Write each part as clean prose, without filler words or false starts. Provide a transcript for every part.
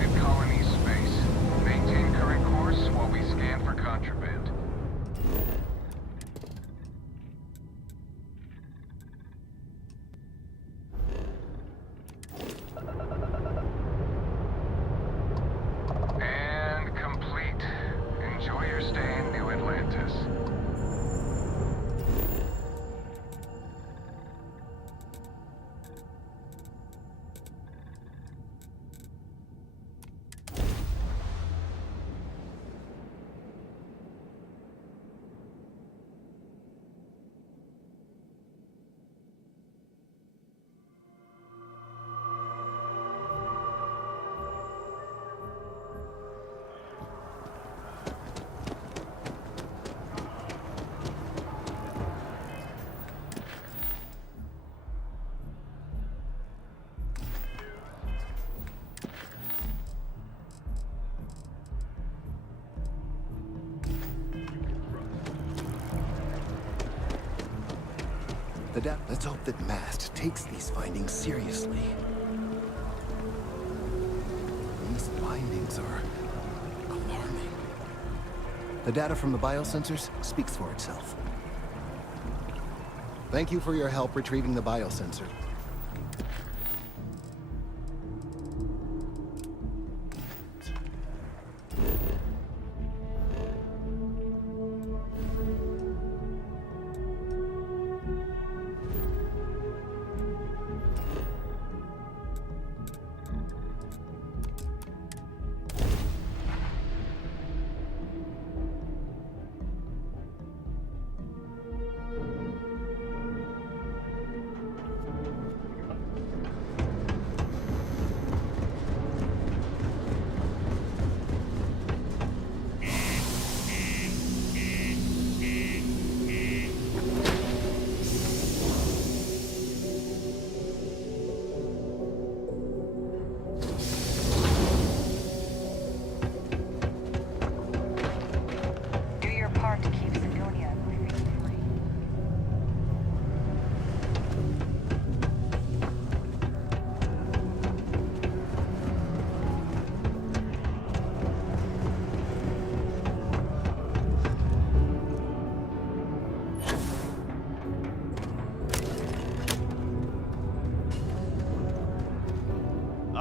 designated colony space. Maintain current course while we scan for contraband. And complete. Enjoy your stay in New Atlantis. Let's hope that Mast takes these findings seriously. These findings are alarming. The data from the biosensors speaks for itself. Thank you for your help retrieving the biosensor.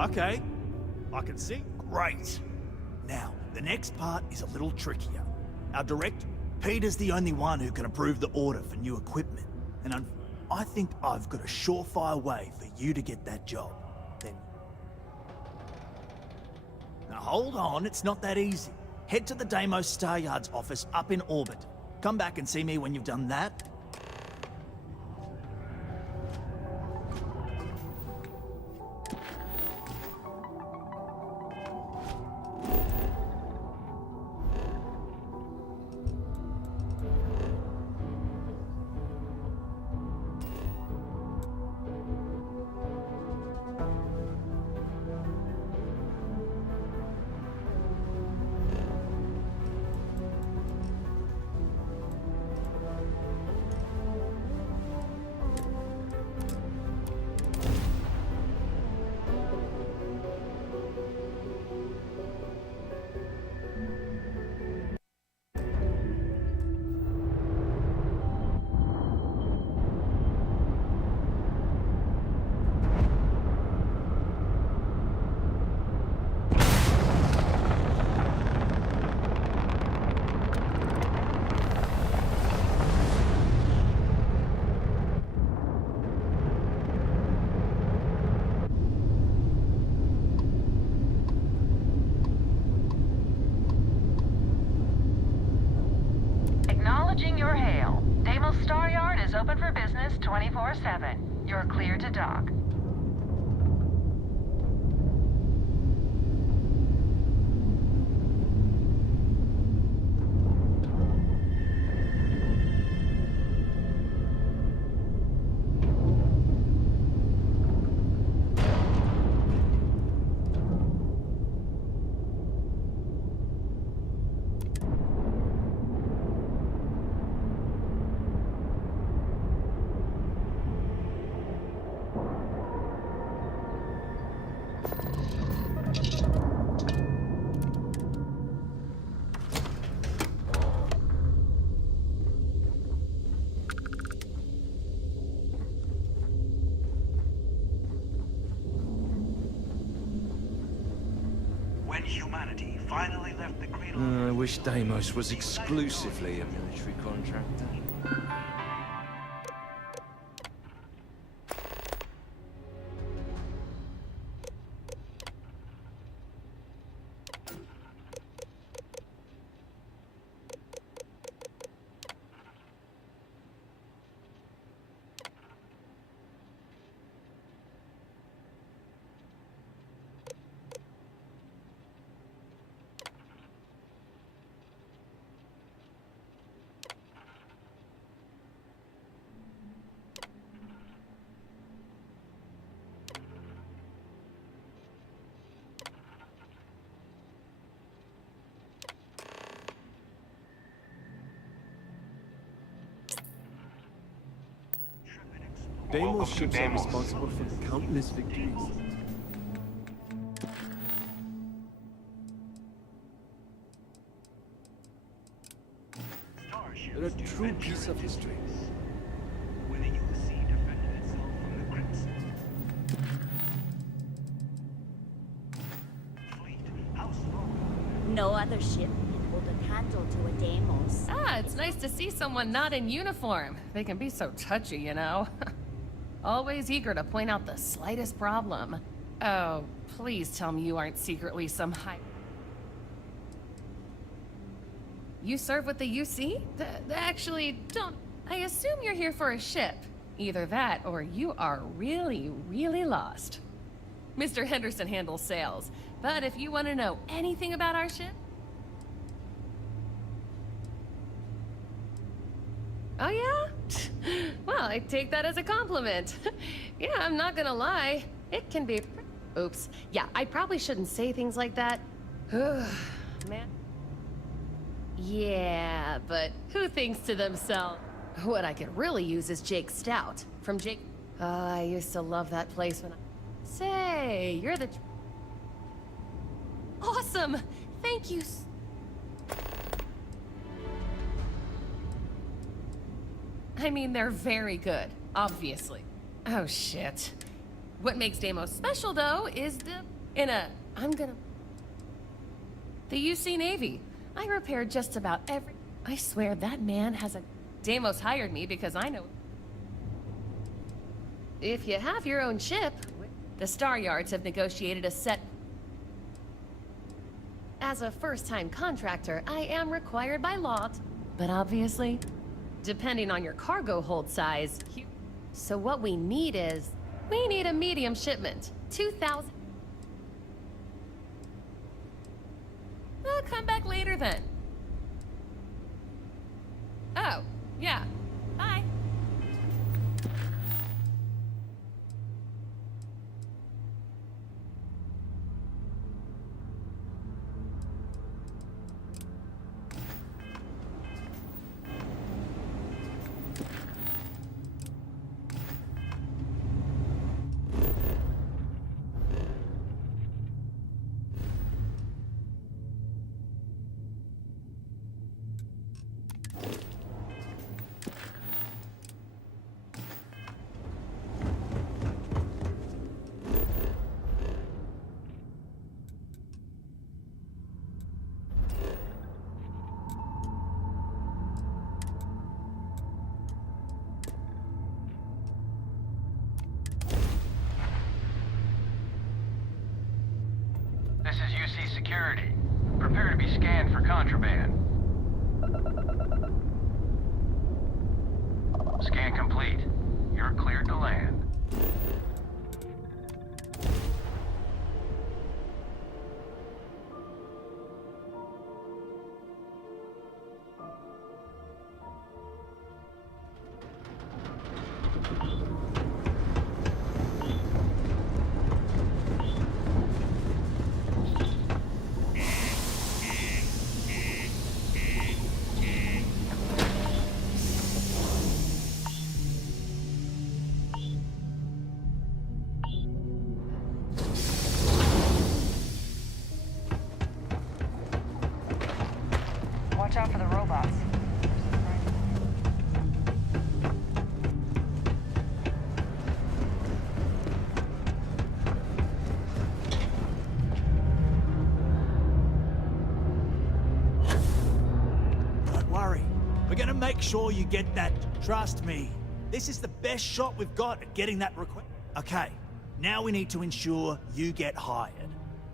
Okay, I can see. Great. Now, the next part is a little trickier. Our director, Peter's the only one who can approve the order for new equipment. And I think I've got a surefire way for you to get that job. Then... Now hold on, it's not that easy. Head to the Deimos Star Yard's office up in orbit. Come back and see me when you've done that. Acknowledging your hail. Deimos Star Yard is open for business 24/7. You're clear to dock. when humanity finally left the cradle. I wish Deimos was exclusively a military contractor. Deimos ships are responsible for countless victories. They're a true piece of history. When the UC defended itself from the Crimson. Fleet, how strong? No other ship can hold a candle to a Deimos. Ah, it's nice to see someone not in uniform. They can be so touchy, you know. Always eager to point out the slightest problem. Oh, please tell me you aren't secretly some high... You serve with the UC? Actually, don't... I assume you're here for a ship. Either that, or you are really, really lost. Mr. Henderson handles sales, but if you want to know anything about our ship... Oh, yeah? Well, I take that as a compliment. Yeah, I'm not gonna lie. It can be... Oops. Yeah, I probably shouldn't say things like that. Man. Yeah, but who thinks to themselves? What I could really use is Jake Stout. From Jake... I used to love that place when I... Say, you're the... Awesome! Thank you I mean, they're very good, obviously. Oh, shit. What makes Deimos special, though, is the... The UC Navy. I repaired just about every... I swear that man has a... Deimos hired me because I know... If you have your own ship, the Star Yards have negotiated a set... As a first-time contractor, I am required by law to... But obviously... Depending on your cargo hold size. So what we need is... We need a medium shipment. 2,000... I'll come back later then. Oh, yeah. Bye. This is UC Security. Prepare to be scanned for contraband. Scan complete. You're cleared to land. Watch out for the robots. We're gonna make sure you get that. Trust me. This is the best shot we've got at getting that request. Okay, now we need to ensure you get hired.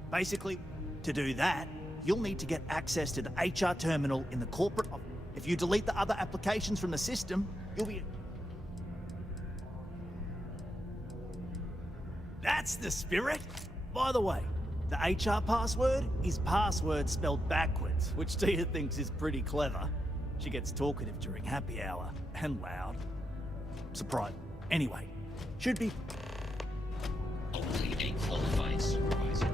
Basically, to do that, you'll need to get access to the HR terminal in the corporate office. If you delete the other applications from the system, you'll be... That's the spirit! By the way, the HR password is password spelled backwards, which Tia thinks is pretty clever. She gets talkative during happy hour, and loud. Surprise. Anyway, should be... Only a qualified supervisor.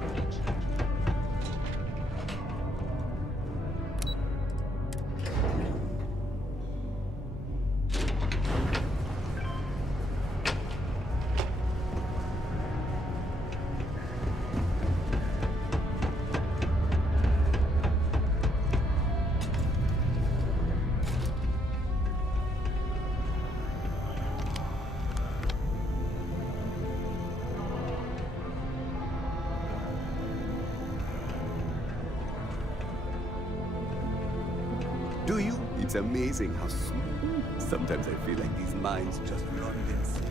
Do you? It's amazing how smooth. Sometimes I feel like these mines just run themselves.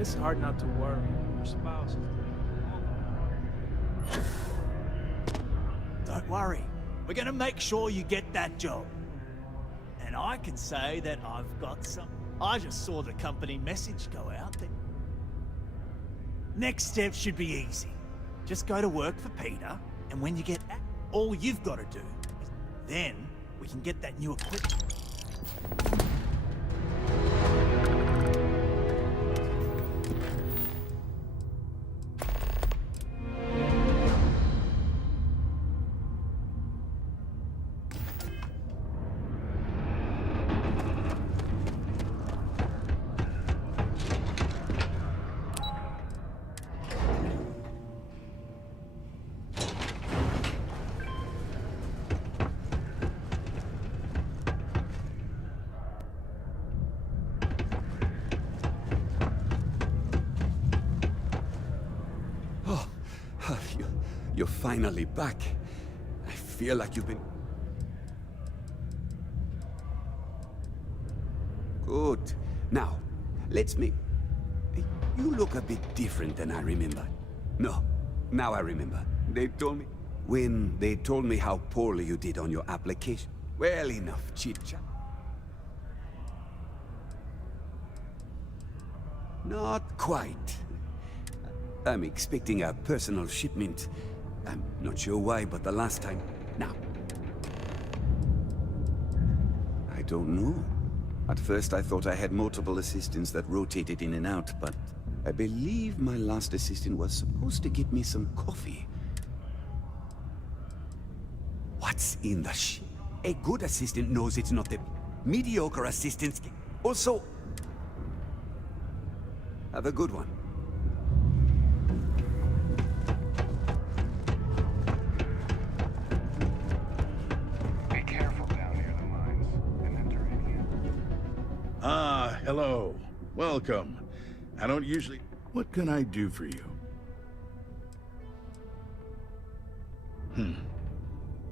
It's hard not to worry when your spouse is doing Don't worry. We're gonna make sure you get that job. And I can say that I've got some... I just saw the company message go out there. Next step should be easy. Just go to work for Peter, and when you get... all you've got to do is... then we can get that new equipment. You're finally back. I feel like you've been... Good. Now, let's make... You look a bit different than I remember. No, now I remember. They told me... When they told me how poorly you did on your application. Well, enough chit-chat. Not quite. I'm expecting a personal shipment. I'm not sure why, but the last time... Now. I don't know. At first I thought I had multiple assistants that rotated in and out, but I believe my last assistant was supposed to get me some coffee. What's in the shit? A good assistant knows it's not the mediocre assistants. Also, have a good one. Ah, hello. Welcome. I don't usually... What can I do for you?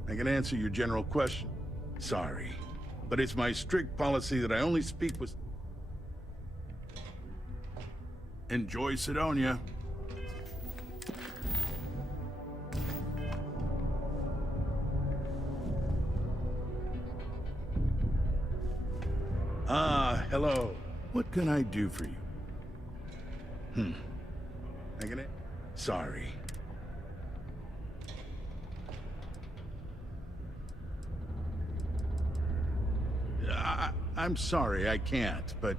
I can answer your general question. Sorry. But it's my strict policy that I only speak with... Enjoy Sidonia. Ah, hello. What can I do for you? I can... Sorry. I'm sorry, I can't, but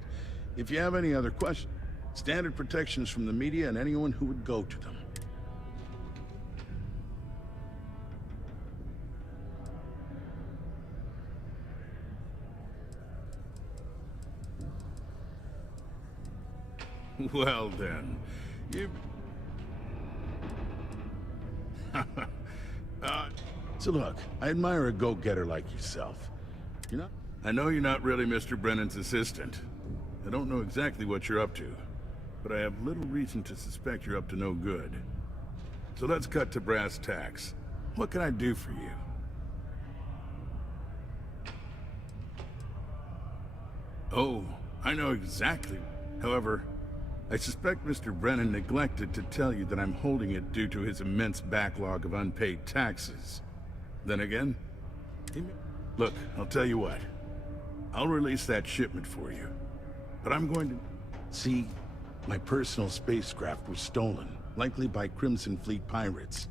If you have any other questions, standard protections from the media and anyone who would go to them. Well then, you... So look, I admire a go-getter like yourself. You're not... I know you're not really Mr. Brennan's assistant. I don't know exactly what you're up to, but I have little reason to suspect you're up to no good. So let's cut to brass tacks. What can I do for you? Oh, I know exactly. However, I suspect Mr. Brennan neglected to tell you that I'm holding it due to his immense backlog of unpaid taxes. Then again, look, I'll tell you what. I'll release that shipment for you. But I'm going to... See, my personal spacecraft was stolen, likely by Crimson Fleet pirates.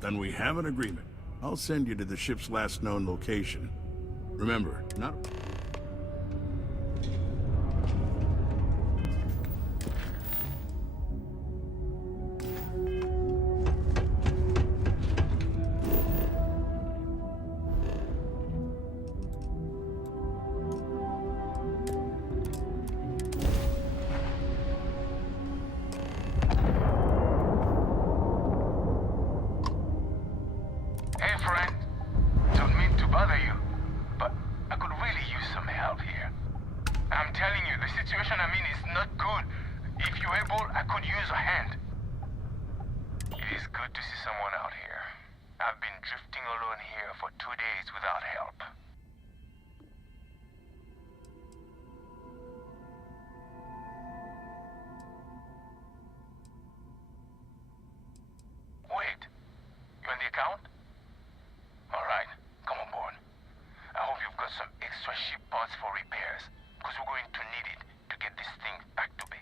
Then we have an agreement. I'll send you to the ship's last known location. Remember, not... Hey, friend. Don't mean to bother you, but I could really use some help here. I'm telling you, the situation I'm in is not good. If you're able, I could use a hand. It is good to see someone out here. I've been drifting alone here for 2 days without help. Wait, you on the account? All right, come on board. I hope you've got some extra ship parts for repairs, because we're going to need it to get this thing back to base.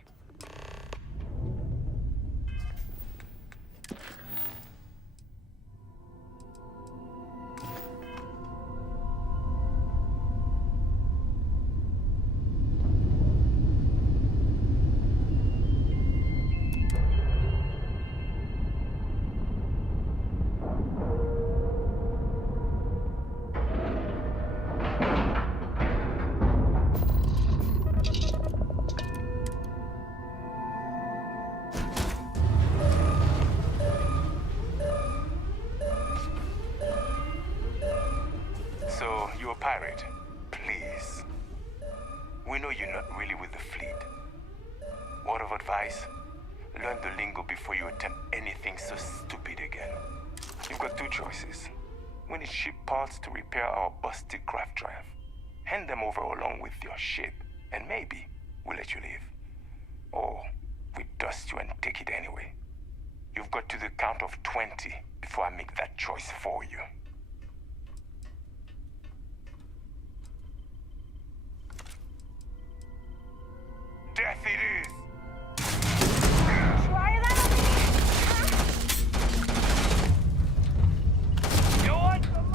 So, you're a pirate. Please. We know you're not really with the fleet. Word of advice? Learn the lingo before you attempt anything so stupid again. You've got 2 choices. We need ship parts to repair our busted craft drive. Hand them over along with your ship, and maybe we'll let you leave. Or we dust you and take it anyway. You've got to the count of 20 before I make that choice for you. Death it is! Try that You want some more?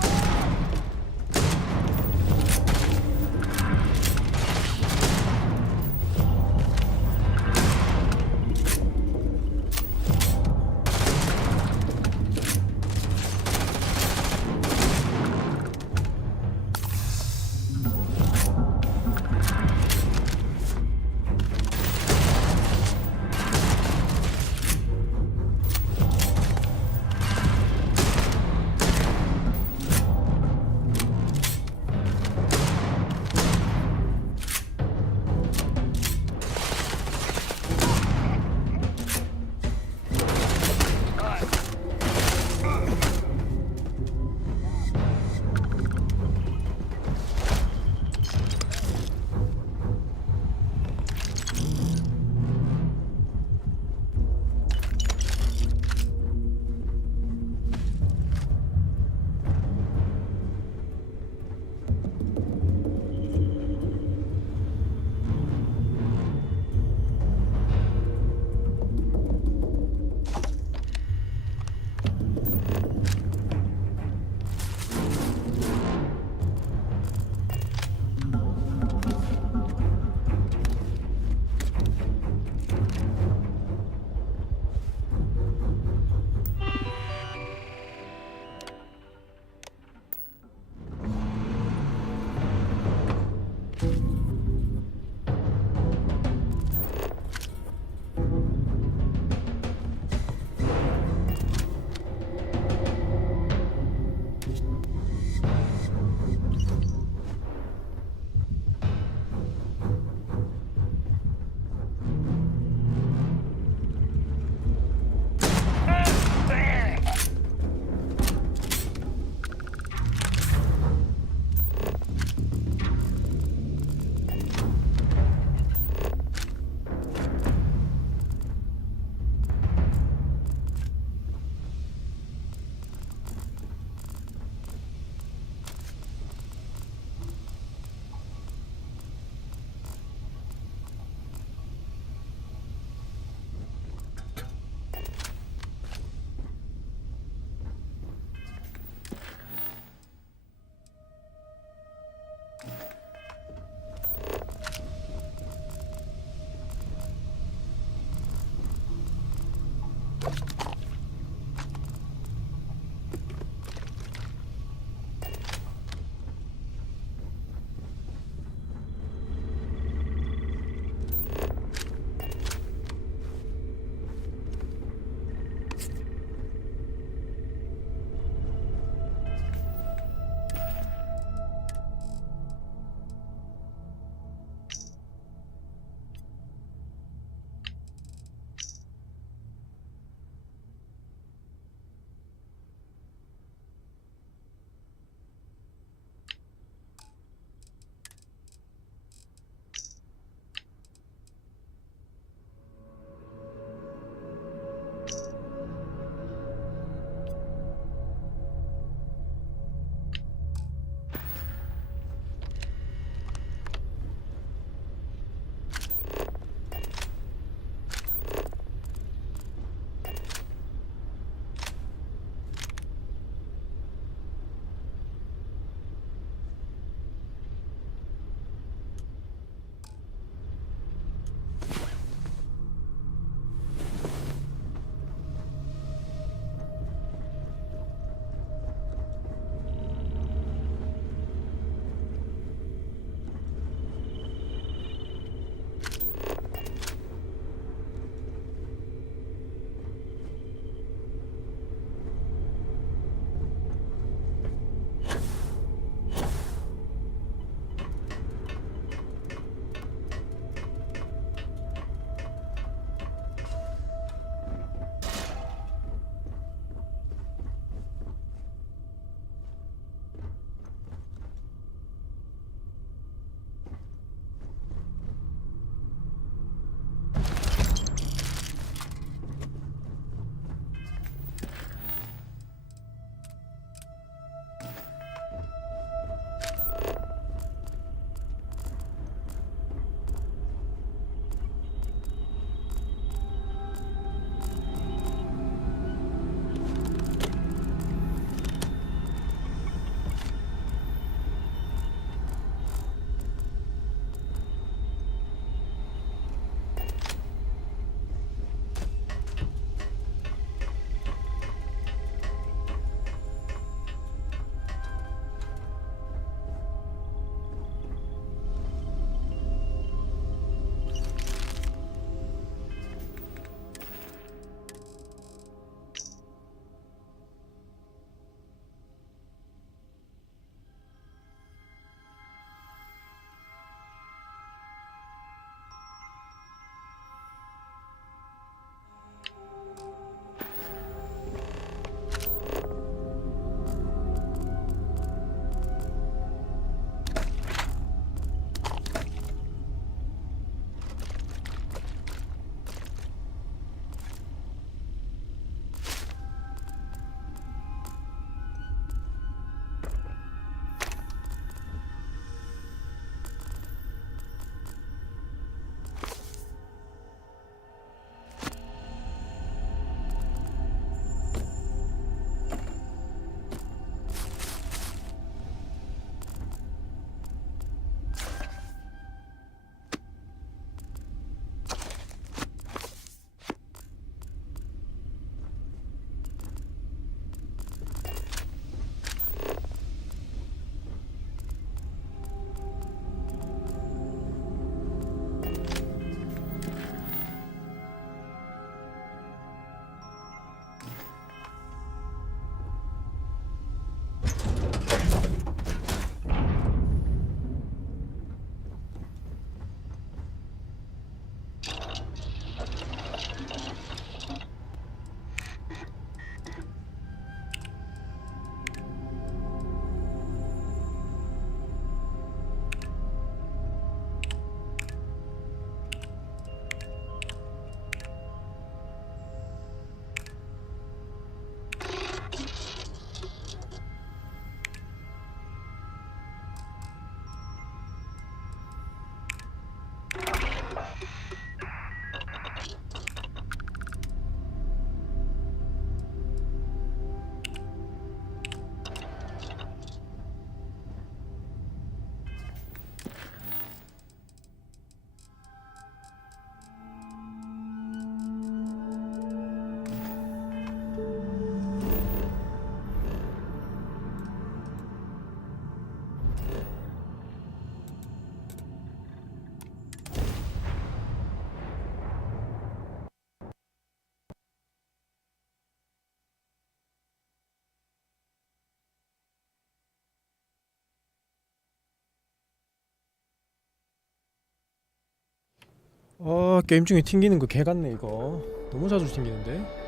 게임 중에 튕기는 거 개 같네 이거. 너무 자주 튕기는데.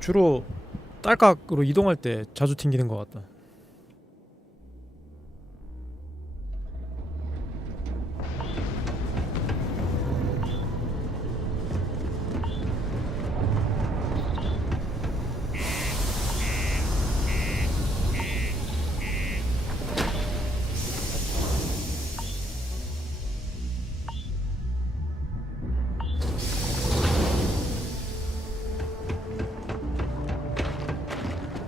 주로 딸깍으로 이동할 때 자주 튕기는 것 같다.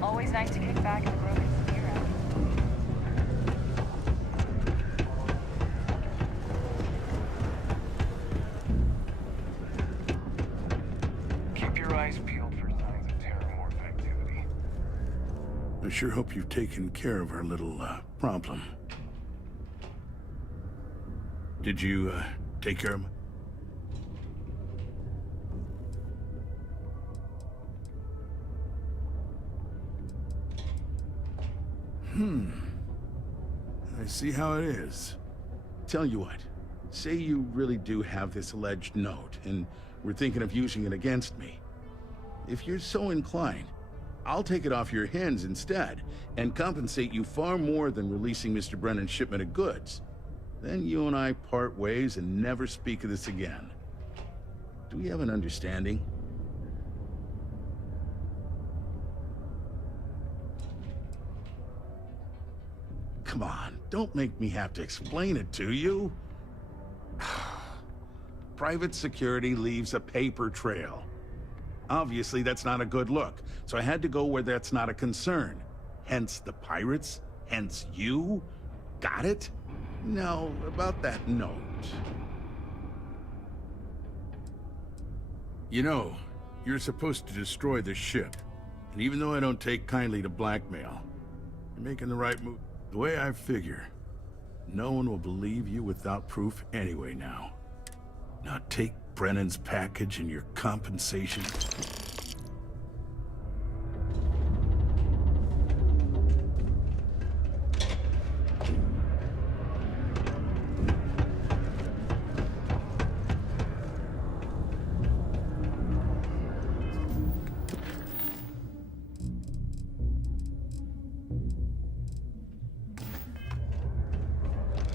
Always nice to kick back and grow some beer out. Keep your eyes peeled for signs of terramorph activity. I sure hope you've taken care of our little, problem. Did you, take care of him? I see how it is. Tell you what, say you really do have this alleged note, and we're thinking of using it against me. If you're so inclined, I'll take it off your hands instead, and compensate you far more than releasing Mr. Brennan's shipment of goods. Then you and I part ways and never speak of this again. Do we have an understanding? Come on, don't make me have to explain it to you. Private security leaves a paper trail. Obviously, that's not a good look, so I had to go where that's not a concern. Hence the pirates, hence you. Got it? Now, about that note. You know, you're supposed to destroy the ship. And even though I don't take kindly to blackmail, you're making the right move. The way I figure, no one will believe you without proof anyway now. Now take Brennan's package and your compensation.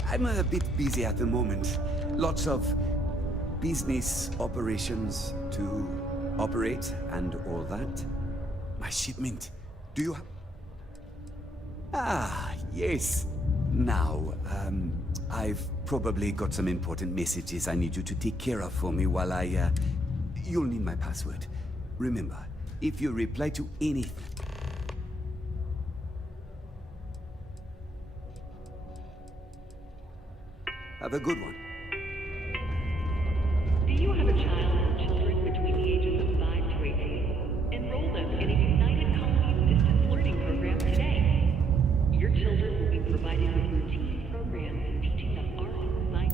I'm a bit busy at the moment. Lots of business operations to operate and all that. My shipment. Do you have... Ah, yes. Now, I've probably got some important messages I need you to take care of for me while I, You'll need my password. Remember, if you reply to anything... Have a good one. Do you have a child or children between the ages of 5 to 18? Enroll them in a United Colonies distance learning program today. Your children will be provided with routine programs teaching them art, science.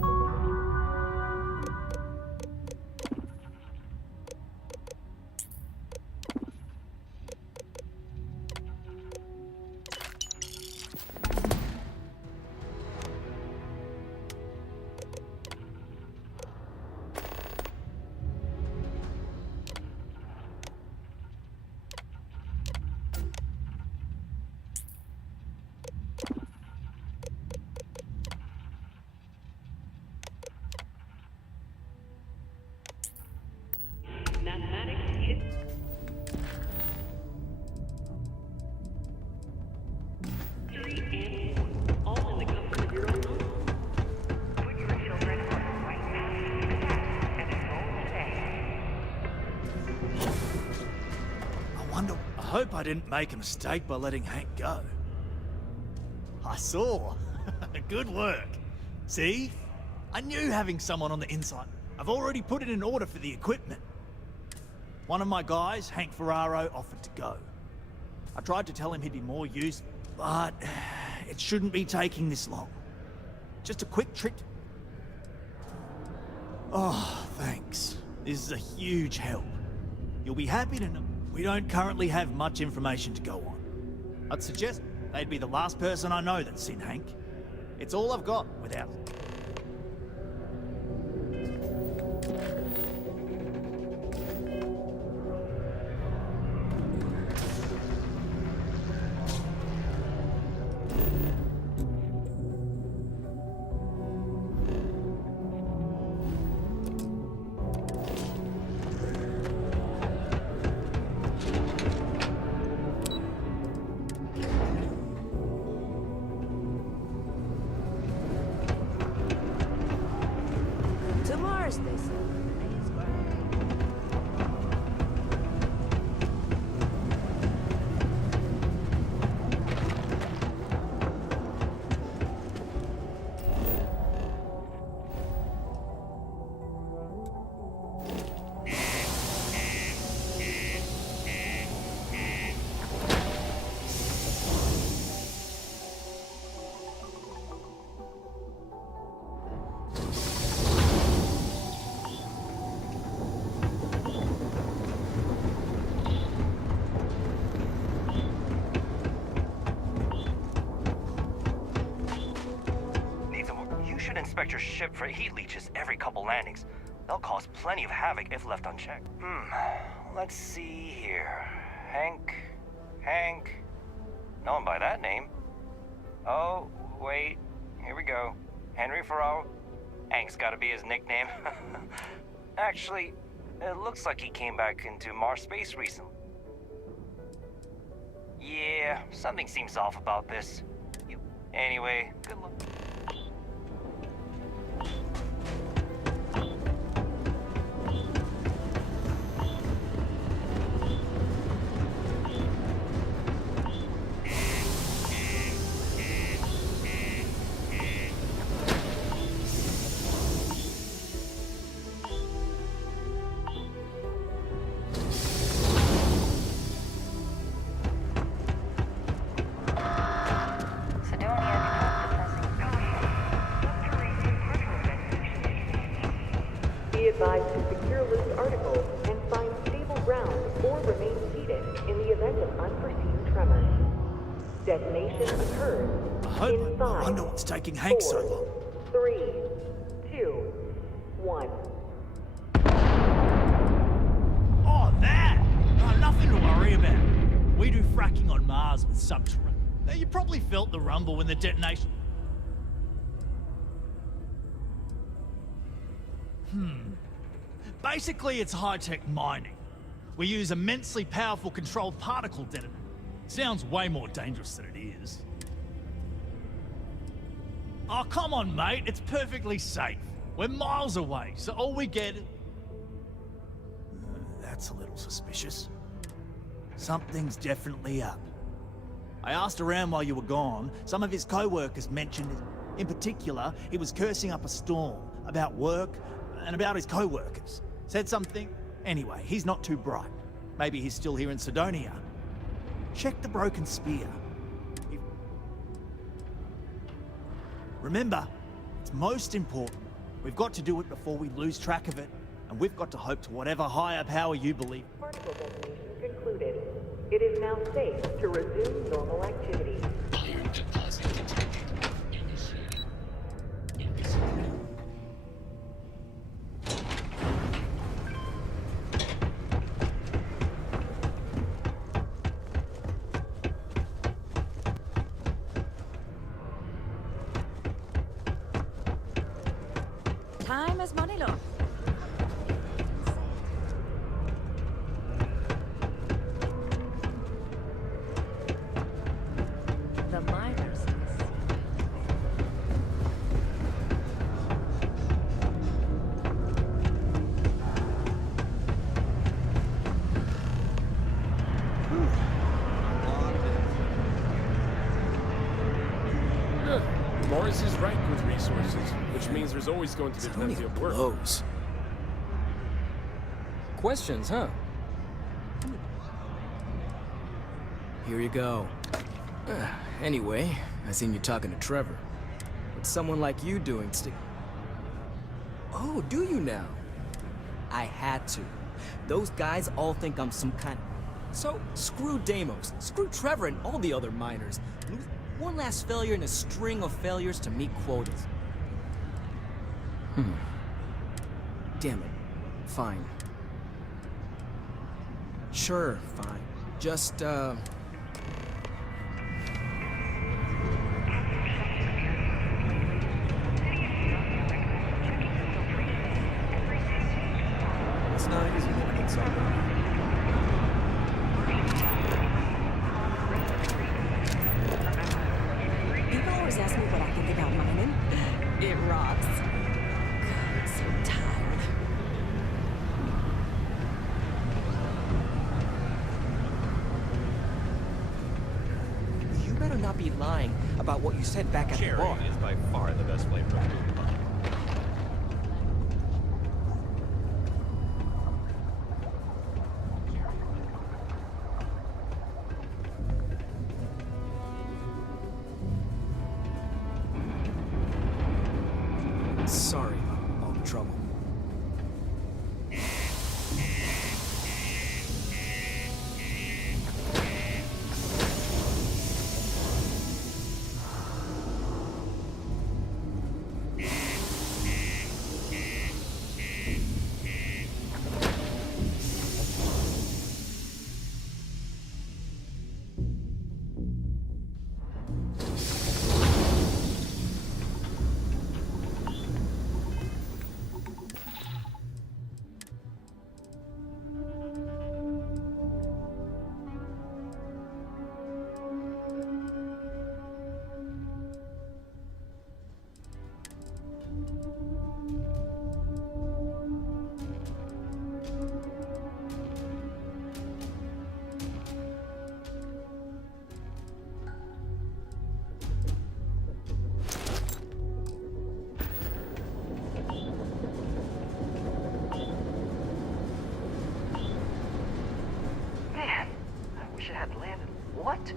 Mathematics, history, and more, all in the comfort of your own home. Put your children on the right path to success and enroll today. I hope I didn't make a mistake by letting Hank go. I saw. Good work. See? I knew having someone on the inside. I've already put in an order for the equipment. One of my guys, Hank Ferraro, offered to go. I tried to tell him he'd be more use, but it shouldn't be taking this long. Just a quick trip. Oh, thanks. This is a huge help. You'll be happy to know we don't currently have much information to go on. I'd suggest they'd be the last person I know that's seen Hank. It's all I've got without... To Mars, they say. You should inspect your ship for heat leeches every couple landings. They'll cause plenty of havoc if left unchecked. Let's see here. Hank. No one by that name. Oh, wait. Here we go. Henry Ferraro. Hank's gotta be his nickname. Actually, it looks like he came back into Mars space recently. Yeah, something seems off about this. Anyway, good luck. Be advised to secure loose articles and find stable ground or remain seated in the event of unforeseen tremors. Detonation occurs in 5, I wonder what's taking Hank so 4, long. 3, 2, 1. Oh, that! Oh, nothing to worry about. We do fracking on Mars with subterranean. Now, you probably felt the rumble when the detonation... Basically, it's high-tech mining. We use immensely powerful controlled particle detonator. Sounds way more dangerous than it is. Oh, come on, mate. It's perfectly safe. We're miles away, so all we get... That's a little suspicious. Something's definitely up. I asked around while you were gone. Some of his co-workers mentioned it. In particular, he was cursing up a storm about work and about his co-workers. Said something. Anyway, he's not too bright. Maybe he's still here in Sidonia. Check the broken spear. Remember, it's most important. We've got to do it before we lose track of it, and we've got to hope to whatever higher power you believe. Particle detonation concluded. It is now safe to resume normal activity. Iron deposit detected. Time is money, love. The miners. Morris is rank with resources, which means there's always going to be plenty of work. Blows. questions, huh? Here you go. Anyway, I seen you talking to Trevor. What's someone like you doing Oh, do you now? I had to. Those guys all think I'm some kind of... So, screw Deimos, screw Trevor and all the other miners. One last failure in a string of failures to meet quotas. Damn it. Fine. Sure, fine. Just, It's not easy to get something. People always ask me what I think about mining. It rocks. God, I'm so tired. You better not be lying about what you said back at the bar. Cherry is by far the best flavor of food. Sorry about all the trouble. What?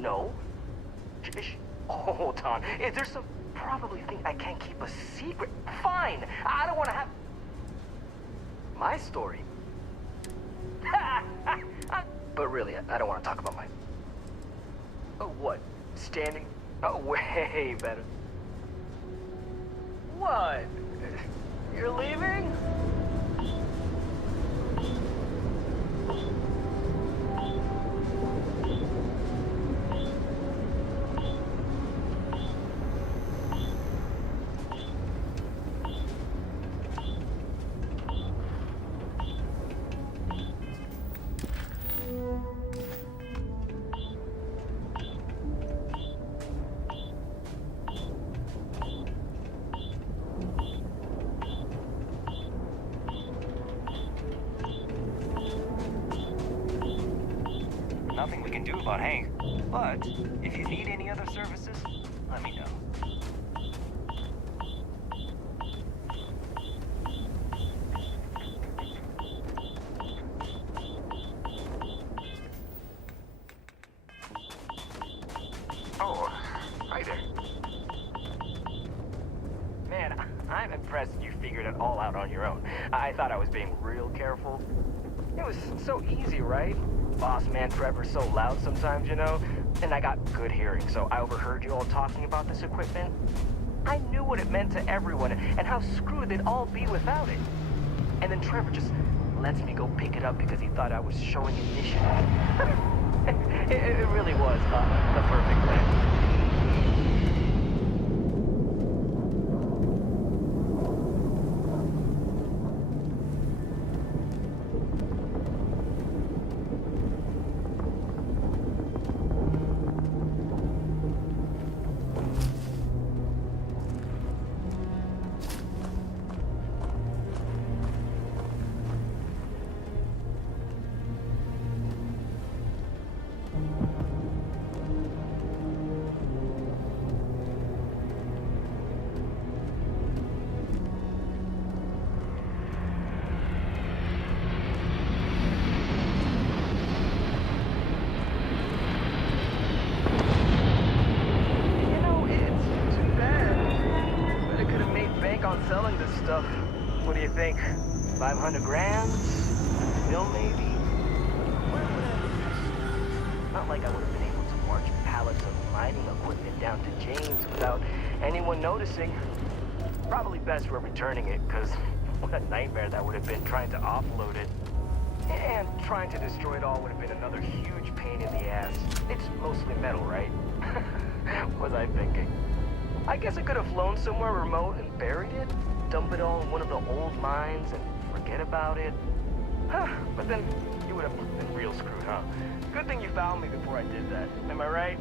No? Hold on. Is there some probably think I can't keep a secret? Fine. I don't want to have my story. But really, I don't want to talk about my... Oh, what? Standing? Oh, way better. What? You're leaving? Nothing we can do about Hank, but if you need any other services, let me know. Oh, hi there. Man, I'm impressed you figured it all out on your own. I thought I was being real careful. It was so easy, right? Boss man Trevor's so loud sometimes, you know? And I got good hearing, so I overheard you all talking about this equipment. I knew what it meant to everyone and how screwed they'd all be without it. And then Trevor just lets me go pick it up because he thought I was showing initiative. it really was the perfect plan. think? 500 grand? Mil, maybe? Not like I would have been able to march pallets of mining equipment down to James without anyone noticing. Probably best we're returning it, because what a nightmare that would have been trying to offload it. And trying to destroy it all would have been another huge pain in the ass. It's mostly metal, right? Was I thinking? I guess I could have flown somewhere remote and buried it, dump it all in one of the old mines and forget about it. Huh, but then you would have been real screwed, huh? Good thing you found me before I did that. Am I right?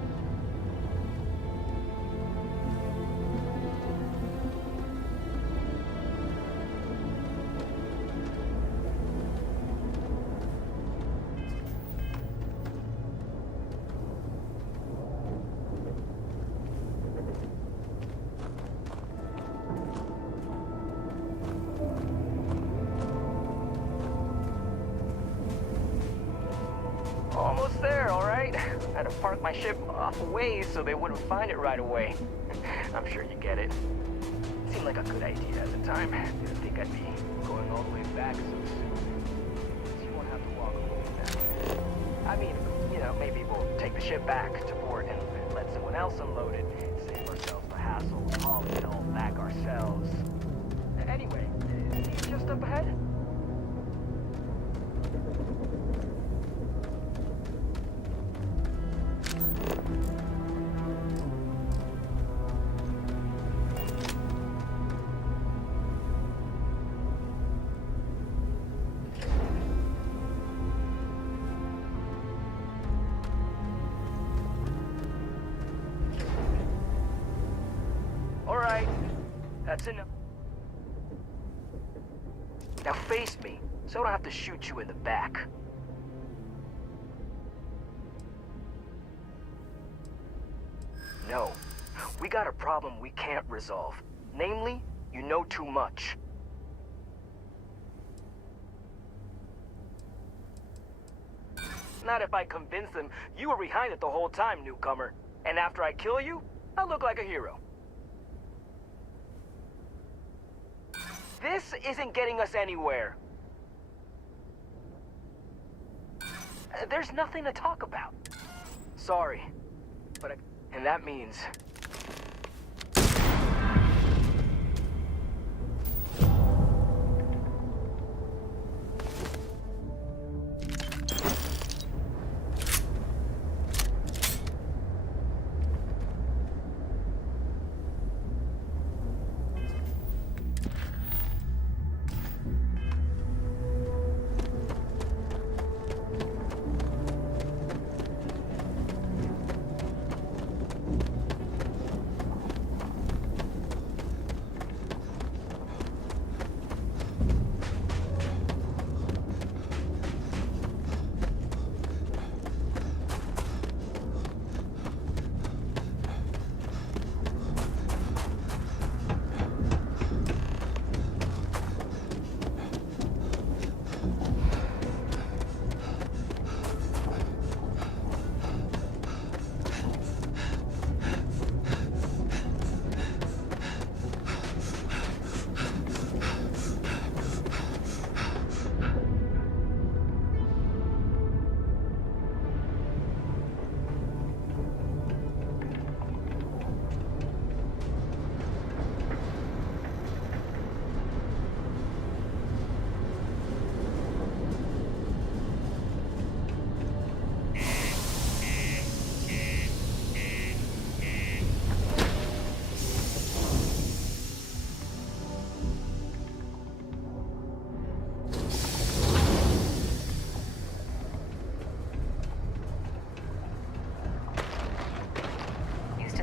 Almost there, all right? Had to park my ship off a ways so they wouldn't find it right away. I'm sure you get it. Seemed like a good idea at the time. Didn't think I'd be going all the way back so soon. So you won't have to walk all the way back. I mean, you know, maybe we'll take the ship back to port and let someone else unload it. Save ourselves the hassle of hauling it all back ourselves. Anyway, see you just up ahead? That's enough. Now face me, so I don't have to shoot you in the back. No, we got a problem we can't resolve. Namely, you know too much. Not if I convince them you were behind it the whole time, newcomer. And after I kill you, I look like a hero. This isn't getting us anywhere. There's nothing to talk about. Sorry, but and that means...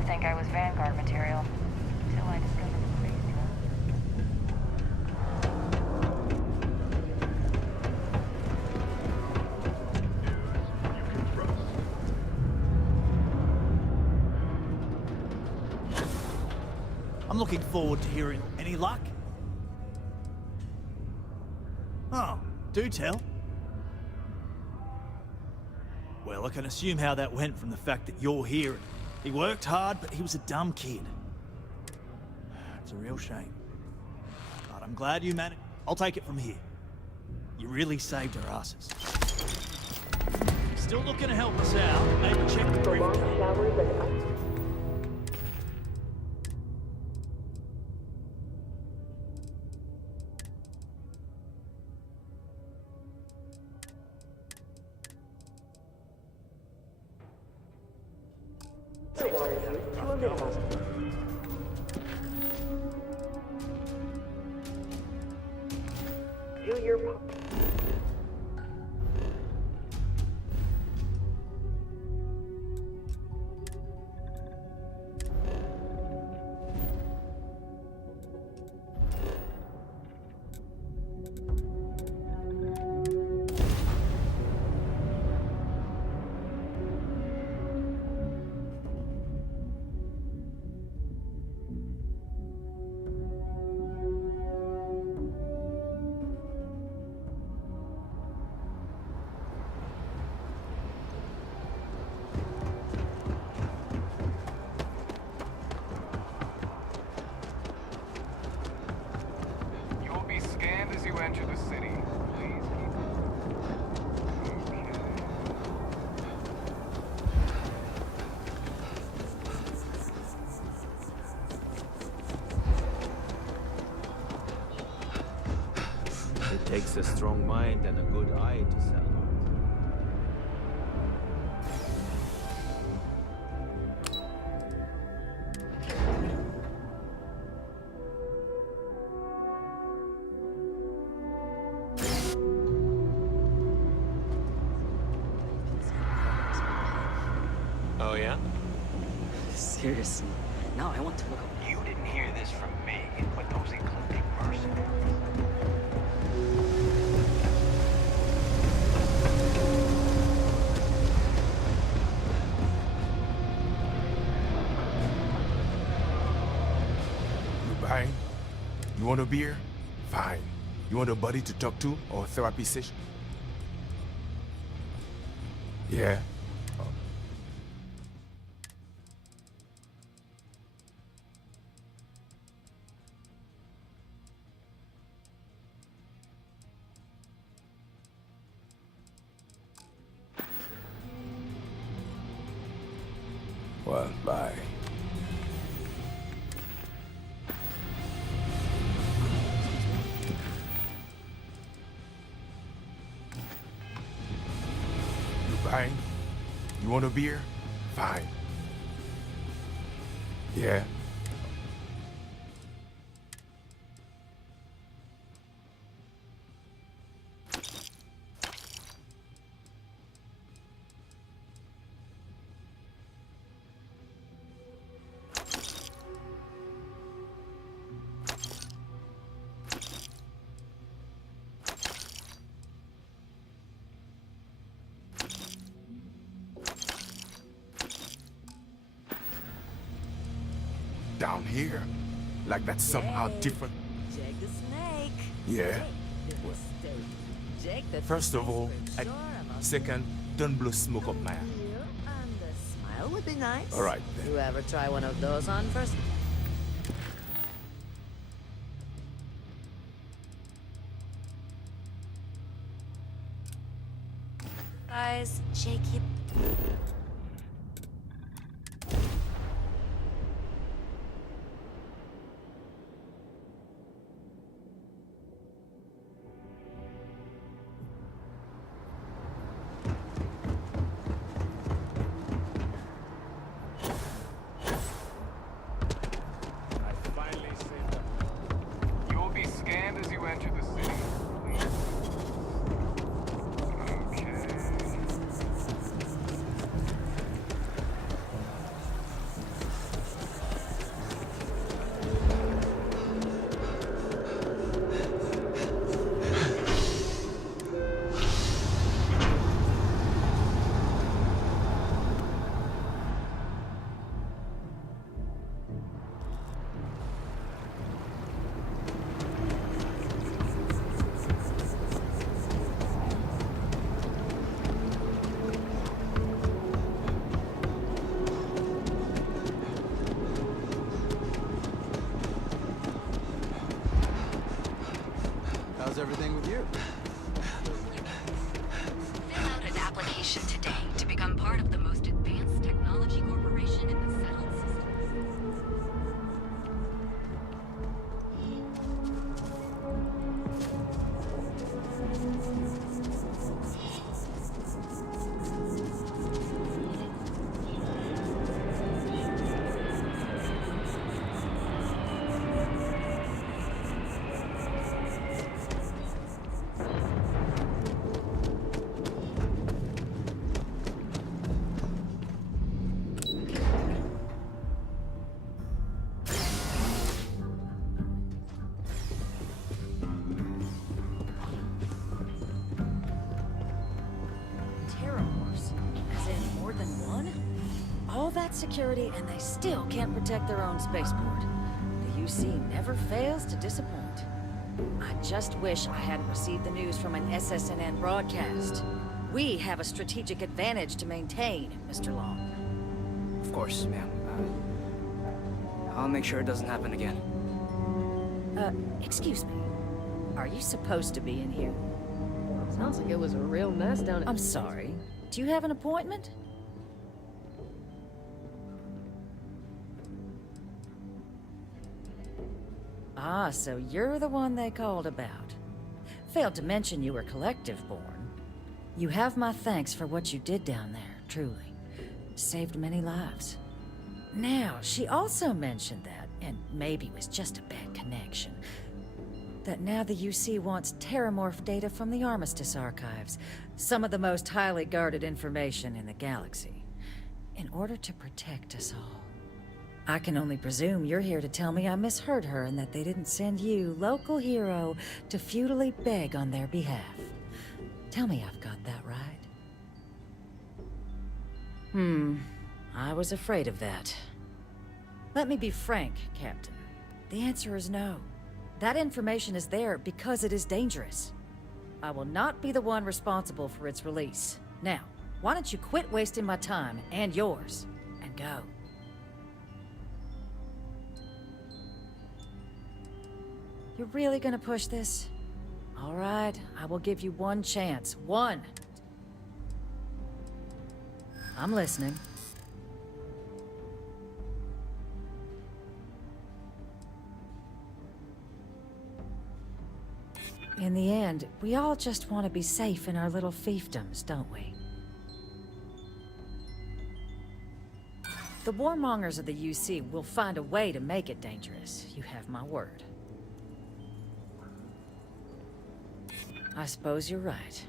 Think I was Vanguard material, until I discovered the crazy one. I'm looking forward to hearing any luck. Oh, do tell. Well, I can assume how that went from the fact that you're here. He worked hard, but he was a dumb kid. It's a real shame. But I'm glad you managed. I'll take it from here. You really saved our asses. Still looking to help us out? Maybe check the brief. Do your part. You will be scanned as you enter the city. Please keep. It takes a strong mind and a good eye to sell art. Oh, yeah? Seriously. Now I want to look up. You didn't hear this from me, but those eclectic mercenaries. You buying? You want a beer? Fine. You want a buddy to talk to or a therapy session? Yeah. Well, bye. You buying? You want a beer? Fine. Yeah. Down here? Like that's somehow different? Jake the snake. Yeah. Jake the First of all, second, don't blow smoke up my ass. And the smile would be nice. All right, then. You ever try one of those on first? Guys, Jake, that security and they still can't protect their own spaceport. The UC never fails to disappoint. I just wish I hadn't received the news from an SSNN broadcast. We have a strategic advantage to maintain, Mr. Long. Of course, ma'am. I'll make sure it doesn't happen again. Excuse me. Are you supposed to be in here? Sounds like it was a real mess down at... I'm sorry. Do you have an appointment? Ah, so you're the one they called about. Failed to mention you were collective-born. You have my thanks for what you did down there, truly. Saved many lives. Now, she also mentioned that, and maybe it was just a bad connection, that now the UC wants terramorph data from the Armistice archives, some of the most highly guarded information in the galaxy, in order to protect us all. I can only presume you're here to tell me I misheard her and that they didn't send you, local hero, to futilely beg on their behalf. Tell me I've got that right. I was afraid of that. Let me be frank, Captain. The answer is no. That information is there because it is dangerous. I will not be the one responsible for its release. Now, why don't you quit wasting my time and yours, and go. You're really gonna push this? All right, I will give you one chance. One! I'm listening. In the end, we all just want to be safe in our little fiefdoms, don't we? The warmongers of the UC will find a way to make it dangerous. You have my word. I suppose you're right.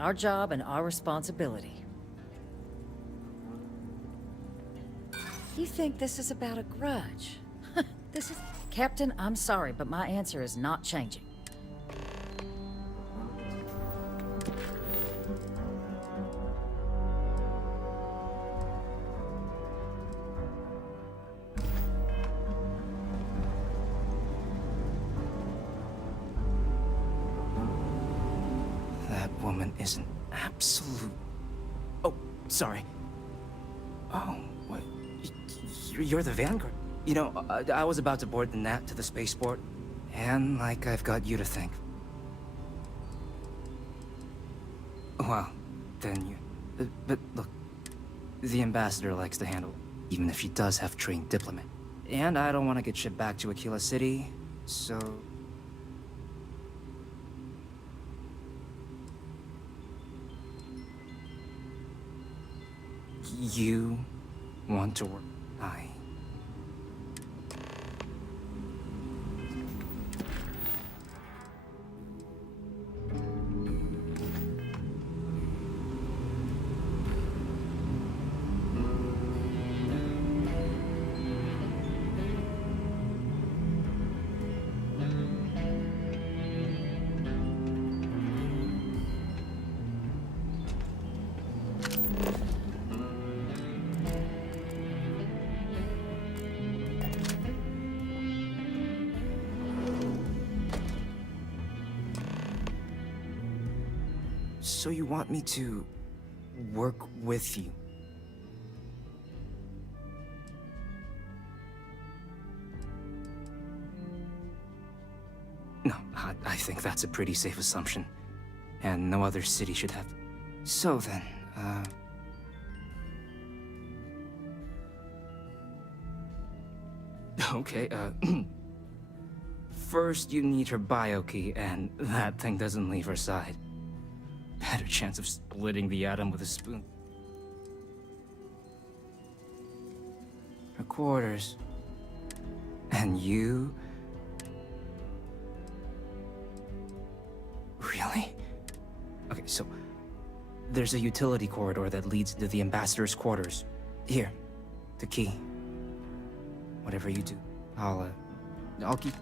Our job and our responsibility. You think this is about a grudge? This is... Captain, I'm sorry, but my answer is not changing. That woman is an absolute... Oh, sorry. Oh, what? You're the Vanguard. You know, I was about to board the Nat to the spaceport, and like I've got you to thank. Well, then you... But look, the ambassador likes to handle, even if she does have trained diplomat. And I don't want to get shipped back to Aquila City, so... You want to work. So you want me to work with you? No, I think that's a pretty safe assumption. And no other city should have... So then, Okay, First you need her bio key, and that thing doesn't leave her side. Better chance of splitting the atom with a spoon. Her quarters. And you... Really? Okay, so... There's a utility corridor that leads to the ambassador's quarters. Here, the key. Whatever you do, I'll keep...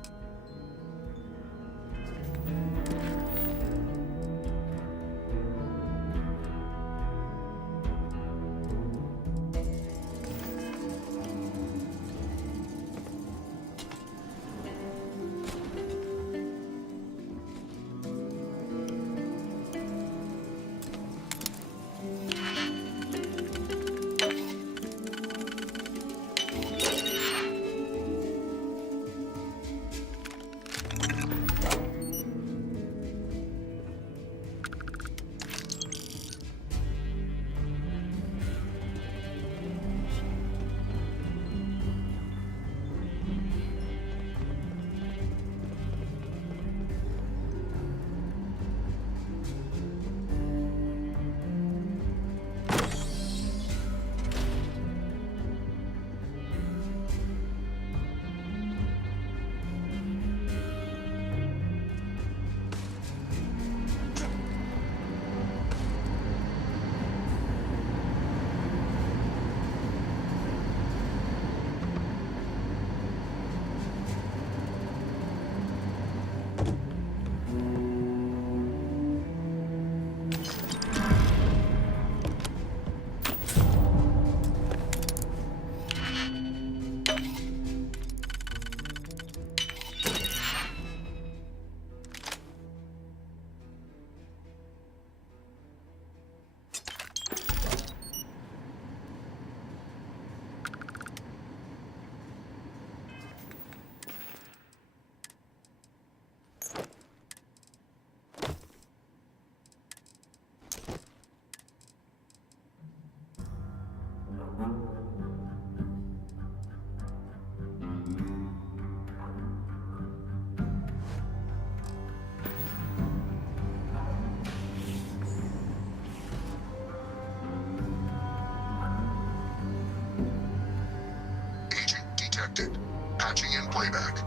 Agent detected. Patching in playback.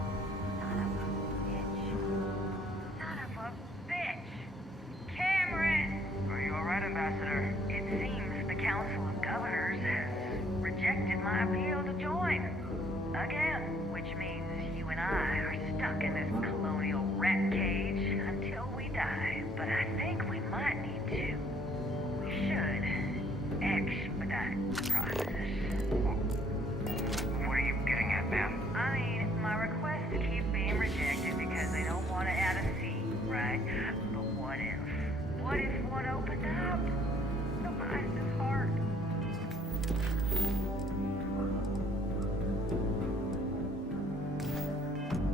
Are you alright, Ambassador? It seems the Council of Governors has rejected my appeal to join. Again, which means you and I are stuck in this colonial rat cage until we die. But I think we might need to. We should expedite the process. What are you getting at, ma'am? I mean, my requests keep being rejected because they don't want to add a seat, right? But what if? What if one opened up? The mind is hard.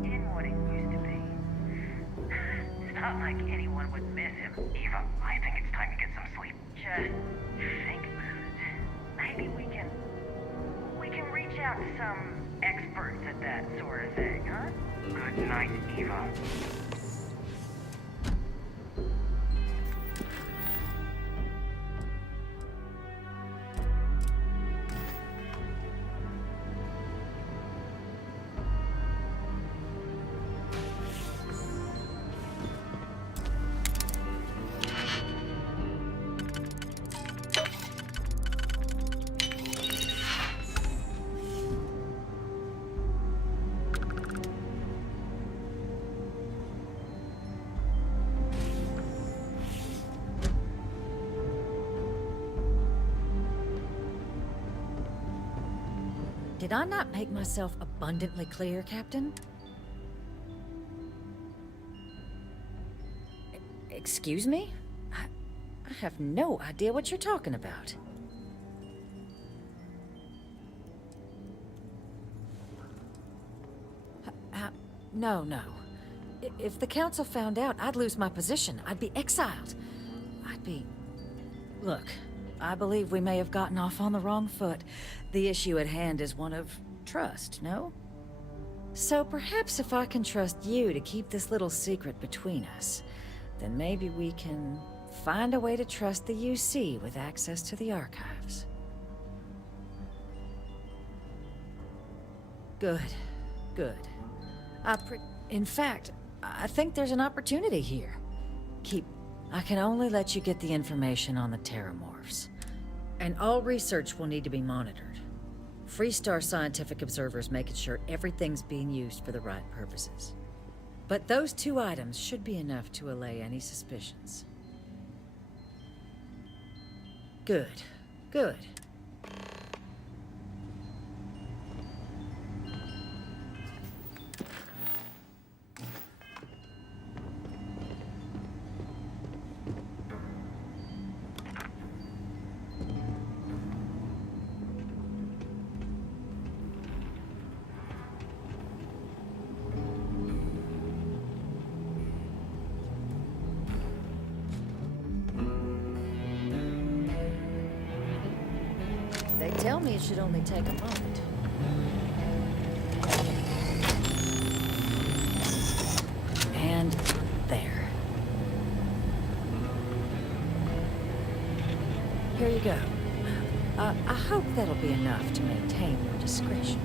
In what it used to be. It's not like anyone would miss him. Eva, I think it's time to get some sleep. Just think about it. Maybe we can reach out to some experts at that sort of thing, huh? Good night, Eva. Did I not make myself abundantly clear, Captain? Excuse me? I have no idea what you're talking about. No. If the Council found out, I'd lose my position. I'd be exiled. Look, I believe we may have gotten off on the wrong foot. The issue at hand is one of trust, no? So perhaps if I can trust you to keep this little secret between us, then maybe we can find a way to trust the UC with access to the archives. Good. In fact, I think there's an opportunity here. I can only let you get the information on the Terramorphs. And all research will need to be monitored. Freestar scientific observers making sure everything's being used for the right purposes. But those 2 items should be enough to allay any suspicions. Good. They tell me it should only take a moment. And there. Here you go. I hope that'll be enough to maintain your discretion.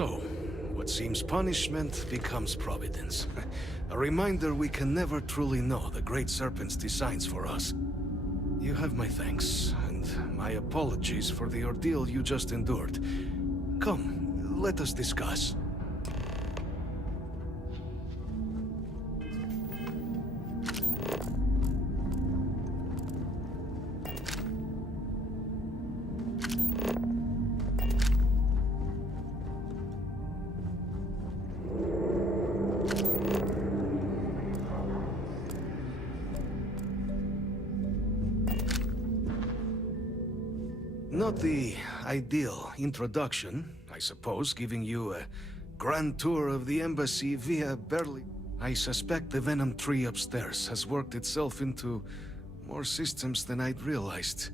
So, what seems punishment becomes providence. A reminder we can never truly know the Great Serpent's designs for us. You have my thanks, and my apologies for the ordeal you just endured. Come, let us discuss. Not the ideal introduction, I suppose, giving you a grand tour of the embassy via Berlin. I suspect the Venom tree upstairs has worked itself into more systems than I'd realized.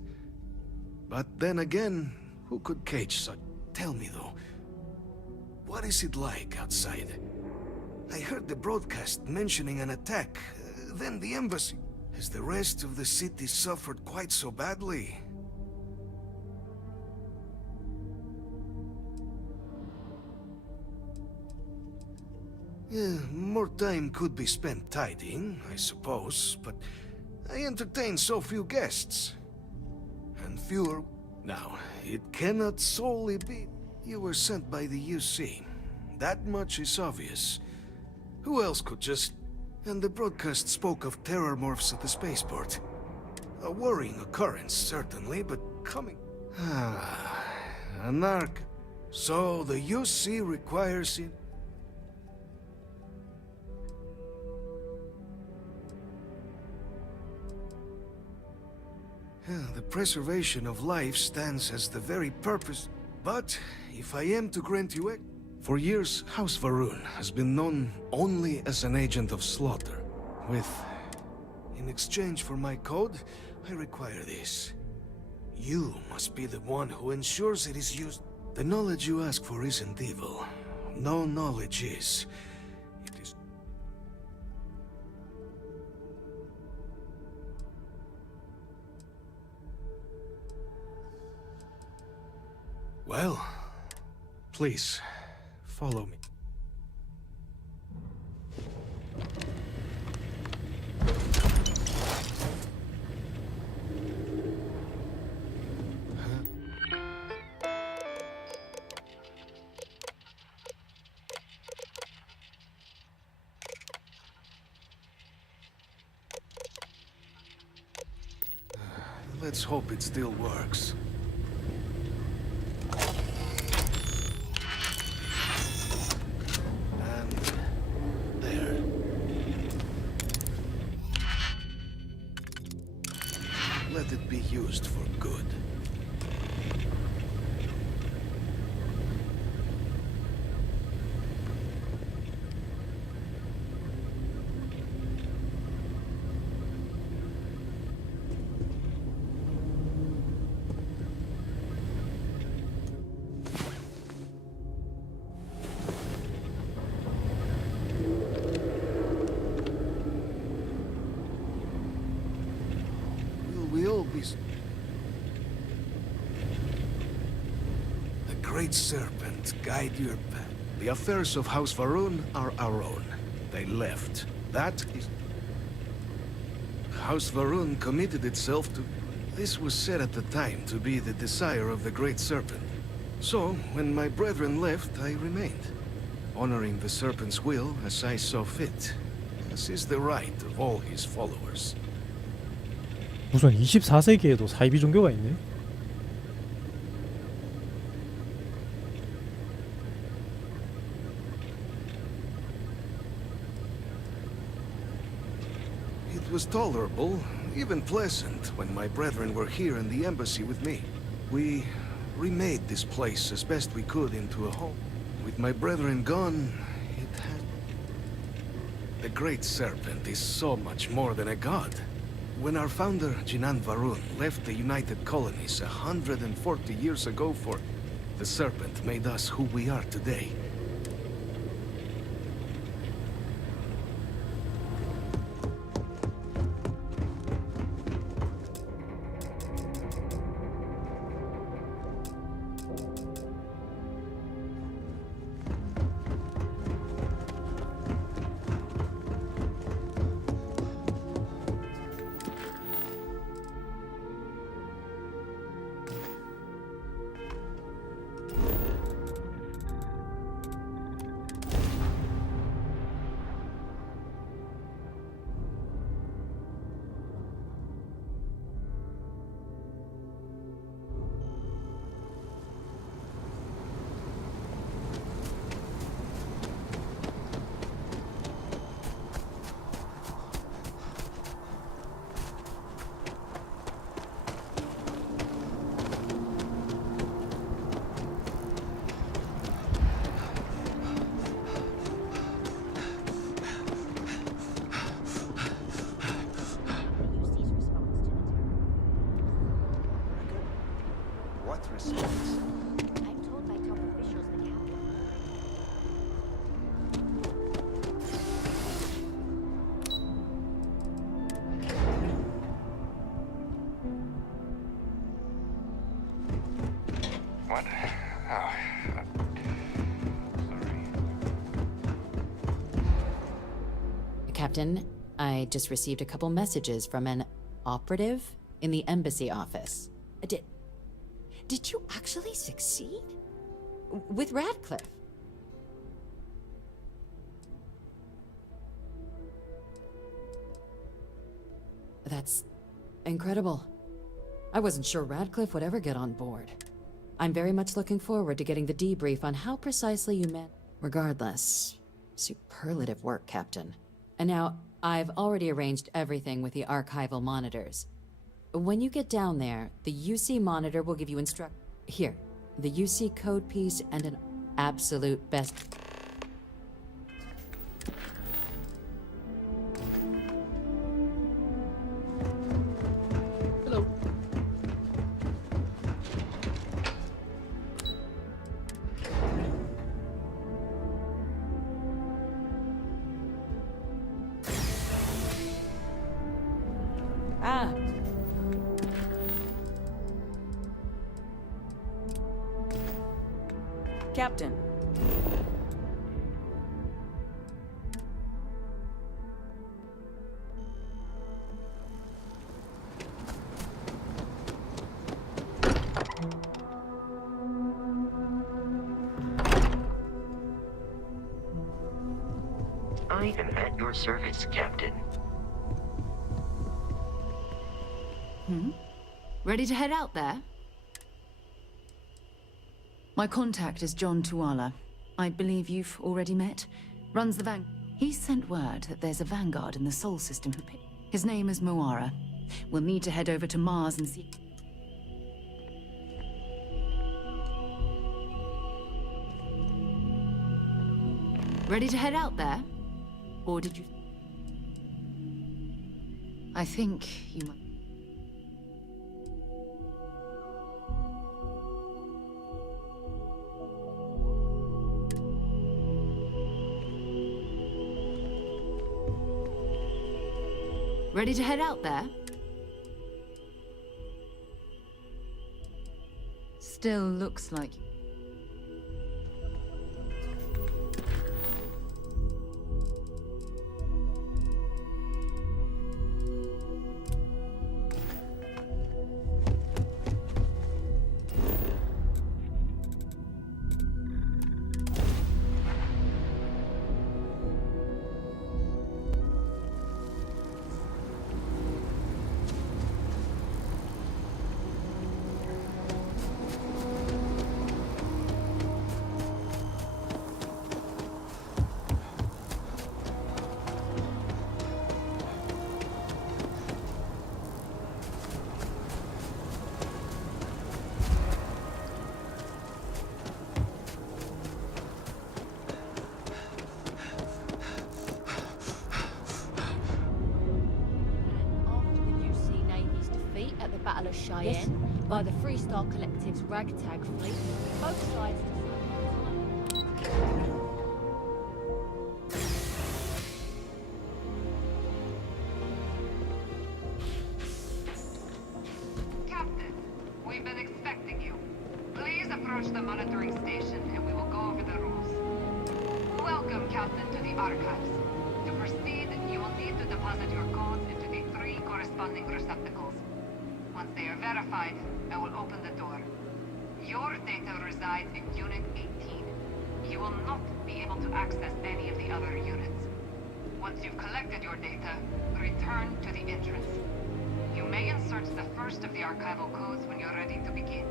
But then again, who could cage such? Tell me though, what is it like outside? I heard the broadcast mentioning an attack, then the embassy. Has the rest of the city suffered quite so badly? Yeah, more time could be spent tidying, I suppose, but I entertain so few guests. And fewer... Now, it cannot solely be you were sent by the UC. That much is obvious. Who else could just... And the broadcast spoke of terror morphs at the spaceport. A worrying occurrence, certainly, but coming... an arc. So the UC requires it... The preservation of life stands as the very purpose. But, if I am to grant you it... For years, House Varun has been known only as an agent of slaughter. In exchange for my code, I require this. You must be the one who ensures it is used. The knowledge you ask for isn't evil. No knowledge is. It is... Well, please, follow me. Let's hope it still works. Let it be used for good. The Great Serpent guide your path. The affairs of House Varun are our own. They left. That is... House Varun committed itself to... This was said at the time to be the desire of the Great Serpent. So, when my brethren left, I remained, honoring the Serpent's will as I saw fit. This is the right of all his followers. 무슨 24세기에도 사이비 종교가 있네. It was tolerable, even pleasant, when my brethren were here in the embassy with me. We remade this place as best we could into a home. With my brethren gone, it had... The Great Serpent is so much more than a god. When our founder, Jinan Varun, left the United Colonies 140 years ago for... The Serpent made us who we are today. response. I'm told by top officials the captain. What? Oh, Captain, I just received a couple messages from an operative in the embassy office. Did you actually succeed? With Radcliffe? That's incredible. I wasn't sure Radcliffe would ever get on board. I'm very much looking forward to getting the debrief on how precisely you meant. Regardless, superlative work, Captain. And now, I've already arranged everything with the archival monitors. When you get down there, the UC monitor will give you Here, the UC code piece and an absolute best... Hello. Ah. Captain. I am at your service, Captain. Ready to head out there? My contact is John Tuala. I believe you've already met. Runs the He sent word that there's a vanguard in the Sol system who His name is Moara. We'll need to head over to Mars and see... Ready to head out there? Or did you... I think you might... Ready to head out there? Still looks like... Battle of Cheyenne by the Freestar Collective's ragtag fleet. Both sides Captain, we've been expecting you. Please approach the monitoring station and we will go over the rules. Welcome, Captain, to the Archives. To proceed, you will need to deposit your codes into the 3 corresponding receptacles. Once they are verified, I will open the door. Your data resides in Unit 18. You will not be able to access any of the other units. Once you've collected your data, return to the entrance. You may insert the first of the archival codes when you're ready to begin.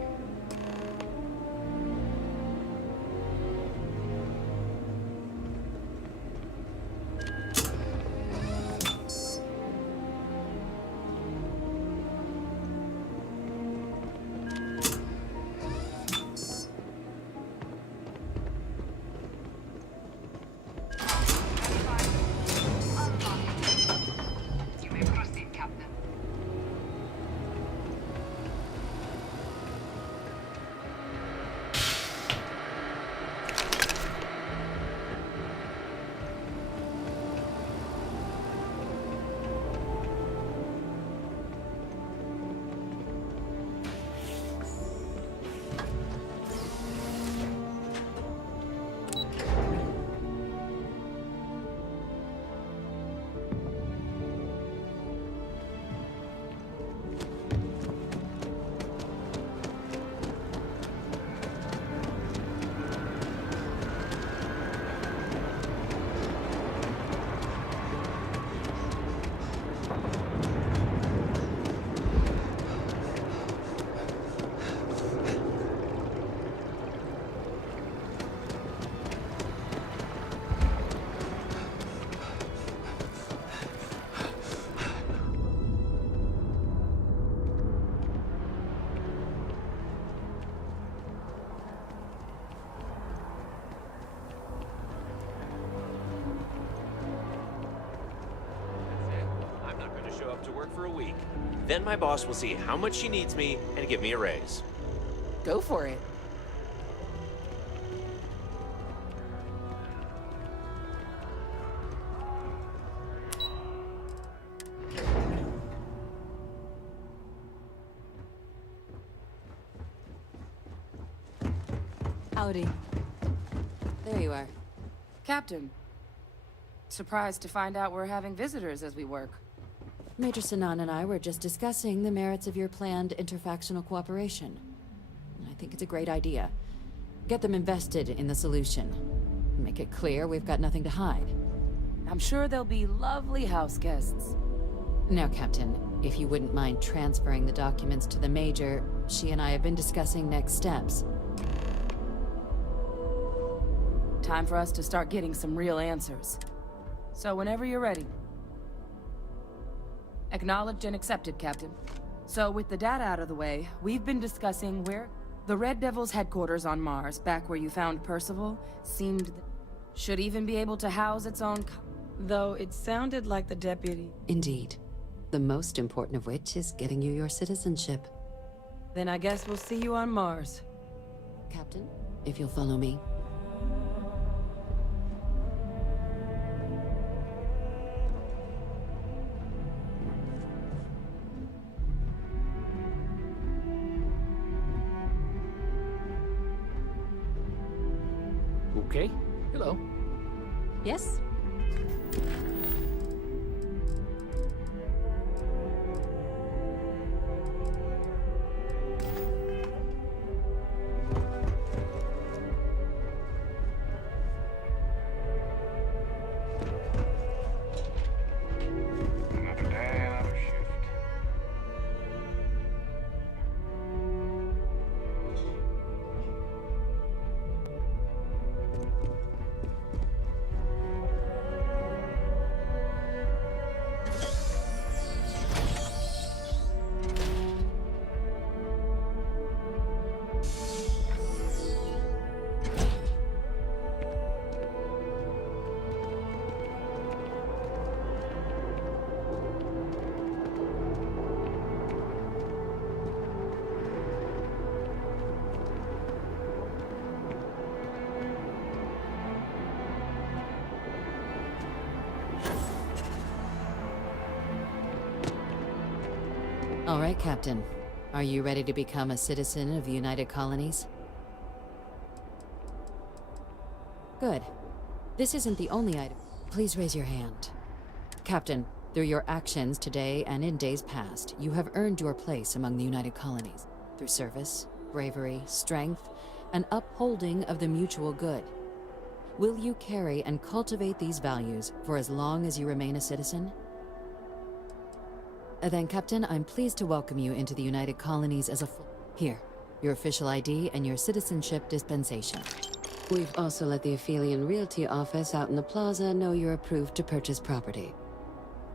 show up to work for a week. Then my boss will see how much she needs me and give me a raise. Go for it. Howdy. There you are. Captain. Surprised to find out we're having visitors as we work. Major Sinan and I were just discussing the merits of your planned interfactional cooperation. I think it's a great idea. Get them invested in the solution. Make it clear we've got nothing to hide. I'm sure they'll be lovely house guests. Now, Captain, if you wouldn't mind transferring the documents to the Major, she and I have been discussing next steps. Time for us to start getting some real answers. So whenever you're ready. Acknowledged and accepted, Captain. So with the data out of the way, we've been discussing where the Red Devil's headquarters on Mars, back where you found Percival, seemed should even be able to house its own though it sounded like the deputy. Indeed. The most important of which is getting you your citizenship. Then I guess we'll see you on Mars. Captain, if you'll follow me. Okay. Hello. Yes? Another day, another shift. All right, Captain. Are you ready to become a citizen of the United Colonies? Good. This isn't the only item. Please raise your hand. Captain, through your actions today and in days past, you have earned your place among the United Colonies through service, bravery, strength, and upholding of the mutual good. Will you carry and cultivate these values for as long as you remain a citizen? Then, Captain, I'm pleased to welcome you into the United Colonies as a full... Here, your official ID and your citizenship dispensation. We've also let the Aphelion Realty office out in the plaza know you're approved to purchase property.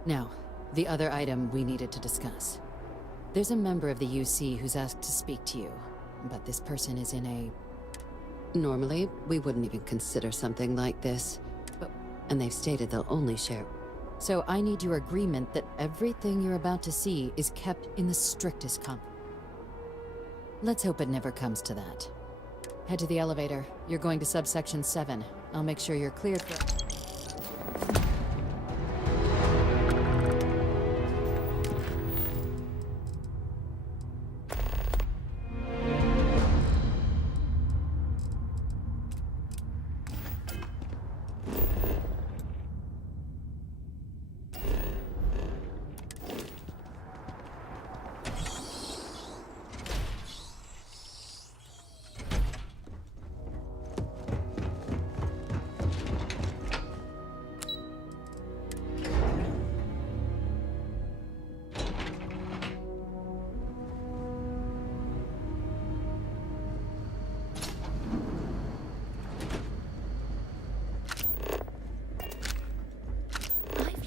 Now, the other item we needed to discuss. There's a member of the UC who's asked to speak to you, but this person is in a... Normally, we wouldn't even consider something like this, and they've stated they'll only share... So I need your agreement that everything you're about to see is kept in the strictest confidence. Let's hope it never comes to that. Head to the elevator. You're going to subsection 7. I'll make sure you're cleared for...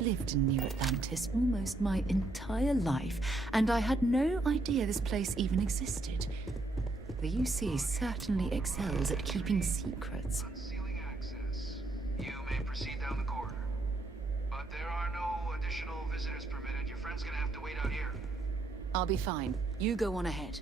lived in New Atlantis almost my entire life, and I had no idea this place even existed. The UC certainly excels at keeping secrets. Unsealing access. You may proceed down the corridor. But there are no additional visitors permitted. Your friend's gonna have to wait out here. I'll be fine. You go on ahead.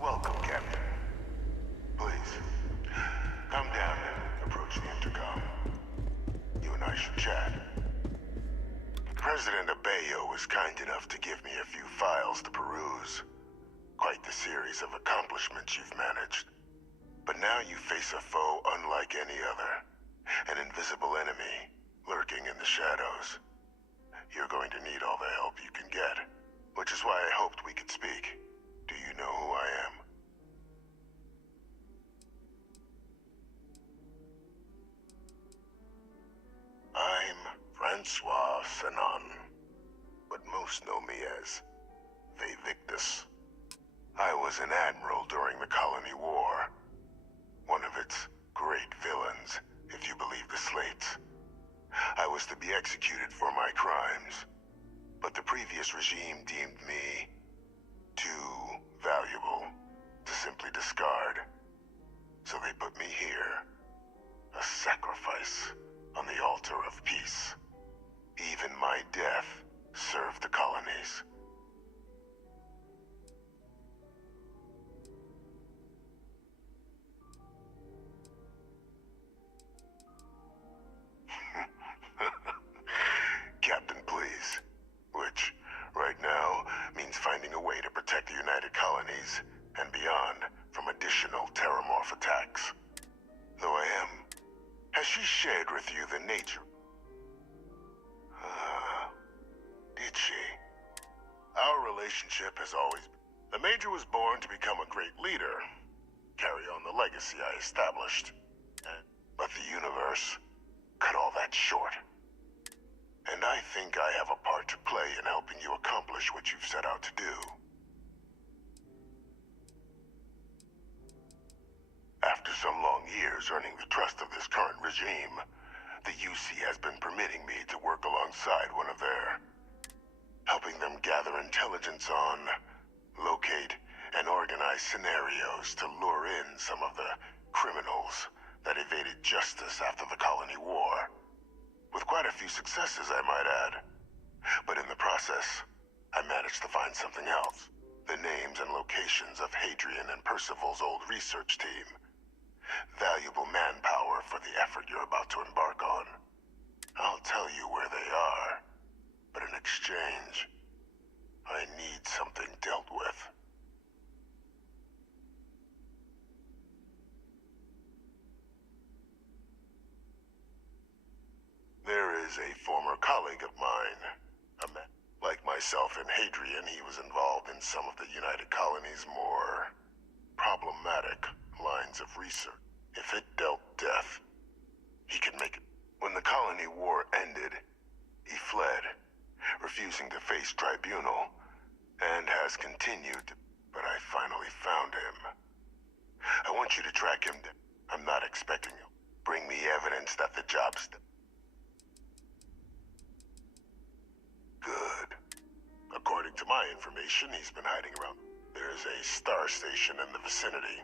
Welcome, Captain. Please, come down and approach the intercom. You and I should chat. President Abeyo was kind enough to give me a few files to peruse. Quite the series of accomplishments you've managed. But now you face a foe unlike any other. An invisible enemy, lurking in the shadows. You're going to need all the help you can get, which is why I hoped we could speak. Do you know who I am? I'm Francois Sanon, but most know me as Victus. I was an admiral during the Colony War. One of its great villains, if you believe the slates. I was to be executed for my crimes, but the previous regime deemed me too valuable to simply discard. So they put me here, a sacrifice on the altar of peace. Even my death served the colonies. Captain, please. Which, right now, means finding a way to protect the United Colonies and beyond from additional terramorph attacks. Though I am. Has she shared with you the nature? Did she? Our relationship has always been. The Major was born to become a great leader, carry on the legacy I established. But the universe cut all that short. And I think I have a part to play in helping you accomplish what you've set out to do. After some long years earning the trust of this current regime, the UC has been permitting me to work alongside one of their... helping them gather intelligence on, locate, and organize scenarios to lure in some of the criminals that evaded justice after the Colony War. With quite a few successes, I might add. But in the process, I managed to find something else. The names and locations of Hadrian and Percival's old research team. Valuable manpower for the effort you're about to embark on. I'll tell you where they are, but in exchange, I need something dealt with. There is a former colleague of mine. A man like myself and Hadrian, he was involved in some of the United Colony's more problematic lines of research. If it dealt death, he could make it. When the Colony War ended, he fled, refusing to face tribunal, and has continued, but I finally found him. I want you to track him down. I'm not expecting him. Bring me evidence that the job's done. Good. According to my information, he's been hiding around. There's a star station in the vicinity.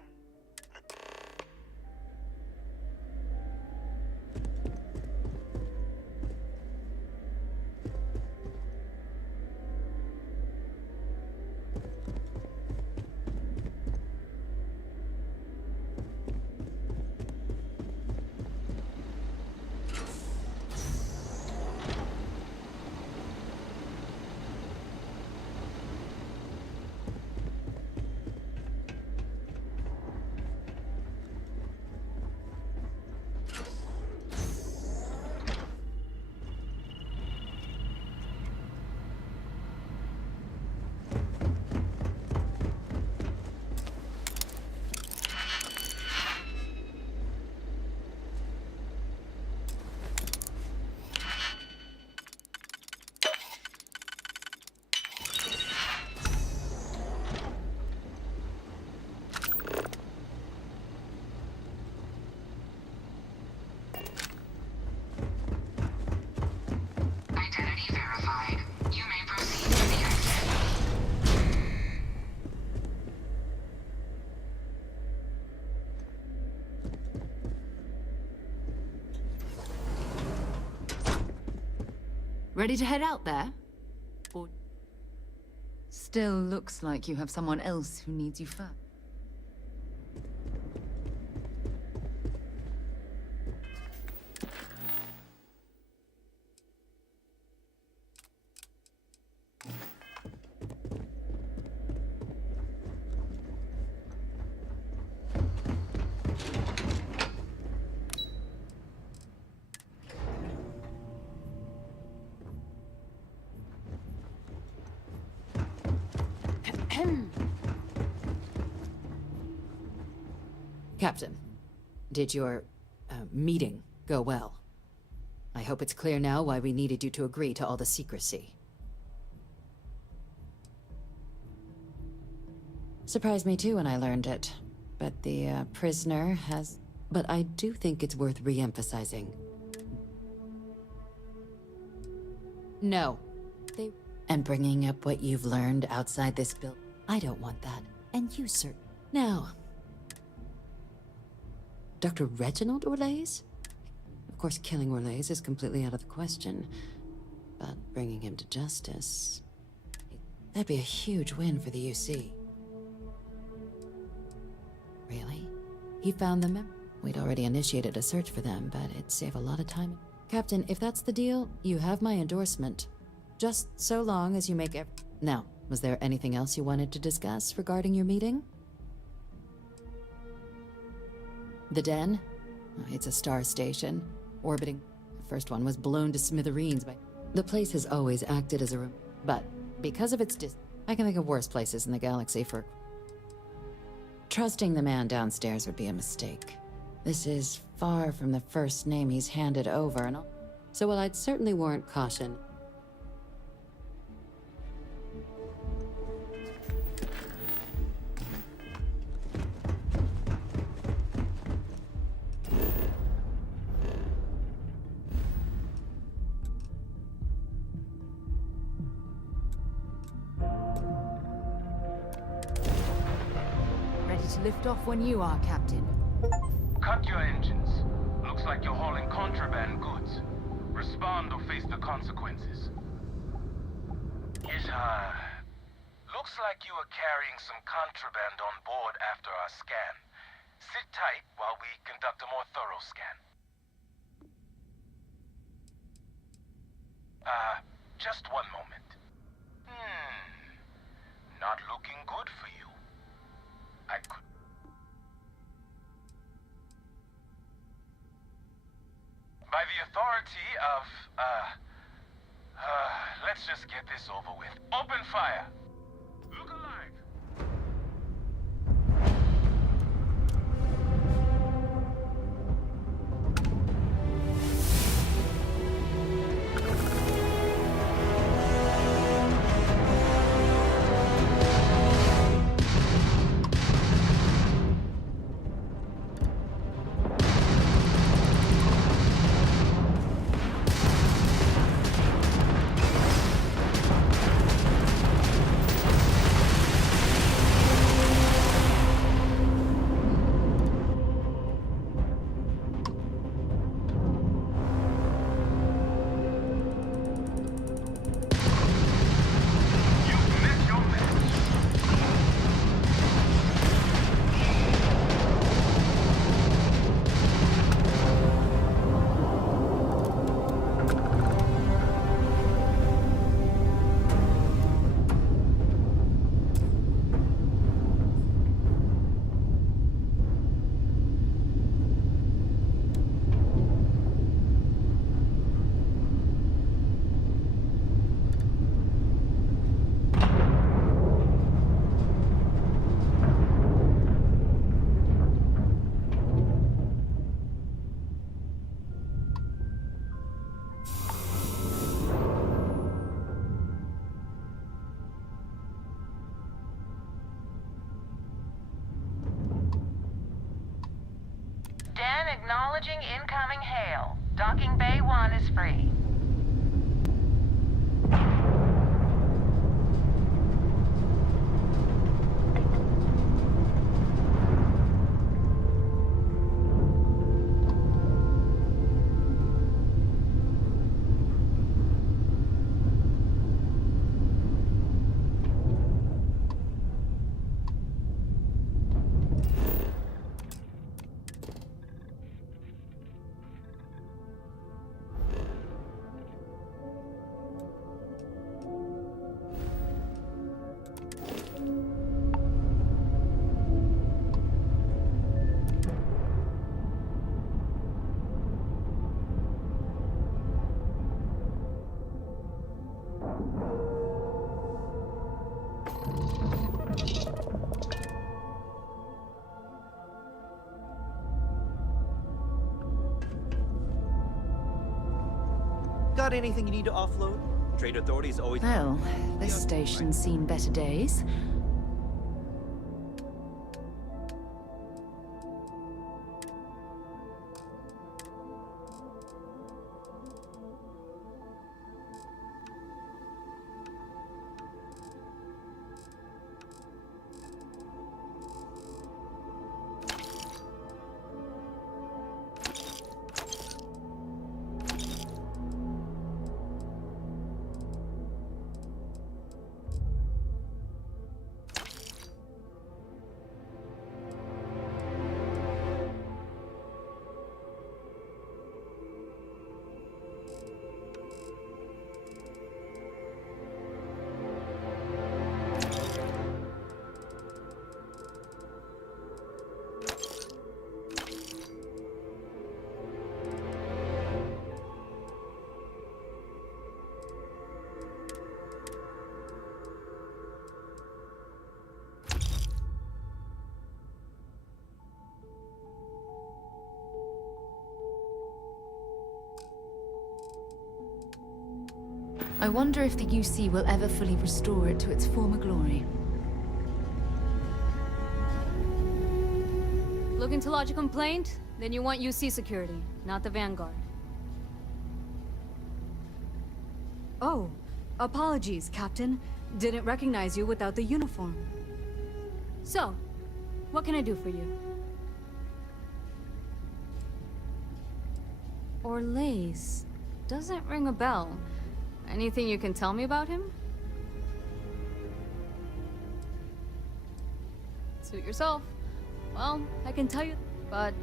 Ready to head out there? Or... Still looks like you have someone else who needs you first. Captain, did your meeting go well? I hope it's clear now why we needed you to agree to all the secrecy. Surprised me too when I learned it, but the prisoner has... But I do think it's worth re-emphasizing. No. And bringing up what you've learned outside this building. I don't want that. And you, sir. Now... Dr. Reginald Orlaise? Of course, killing Orlaise is completely out of the question. But bringing him to justice... That'd be a huge win for the UC. Really? He found them? We'd already initiated a search for them, but it'd save a lot of time. Captain, if that's the deal, you have my endorsement. Just so long as you make Now, was there anything else you wanted to discuss regarding your meeting? The Den? It's a star station, orbiting. The first one was blown to smithereens by... The place has always acted as a room, but because of its I can think of worse places in the galaxy for... Trusting the man downstairs would be a mistake. This is far from the first name he's handed over and all. So while I'd certainly warrant caution... To lift off when you are, Captain. Cut your engines. Looks like you're hauling contraband goods. Respond or face the consequences. Looks like you were carrying some contraband on board after our scan. Sit tight while we conduct a more thorough scan. Just one moment. Not looking good for you. I could... By the authority of, let's just get this over with. Open fire! Look alive! Den acknowledging incoming hail. Docking Bay 1 is free. Got anything you need to offload? Trade authorities always. Well, this station's seen better days. I wonder if the UC will ever fully restore it to its former glory. Looking to lodge a complaint? Then you want UC security, not the Vanguard. Oh, apologies, Captain. Didn't recognize you without the uniform. So, what can I do for you? Orlaise. Doesn't ring a bell. Anything you can tell me about him? Suit yourself. Well, I can tell you, but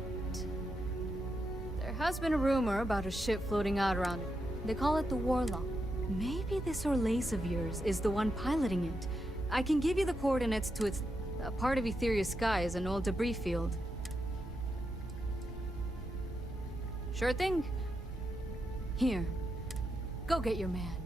there has been a rumor about a ship floating out around it. They call it the Warlock. Maybe this Orlaise of yours is the one piloting it. I can give you the coordinates to its... A part of Etheria's sky is an old debris field. Sure thing. Here. Go get your man.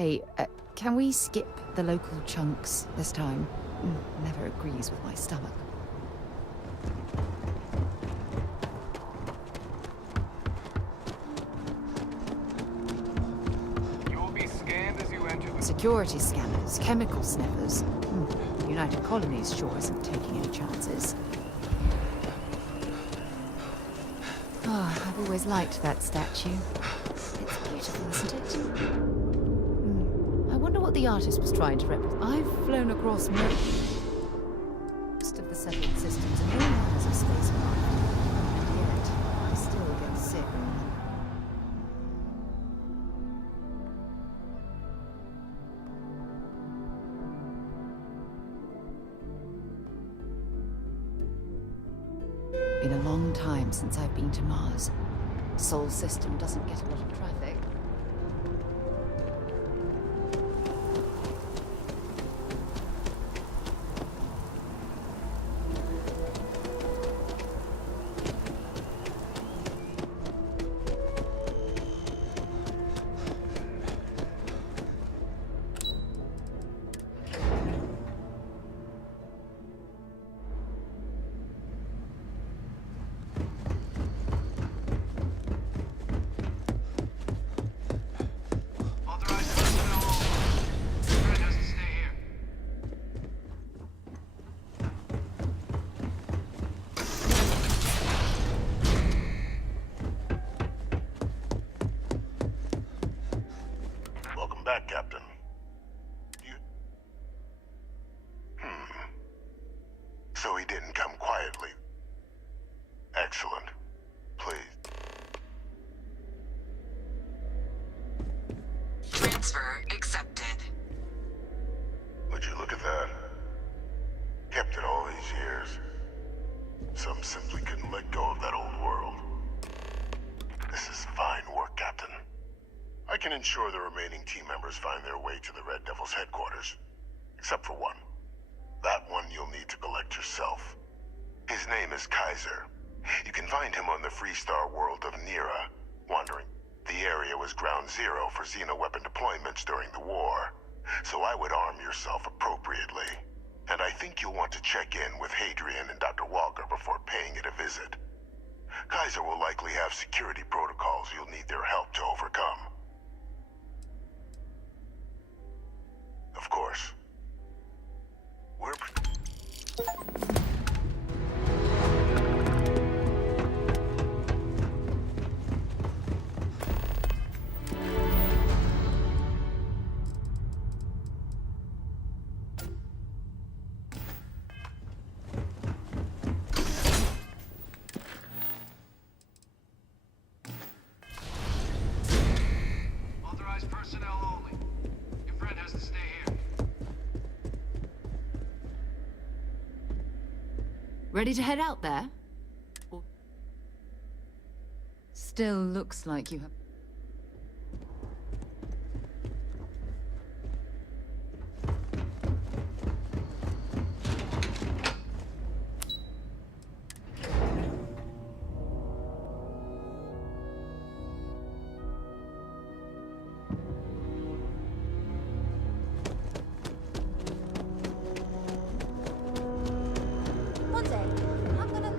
Hey, can we skip the local chunks this time? Never agrees with my stomach. You'll be scanned as you enter the... Security scanners, chemical sniffers. The United Colonies sure isn't taking any chances. Oh, I've always liked that statue. It's beautiful, isn't it? I wonder what the artist was trying to represent. I've flown across most of the settled systems and all kinds of spacecraft. And yet, I still get sick. Been a long time since I've been to Mars. Sol system doesn't get a lot of traffic. Welcome back, Captain. So he didn't come quietly. Excellent. Please. Transfer accepted. Would you look at that? Kept it all these years. Some simply couldn't let go of that old world. This is fine work, Captain. I can ensure the remaining team members find their way to the Red Devil's headquarters. Except for one. That one you'll need to collect yourself. His name is Kaiser. You can find him on the Freestar world of Nira, wandering. The area was ground zero for xeno-weapon deployments during the war, so I would arm yourself appropriately. And I think you'll want to check in with Hadrian and Dr. Walker before paying it a visit. Kaiser will likely have security protocols you'll need their help to overcome. Of course. We're... Authorized personnel only. Your friend has to stay here. Ready to head out there? Still looks like you have... One day, I'm gonna...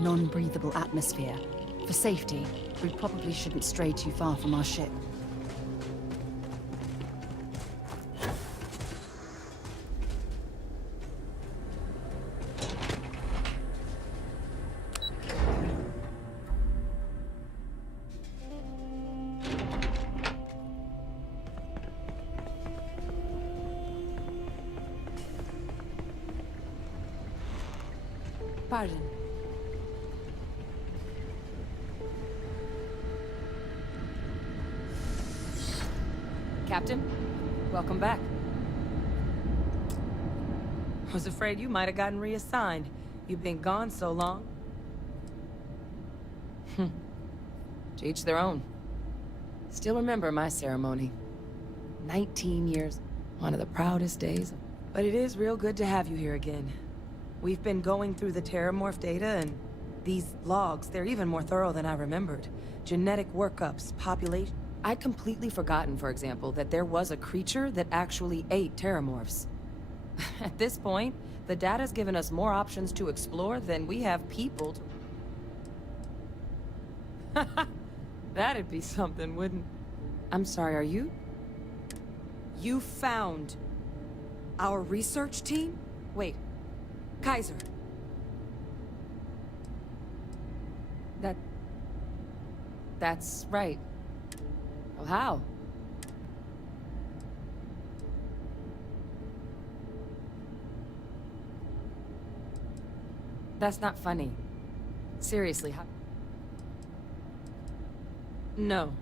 Non-breathable atmosphere. For safety, we probably shouldn't stray too far from our ship. pardon. Captain, welcome back. Was afraid you might have gotten reassigned. You've been gone so long. To each their own. Still remember my ceremony. 19 years. One of the proudest days. But it is real good to have you here again. We've been going through the Terramorph data and these logs, they're even more thorough than I remembered. Genetic workups, population. I'd completely forgotten, for example, that there was a creature that actually ate Terramorphs. At this point, the data's given us more options to explore than we have people to... That'd be something, wouldn't... I'm sorry, are you? You found our research team? Wait, Kaiser. That's right. Well, how? That's not funny. Seriously, how? No.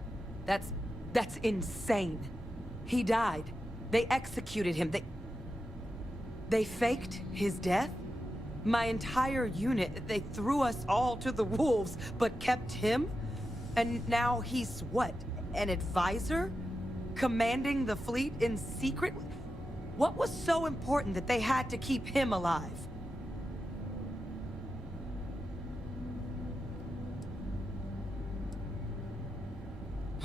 That's insane. He died. They executed him. They faked his death? My entire unit, they threw us all to the wolves, but kept him? And now he's what? An advisor? Commanding the fleet in secret? What was so important that they had to keep him alive?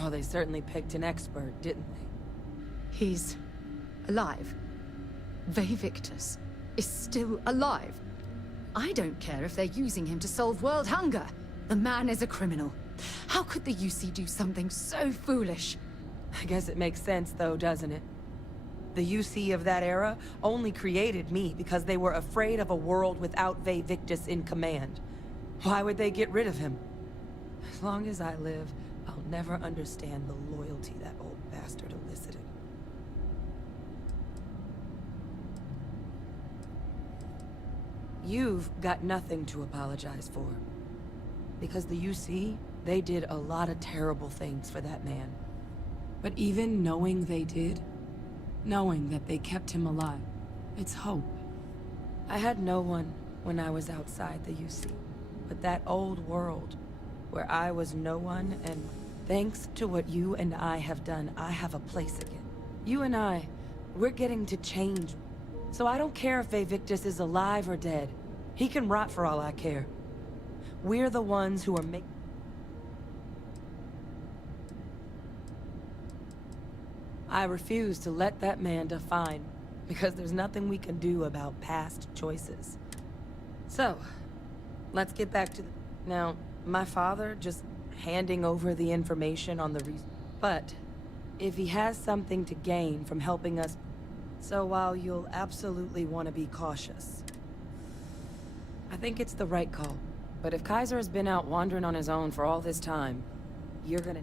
Oh, they certainly picked an expert, didn't they? He's alive. Vivictus is still alive. I don't care if they're using him to solve world hunger. The man is a criminal. How could the UC do something so foolish? I guess it makes sense, though, doesn't it? The UC of that era only created me because they were afraid of a world without Vivictus in command. Why would they get rid of him? As long as I live, I'll never understand the loyalty that old bastard elicited. You've got nothing to apologize for. Because the UC, they did a lot of terrible things for that man. But even knowing they did, knowing that they kept him alive, it's hope. I had no one when I was outside the UC, but that old world, where I was no one, and thanks to what you and I have done, I have a place again. You and I, we're getting to change. So I don't care if Vivictus is alive or dead. He can rot for all I care. We're the ones who are I refuse to let that man define, because there's nothing we can do about past choices. So, let's get back to Now, my father just handing over the information on the reason. But, if he has something to gain from helping us... So while you'll absolutely want to be cautious, I think it's the right call. But if Kaiser has been out wandering on his own for all this time, you're gonna...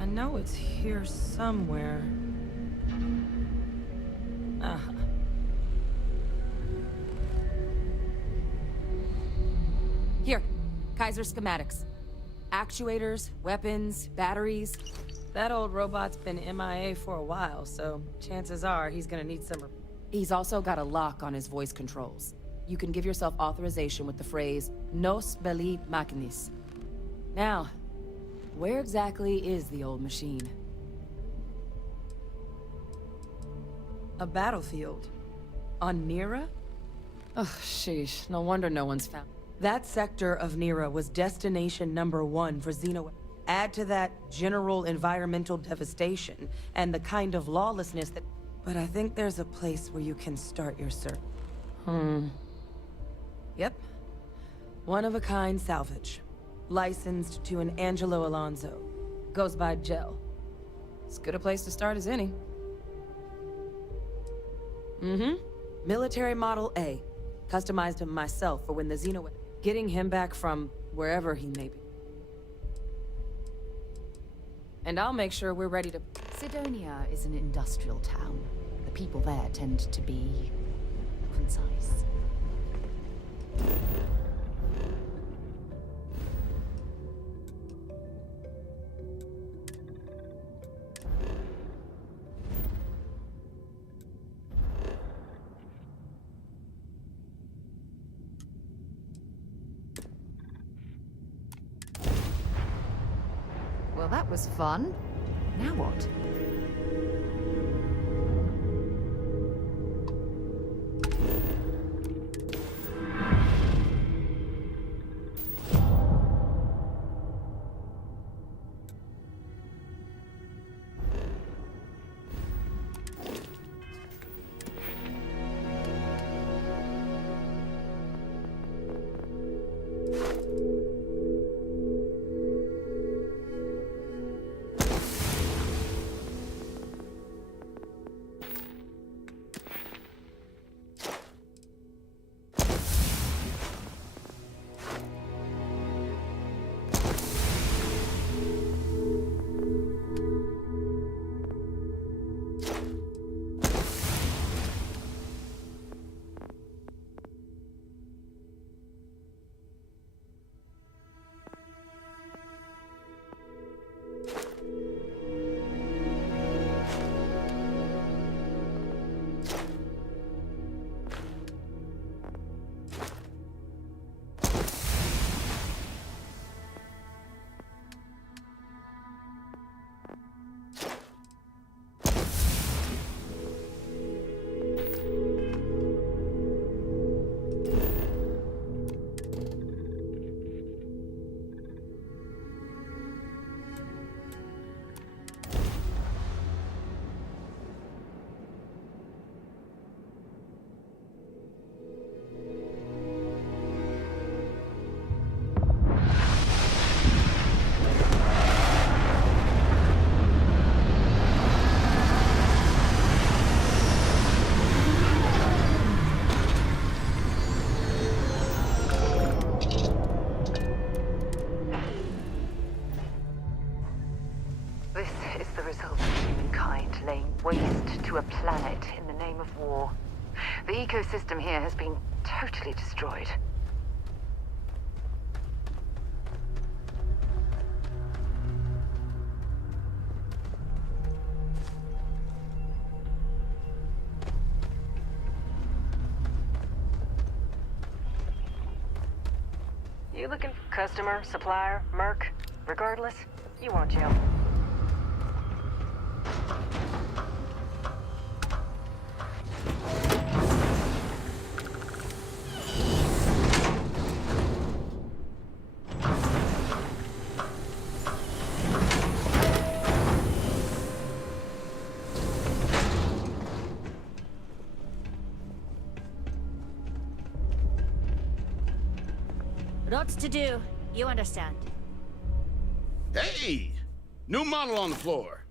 I know it's here somewhere. Uh-huh. Here, Kaiser schematics. Actuators, weapons, batteries. That old robot's been MIA for a while, so chances are he's gonna need some... He's also got a lock on his voice controls. You can give yourself authorization with the phrase, Nos belli machinis. Now, where exactly is the old machine? A battlefield? On Nera? Ugh, sheesh. No wonder no one's found. That sector of Nera was destination #1 for Xeno. Add to that general environmental devastation and the kind of lawlessness that... But I think there's a place where you can start your search. Yep. One-of-a-kind salvage. Licensed to an Angelo Alonso. Goes by Gel. As good a place to start as any. Military Model A. Customized him myself for when the Xeno... Getting him back from wherever he may be. And I'll make sure we're ready to... Sidonia is an industrial town. The people there tend to be... concise. Well, that was fun. Now what? To a planet in the name of war. The ecosystem here has been totally destroyed. You looking for customer, supplier, merc? Regardless, you want Jill. Lots to do. You understand. Hey! New model on the floor.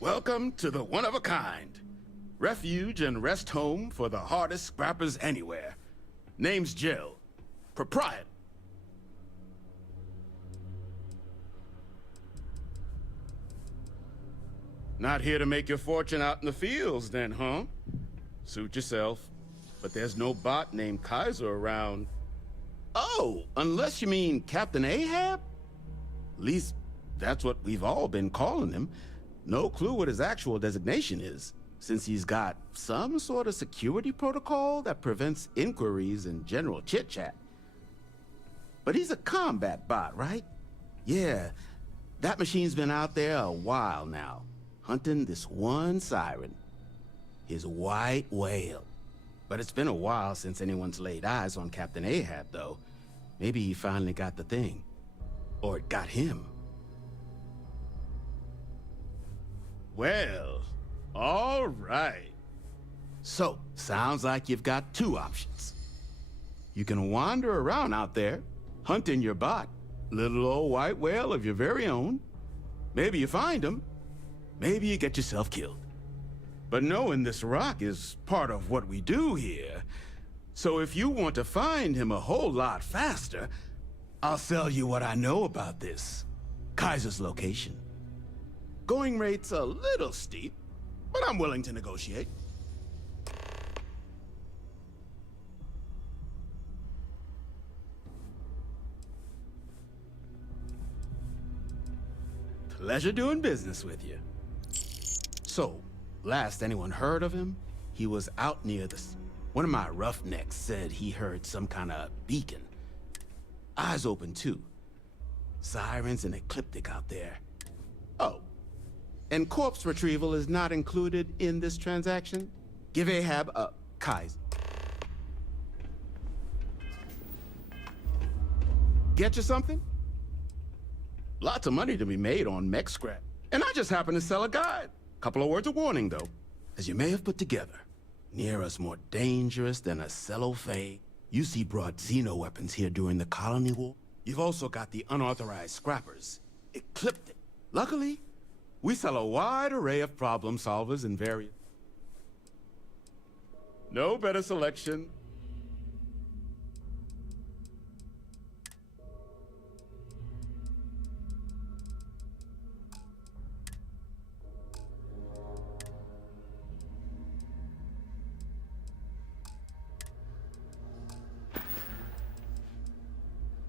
Welcome to the one-of-a-kind. Refuge and rest home for the hardest scrappers anywhere. Name's Jill. Proprietor. Not here to make your fortune out in the fields then, huh? Suit yourself. But there's no bot named Kaiser around. Oh, unless you mean Captain Ahab? At least, that's what we've all been calling him. No clue what his actual designation is, since he's got some sort of security protocol that prevents inquiries and general chit-chat. But he's a combat bot, right? Yeah, that machine's been out there a while now, hunting this one siren. his white whale. But it's been a while since anyone's laid eyes on Captain Ahab, though. Maybe he finally got the thing. Or it got him. Well, all right. So, sounds like you've got two options. You can wander around out there, hunting your bot, little old white whale of your very own. Maybe you find him. Maybe you get yourself killed. But knowing this rock is part of what we do here. So if you want to find him a whole lot faster, I'll sell you what I know about this. Kaiser's location. Going rate's a little steep, but I'm willing to negotiate. Pleasure doing business with you. So, last anyone heard of him, he was out near the... One of my roughnecks said he heard some kind of beacon. Eyes open, too. Sirens and ecliptic out there. Oh, and corpse retrieval is not included in this transaction? Give Ahab a... Kaiser. Get you something? Lots of money to be made on mech scrap. And I just happen to sell a guide. Couple of words of warning, though. As you may have put together, Neera's more dangerous than a cellophane. UC brought Xeno weapons here during the Colony War. You've also got the unauthorized scrappers, Ecliptic. Luckily, we sell a wide array of problem solvers in various... No better selection.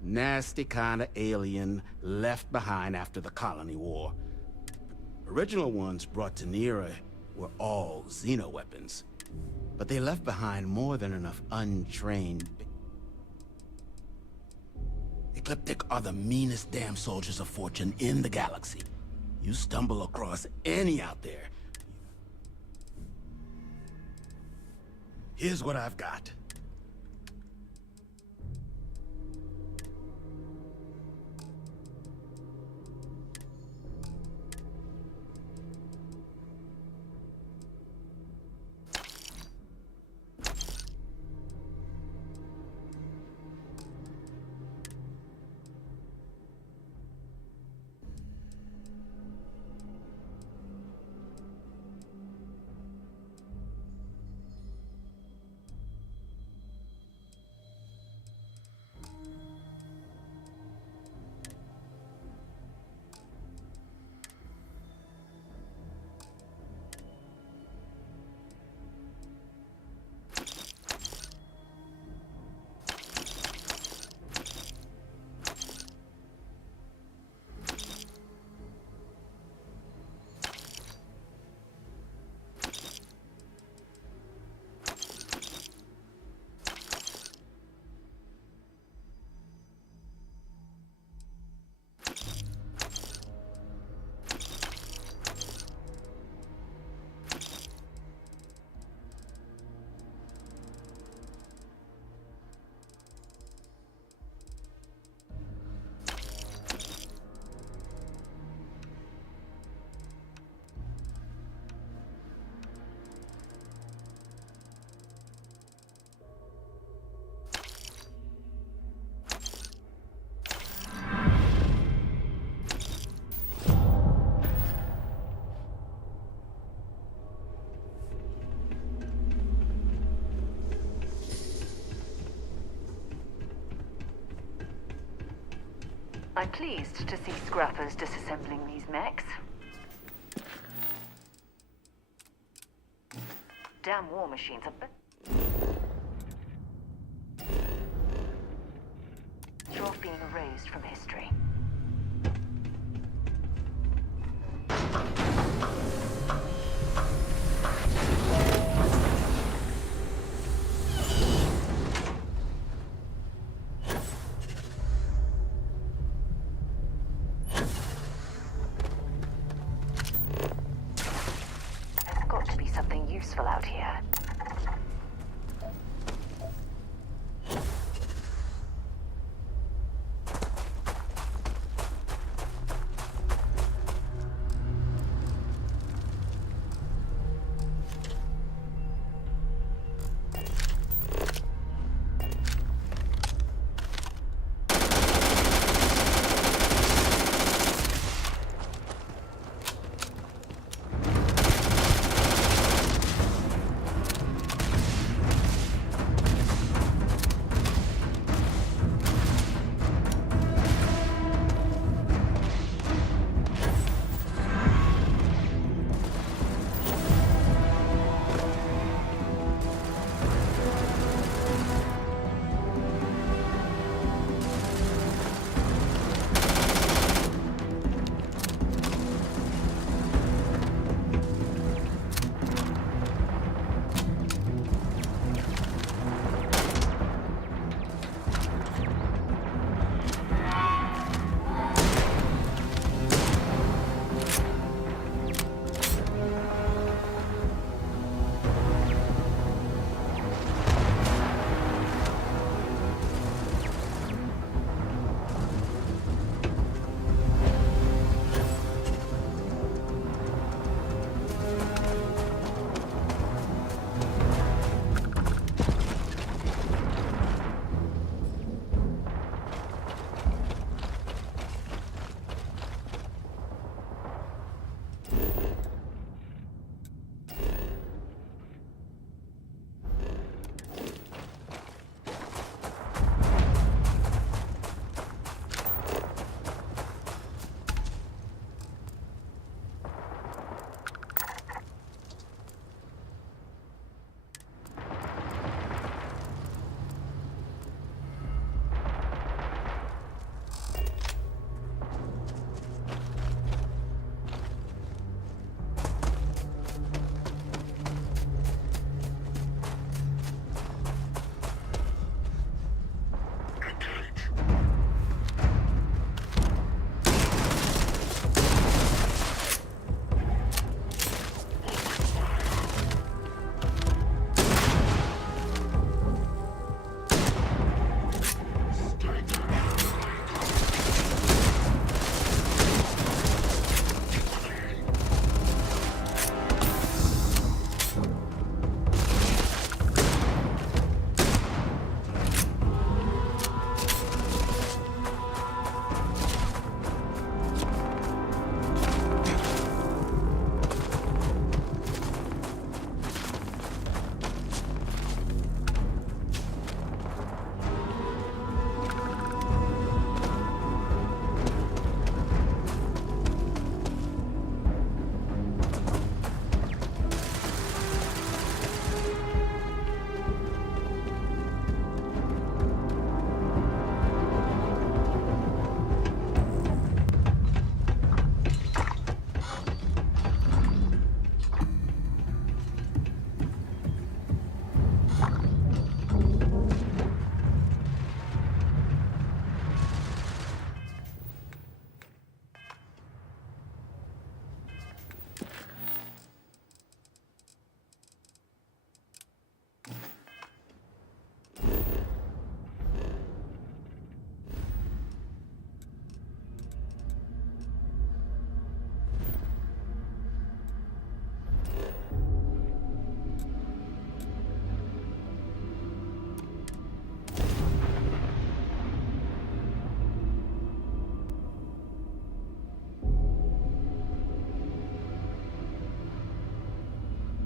Nasty kind of alien left behind after the Colony War. Original ones brought to Neera were all Xeno weapons, but they left behind more than enough untrained... Ecliptic are the meanest damn soldiers of fortune in the galaxy. You stumble across any out there. Here's what I've got. I'm pleased to see scrappers disassembling these mechs. Damn war machines are... Drop being erased from history. useful out here.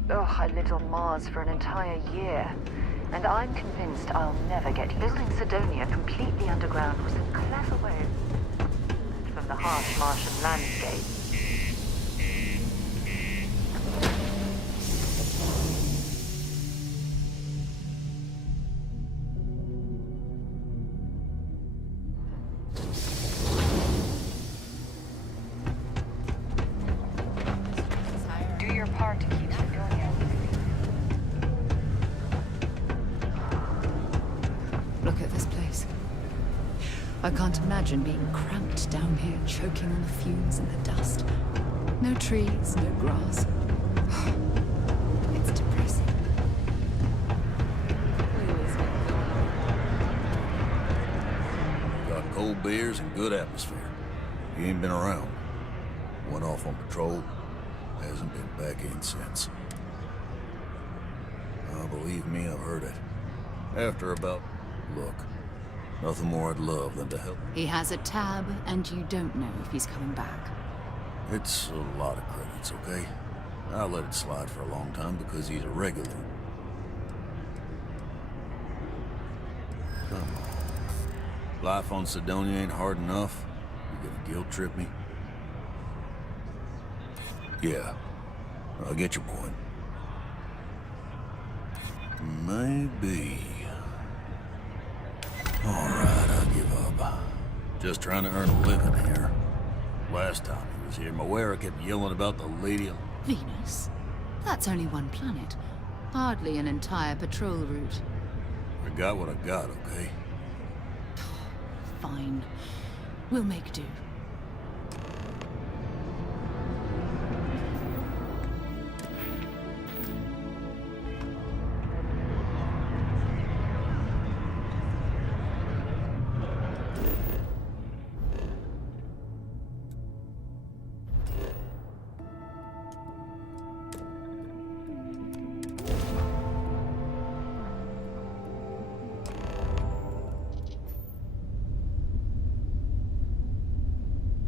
Oh, I lived on Mars for an entire year, and I'm convinced I'll never get used. Building Sidonia completely underground was a clever way from the harsh Martian landscape. Do your part to keep Sidonia. Look at this place. I can't imagine being cramped down here, choking on the fumes and the dust. No trees, no grass. It's depressing. beers and good atmosphere. You ain't been around. Went off on patrol. Hasn't been back in since. Oh, believe me, I've heard it. After about... Look, nothing more I'd love than to help. He has a tab, and you don't know if he's coming back. It's a lot of credits, okay? I let it slide for a long time because he's a regular. Come on. Life on Sidonia ain't hard enough. You gonna guilt trip me? Yeah, I get your point. Maybe. Alright, I'll give up. Just trying to earn a living here. Last time he was here, Moira kept yelling about the lady... Venus? That's only one planet. Hardly an entire patrol route. I got what I got, okay? Fine. We'll make do.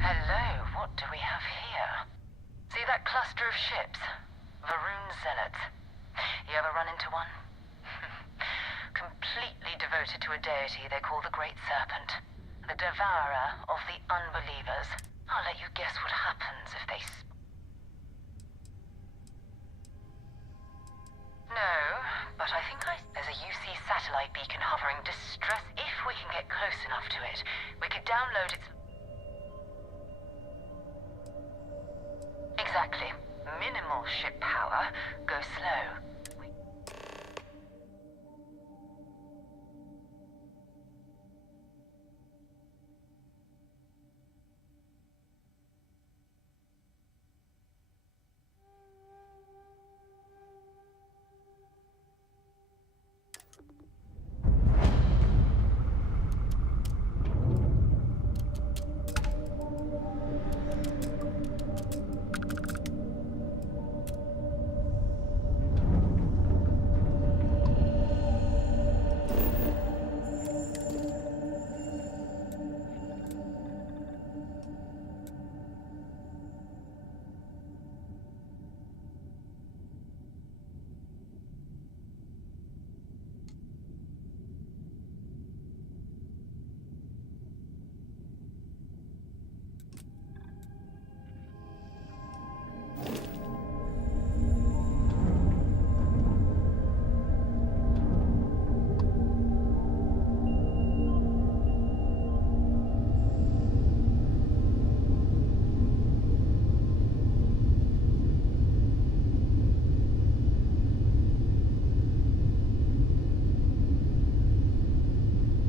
Hello, what do we have here? See that cluster of ships? Varun Zealots. You ever run into one? Completely devoted to a deity they call the Great Serpent. The devourer of the unbelievers. I'll let you guess what happens if they... No, but I think there's a UC satellite beacon hovering distress. If we can get close enough to it, we could download its... Exactly. Minimal ship power. Go slow.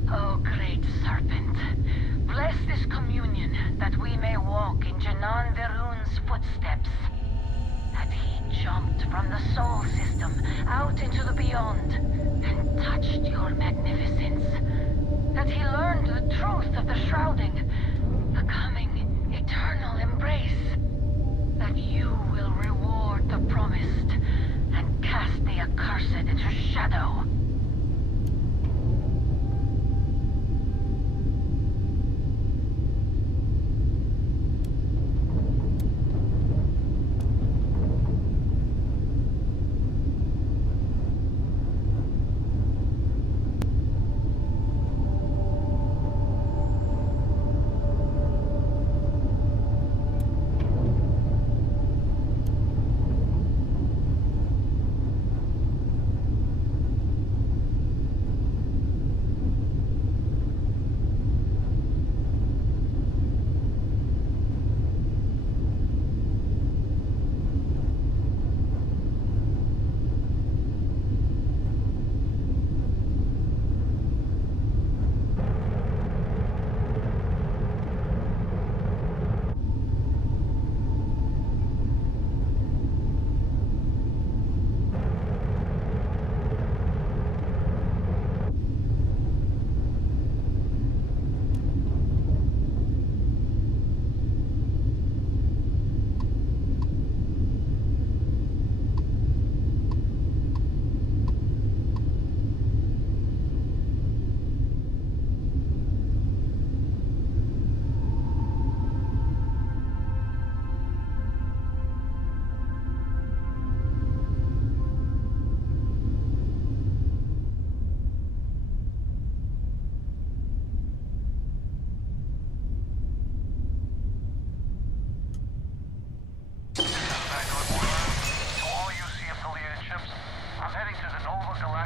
Oh, great serpent, bless this communion that we may walk in Janan Verun's footsteps. That he jumped from the soul system out into the beyond and touched your magnificence. That he learned the truth of the shrouding, the coming eternal embrace. That you will reward the promised and cast the accursed into shadow.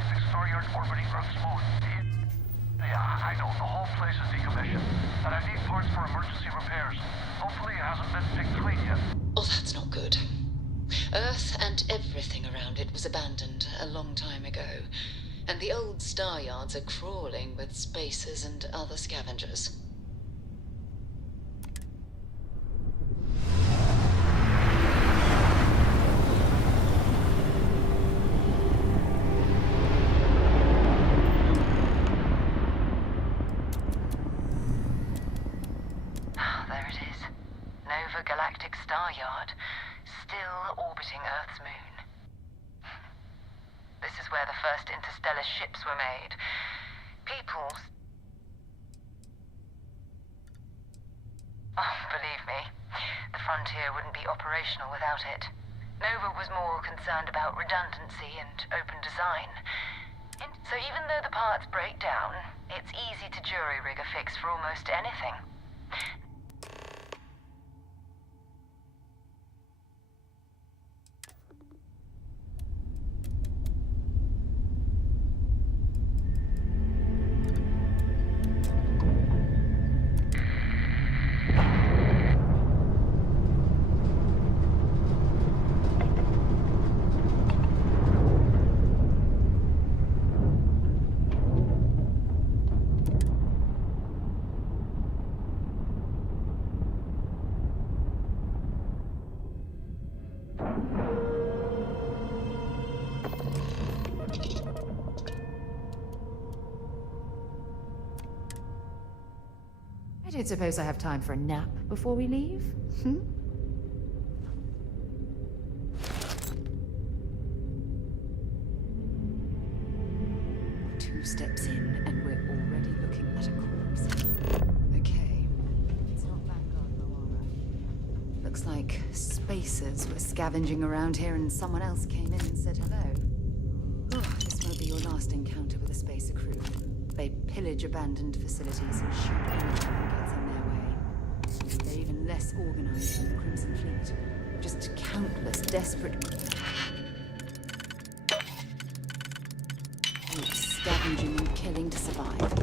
Galactic Star Yard orbiting Earth's moon. Yeah, I know. The whole place is decommissioned. And I need parts for emergency repairs. Hopefully it hasn't been picked clean yet. Oh, that's not good. Earth and everything around it was abandoned a long time ago. And the old star yards are crawling with spacers and other scavengers. There it is. Nova Galactic Star Yard, still orbiting Earth's moon. This is where the first interstellar ships were made. People... Oh, believe me, the frontier wouldn't be operational without it. Nova was more concerned about redundancy and open design. So even though the parts break down, it's easy to jury-rig a fix for almost anything. I don't suppose I have time for a nap before we leave? Hmm? Two steps in, and we're already looking at a corpse. Okay. It's not Vanguard Moara. Looks like spacers were scavenging around here and someone else came in and said hello. Oh, this won't be your last encounter with a spacer crew. They pillage abandoned facilities and shoot anything that gets in their way. They're even less organized than the Crimson Fleet. Just countless desperate groups scavenging and killing to survive.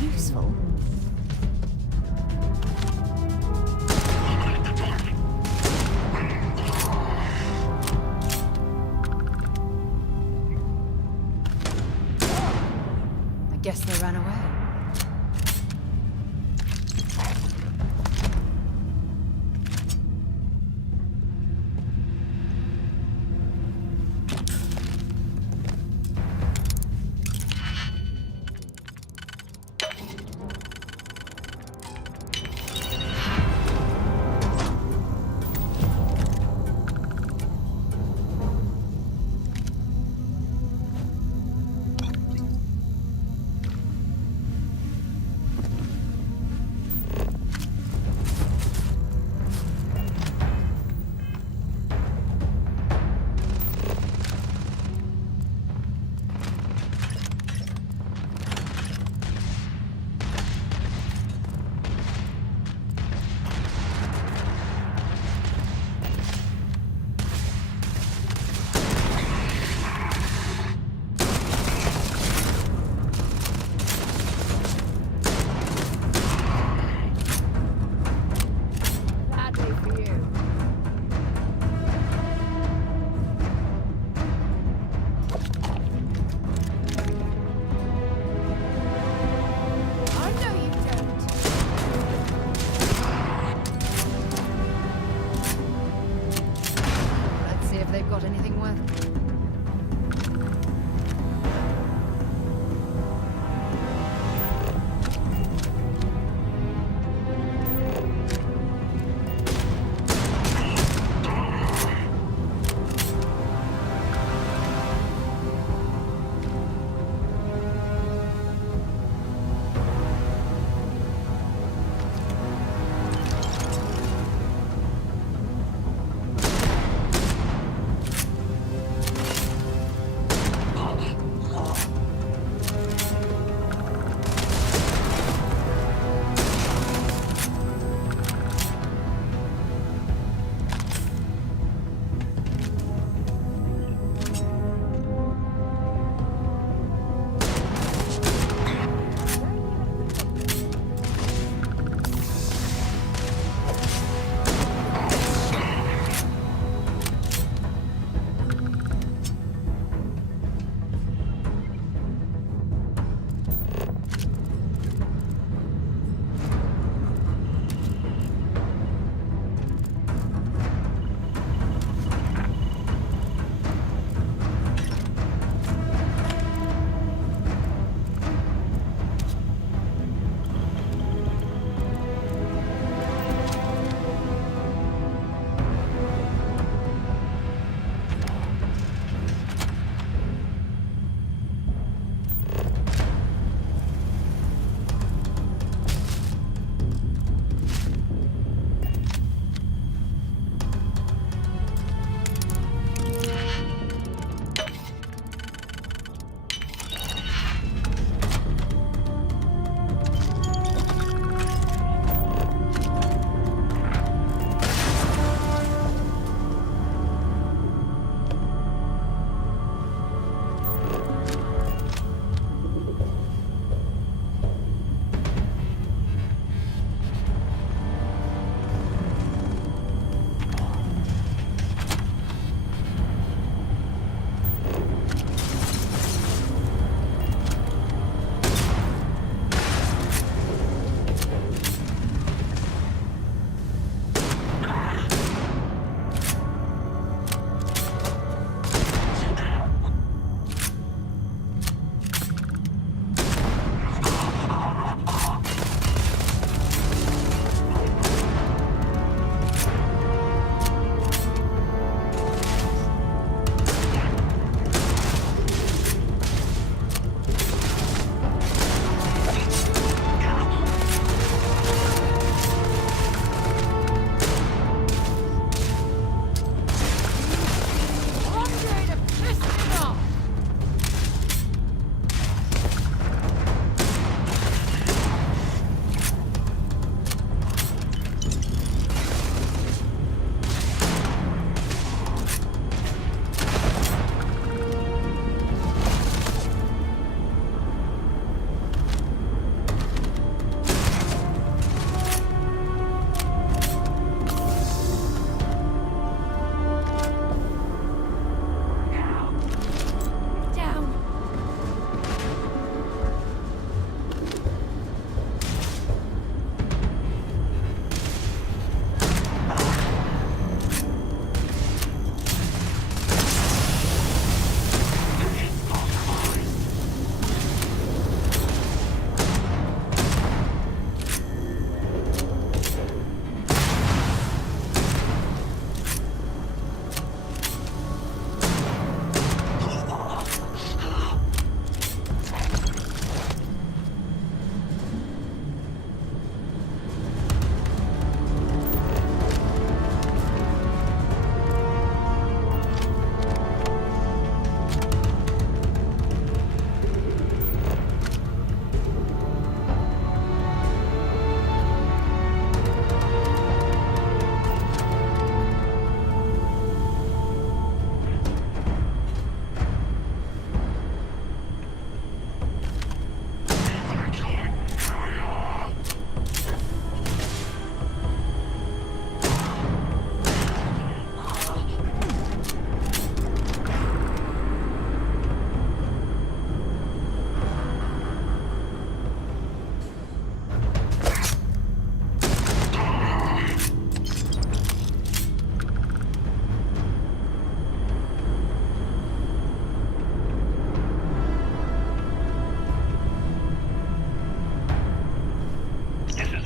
Useful. I guess they ran away.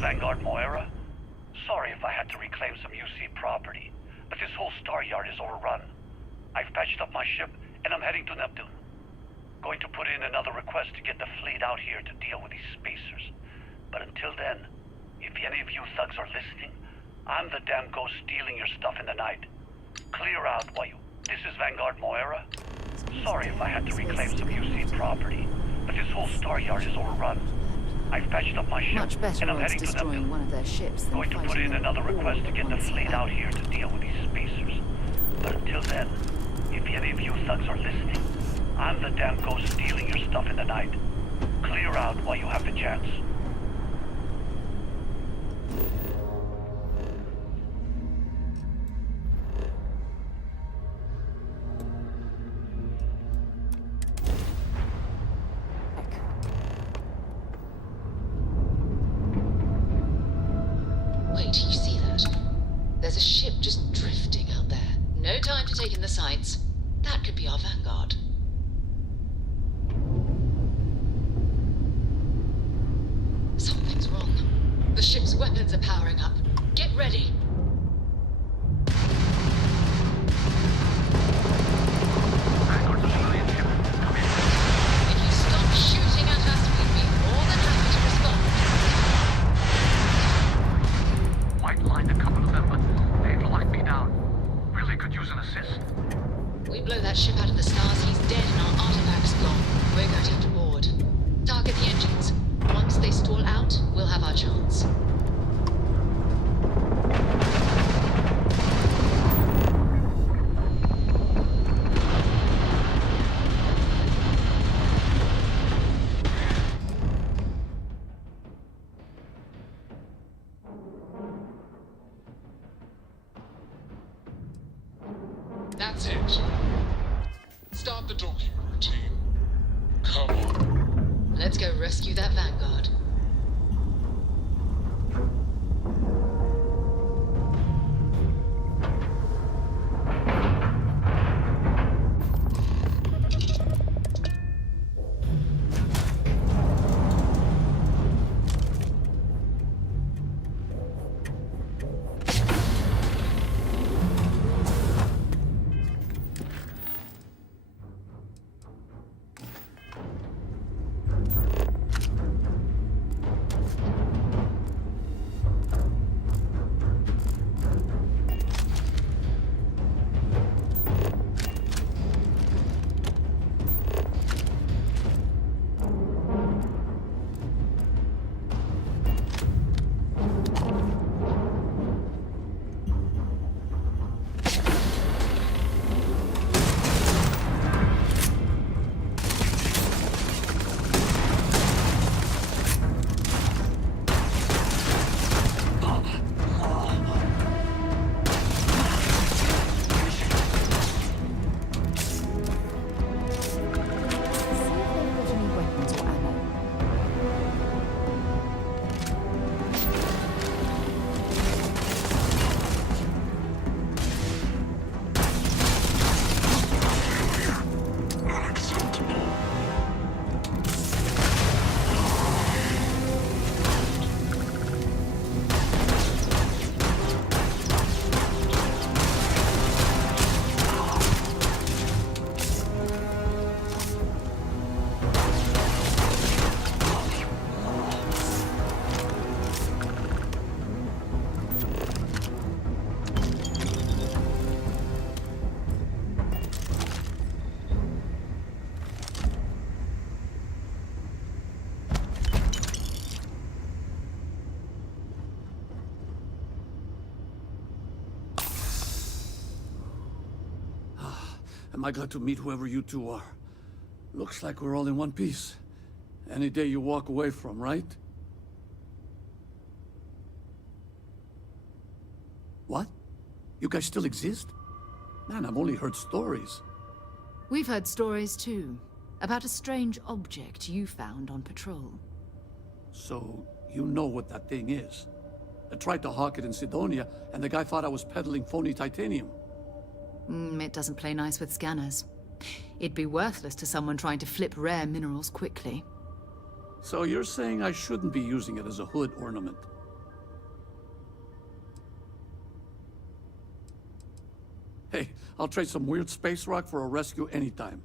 Vanguard Moira? Sorry if I had to reclaim some UC property, but this whole star yard is overrun. I've patched up my ship, and I'm heading to Neptune. Going to put in another request to get the fleet out here to deal with these spacers. But until then, if any of you thugs are listening, I'm the damn ghost stealing your stuff in the night. Clear out while you... This is Vanguard Moira? Sorry if I had to reclaim some UC property, but this whole star yard is overrun. I've patched up my ship, Much better and I'm odds heading to destroying Neptune. one of their ships than Going to put fighting in them another all request to at get the once. fleet out here to deal with these spacers. But until then, if any of you thugs are listening, I'm the damn ghost stealing your stuff in the night. Clear out while you have the chance. Wait, you see that? There's a ship just drifting out there. No time to take in the sights. That could be our vanguard. Something's wrong. The ship's weapons are powering up. Get ready. If you stop shooting at us, we'd be more than happy to respond. Might line a couple of them, but they've locked me down. Really could use an assist. We blow that ship out of the stars, he's dead and our artifact's gone. We're going to have to board. Target the engines. Once they stall out, we'll have our chance. That's it. Start the docking routine. Come on. Let's go rescue that vanguard. Am I glad to meet whoever you two are. Looks like we're all in one piece. Any day you walk away from, right? What? You guys still exist? Man, I've only heard stories. We've heard stories too, about a strange object you found on patrol. So, you know what that thing is? I tried to hawk it in Sidonia, and the guy thought I was peddling phony titanium. It doesn't play nice with scanners. It'd be worthless to someone trying to flip rare minerals quickly. So you're saying I shouldn't be using it as a hood ornament? I'll trade some weird space rock for a rescue anytime.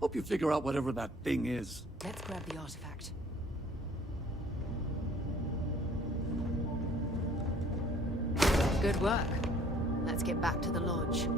Hope you figure out whatever that thing is. Let's grab the artifact. Good work. Let's get back to the lodge.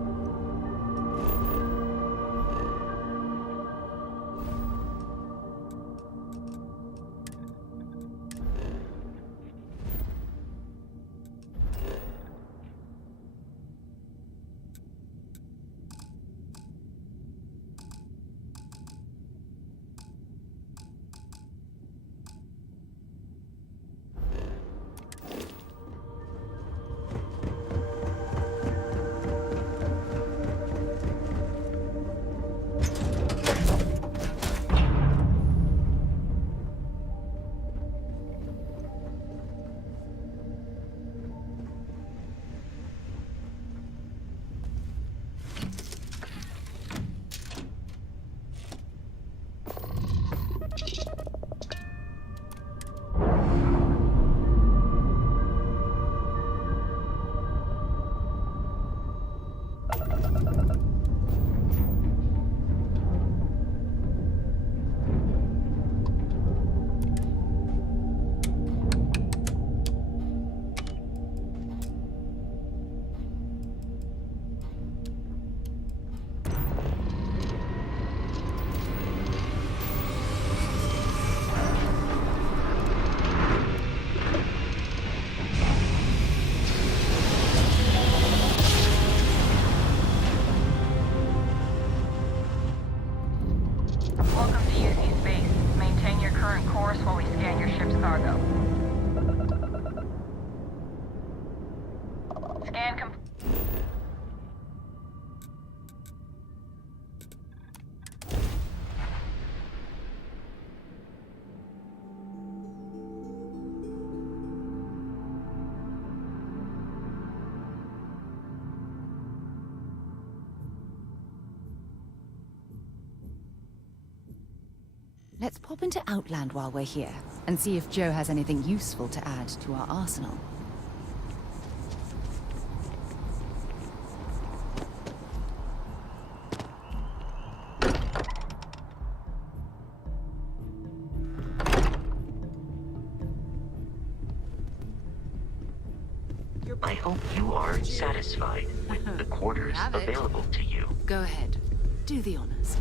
Welcome to UC Space. Maintain your current course while we scan your ship's cargo. Scan complete. Let's pop into Outland while we're here, and see if Joe has anything useful to add to our arsenal. I hope you are satisfied with the quarters available to you. Go ahead. Do the honors.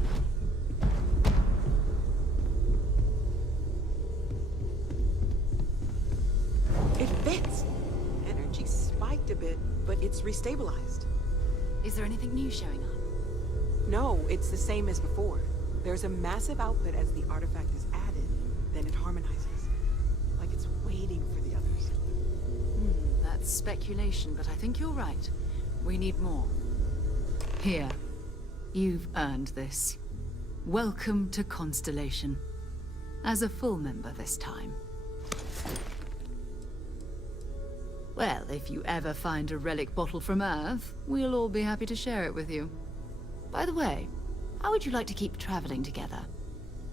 It fits. Energy spiked a bit, but it's restabilized. Is there anything new showing up? No, it's the same as before. There's a massive output as the artifact is added, then it harmonizes. Like it's waiting for the others. That's speculation, but I think you're right. We need more. Here. You've earned this. Welcome to Constellation. As a full member this time. Well, if you ever find a relic bottle from Earth, we'll all be happy to share it with you. By the way, how would you like to keep traveling together?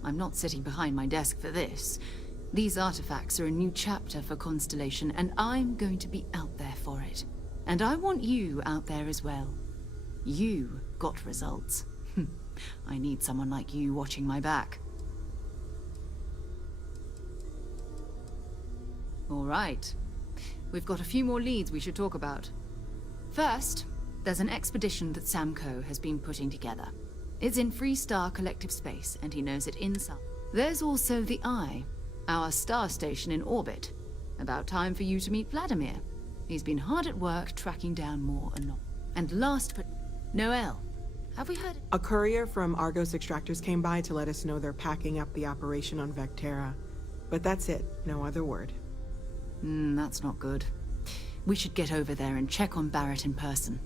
I'm not sitting behind my desk for this. These artifacts are a new chapter for Constellation, and I'm going to be out there for it. And I want you out there as well. You got results. I need someone like you watching my back. All right. We've got a few more leads we should talk about. First, there's an expedition that Samco has been putting together. It's in Freestar Collective Space, and he knows it inside. There's also the Eye, our star station in orbit. About time for you to meet Vladimir. He's been hard at work tracking down more and more. And last but... Noel, have we heard... A courier from Argos Extractors came by to let us know they're packing up the operation on Vectera. But that's it, no other word. That's not good. We should get over there and check on Barrett in person.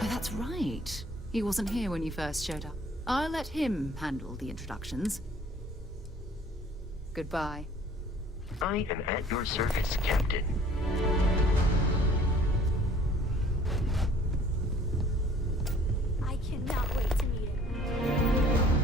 Oh, that's right. He wasn't here when you first showed up. I'll let him handle the introductions. Goodbye. I am at your service, Captain. I cannot wait to meet him.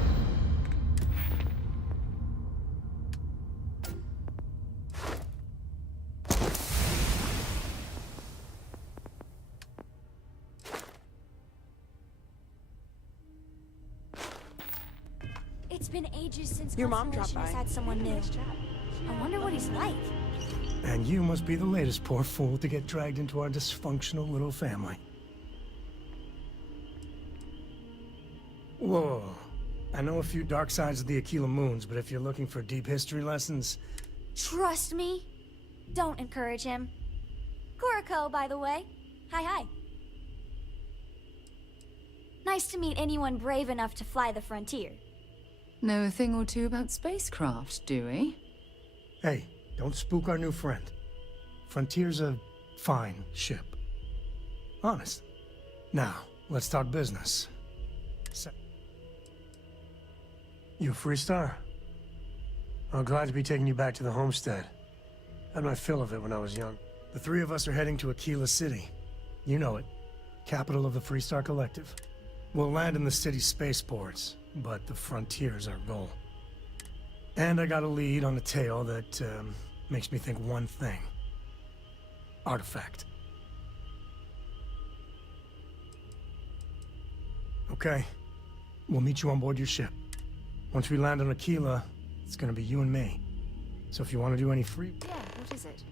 It's been ages since Your mom dropped Constellation has by. had someone new. I wonder what he's like. And you must be the latest poor fool to get dragged into our dysfunctional little family. Whoa. I know a few dark sides of the Aquila Moons, but if you're looking for deep history lessons... Trust me. Don't encourage him. Kuriko, by the way. Hi. Nice to meet anyone brave enough to fly the frontier. Know a thing or two about spacecraft, do we? Hey, don't spook our new friend. Frontier's a fine ship. Honest. Now, let's talk business. You a Freestar? I'm glad to be taking you back to the homestead. Had my fill of it when I was young. The three of us are heading to Aquila City. You know it. Capital of the Freestar Collective. We'll land in the city's spaceports, but the frontier's our goal. And I got a lead on a tale that makes me think one thing. Artifact. Okay. We'll meet you on board your ship. Once we land on Aquila, it's gonna be you and me. So if you want to do any free... Yeah, what is it?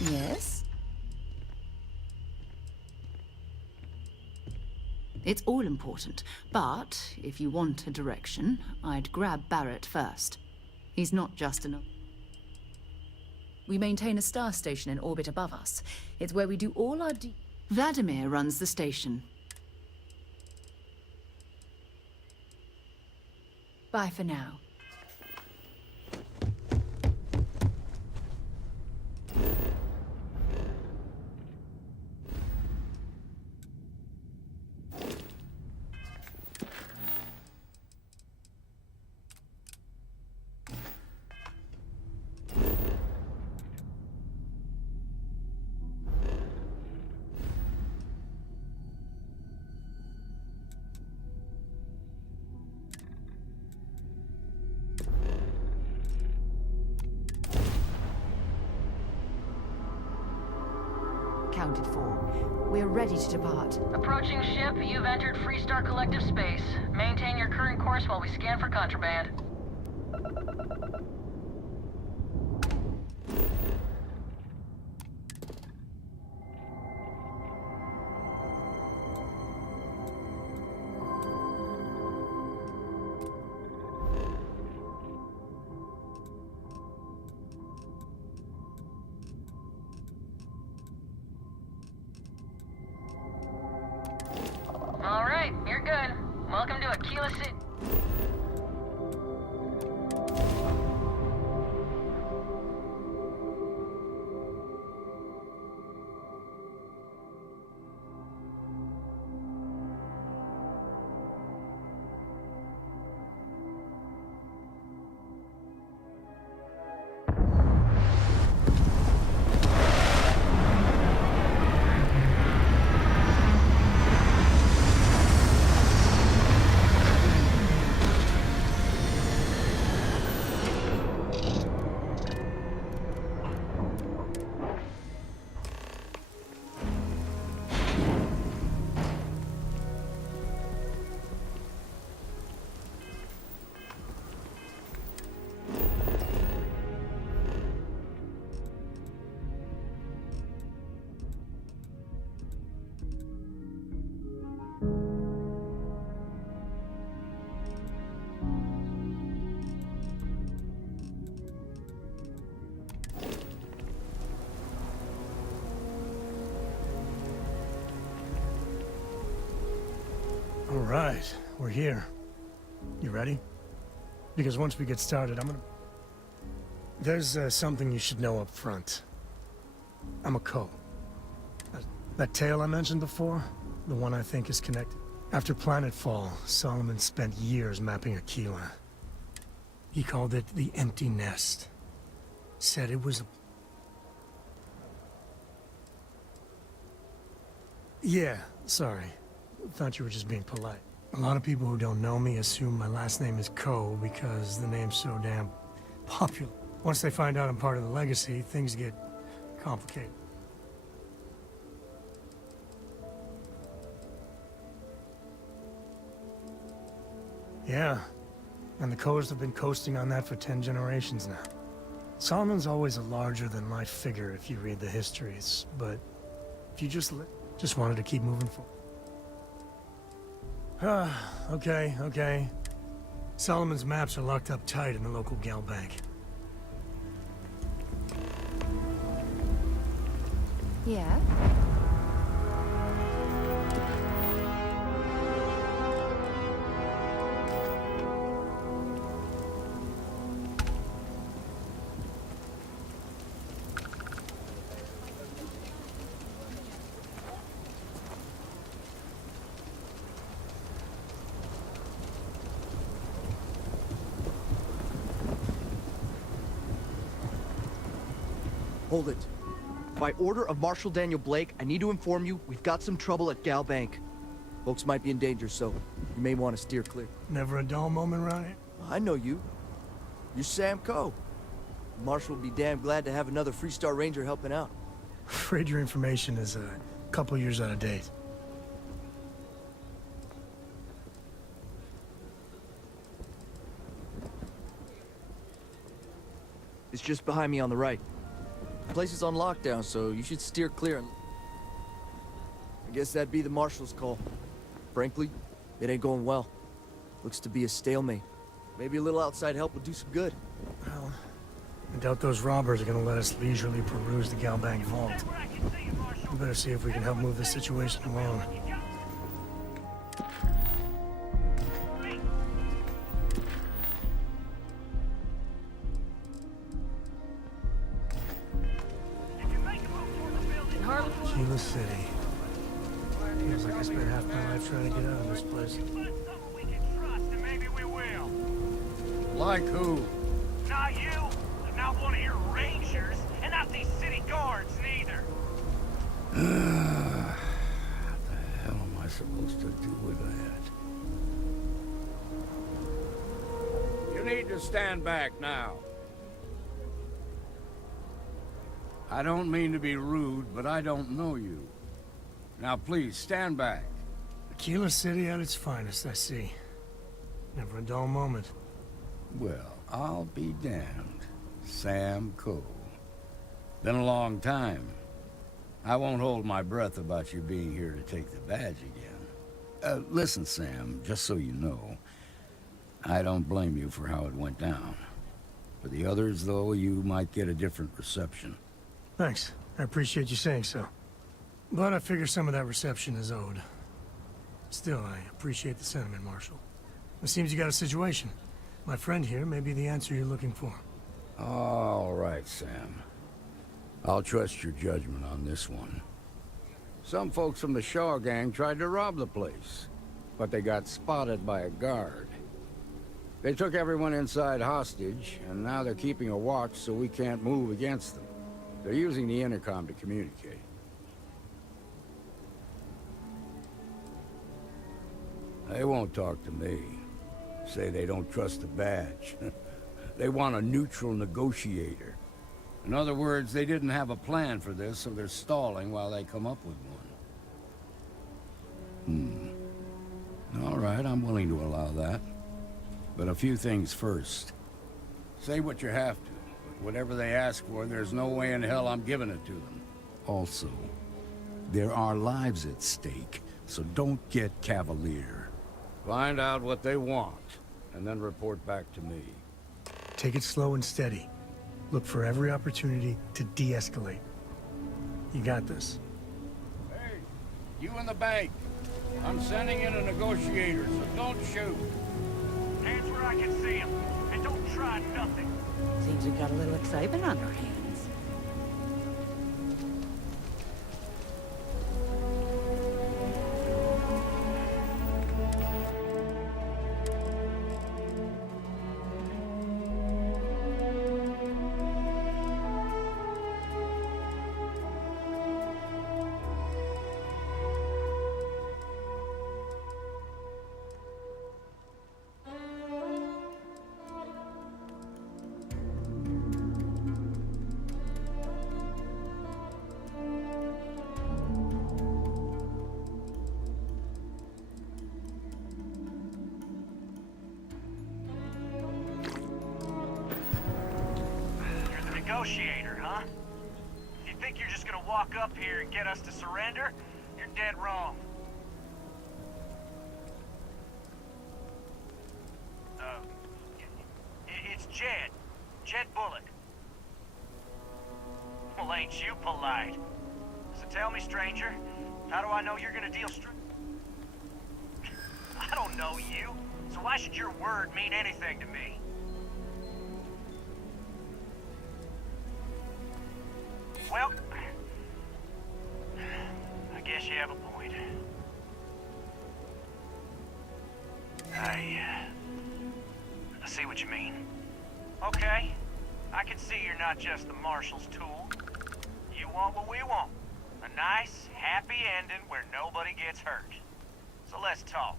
Yes? It's all important, but if you want a direction, I'd grab Barrett first. He's not just an... We maintain a star station in orbit above us. It's where we do all our Vladimir runs the station. Bye for now. Accounted for. We're ready to depart. Approaching ship, you've entered Freestar Collective space. Maintain your current course while we scan for contraband. All right, you're good. Welcome to Aquila City. All right, we're here. You ready? Because once we get started, There's something you should know up front. I'm a co. That tale I mentioned before, the one I think is connected. After Planetfall, Solomon spent years mapping Aquila. He called it the Empty Nest. Said it was... Yeah, sorry. Thought you were just being polite. A lot of people who don't know me assume my last name is Ko because the name's so damn popular. Once they find out I'm part of the legacy, things get complicated. Yeah, and the Coast have been coasting on that for 10 generations now. Solomon's always a larger-than-life figure if you read the histories, but if you just wanted to keep moving forward. Okay. Solomon's maps are locked up tight in the local gal bank. Yeah? Hold it. By order of Marshal Daniel Blake, I need to inform you we've got some trouble at Gal Bank. Folks might be in danger, so you may want to steer clear. Never a dull moment, Ryan? I know you. You're Sam Coe. Marshal will be damn glad to have another Freestar Ranger helping out. Afraid your information is a couple years out of date. It's just behind me on the right. The place is on lockdown, so you should steer clear. I guess that'd be the Marshal's call. Frankly, it ain't going well. Looks to be a stalemate. Maybe a little outside help would do some good. Well, I doubt those robbers are gonna let us leisurely peruse the Gal Bank vault. We better see if we can help move this situation along. Kila City. Feels like I spent half my life trying to get out of this place. Like who? Not you, not one of your rangers, and not these city guards neither. What the hell am I supposed to do with that? You need to stand back now. I don't mean to be rude, but I don't know you. Now please, stand back. Kila City at its finest, I see. Never a dull moment. Well, I'll be damned. Sam Coe. Been a long time. I won't hold my breath about you being here to take the badge again. Listen, Sam, just so you know, I don't blame you for how it went down. For the others, though, you might get a different reception. Thanks. I appreciate you saying so. But I figure some of that reception is owed. Still, I appreciate the sentiment, Marshal. It seems you got a situation. My friend here may be the answer you're looking for. All right, Sam. I'll trust your judgment on this one. Some folks from the Shaw gang tried to rob the place, but they got spotted by a guard. They took everyone inside hostage, and now they're keeping a watch so we can't move against them. They're using the intercom to communicate. They won't talk to me. Say they don't trust the badge. They want a neutral negotiator. In other words, they didn't have a plan for this, so they're stalling while they come up with one. All right, I'm willing to allow that. But a few things first. Say what you have to, but whatever they ask for, there's no way in hell I'm giving it to them. Also, there are lives at stake, so don't get cavalier. Find out what they want, and then report back to me. Take it slow and steady. Look for every opportunity to de-escalate. You got this. Hey, you in the bank. I'm sending in a negotiator, so don't shoot. Hands where I can see them, and don't try nothing. Seems we've got a little excitement on our hands. negotiator, huh? If you think you're just gonna walk up here and get us to surrender, you're dead wrong. It's Jed. Jed Bullock. Well, ain't you polite? So tell me, stranger, how do I know you're gonna deal straight? I don't know you, so why should your word mean anything to me? Well, I guess you have a point. I see what you mean. Okay, I can see you're not just the Marshal's tool. You want what we want. A nice, happy ending where nobody gets hurt. So let's talk.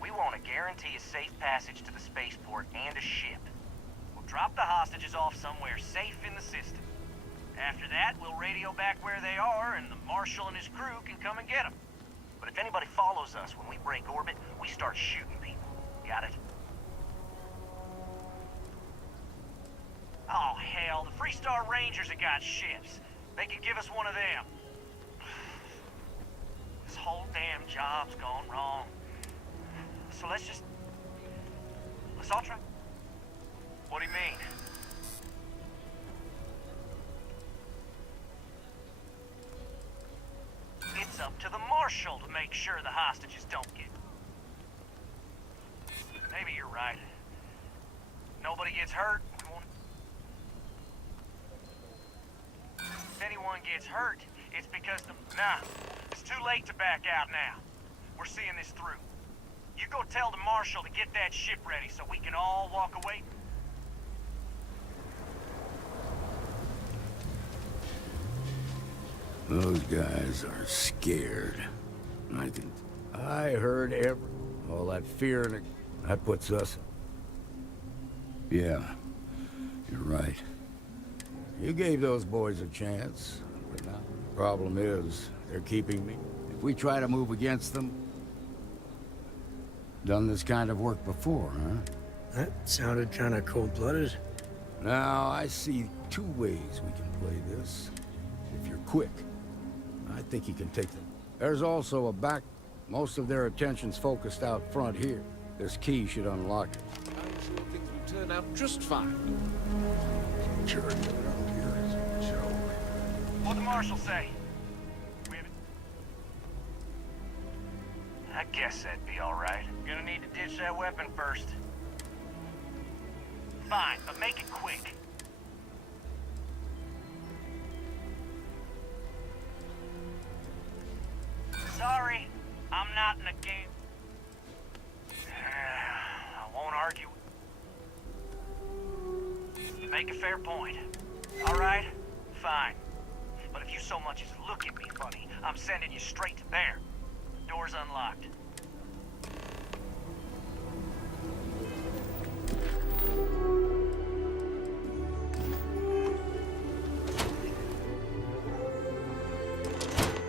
We want to guarantee a safe passage to the spaceport and a ship. We'll drop the hostages off somewhere safe in the system. After that, we'll radio back where they are, and the Marshal and his crew can come and get them. But if anybody follows us when we break orbit, we start shooting people. Got it? Oh, hell, the Freestar Rangers have got ships. They could give us one of them. This whole damn job's gone wrong. So let's all try. What do you mean? It's up to the Marshal to make sure the hostages don't get... Maybe you're right. Nobody gets hurt. We won't... If anyone gets hurt, it's because the... Nah, it's too late to back out now. We're seeing this through. You go tell the Marshal to get that ship ready so we can all walk away. Those guys are scared. I heard all that fear and that puts us... Yeah, you're right. You gave those boys a chance, but now the problem is they're keeping me. If we try to move against them... Done this kind of work before, huh? That sounded kind of cold-blooded. Now, I see two ways we can play this. If you're quick, I think you can take them. There's also a back... Most of their attention's focused out front here. This key should unlock it. I'm sure things will turn out just fine. Security around here is a joke. What'd the Marshal say? I guess that'd be all right. Gonna need to ditch that weapon first. Fine, but make it quick. Sorry, I'm not in the game. I won't argue. Make a fair point. All right? Fine. But if you so much as look at me funny, I'm sending you straight to there. Door's unlocked.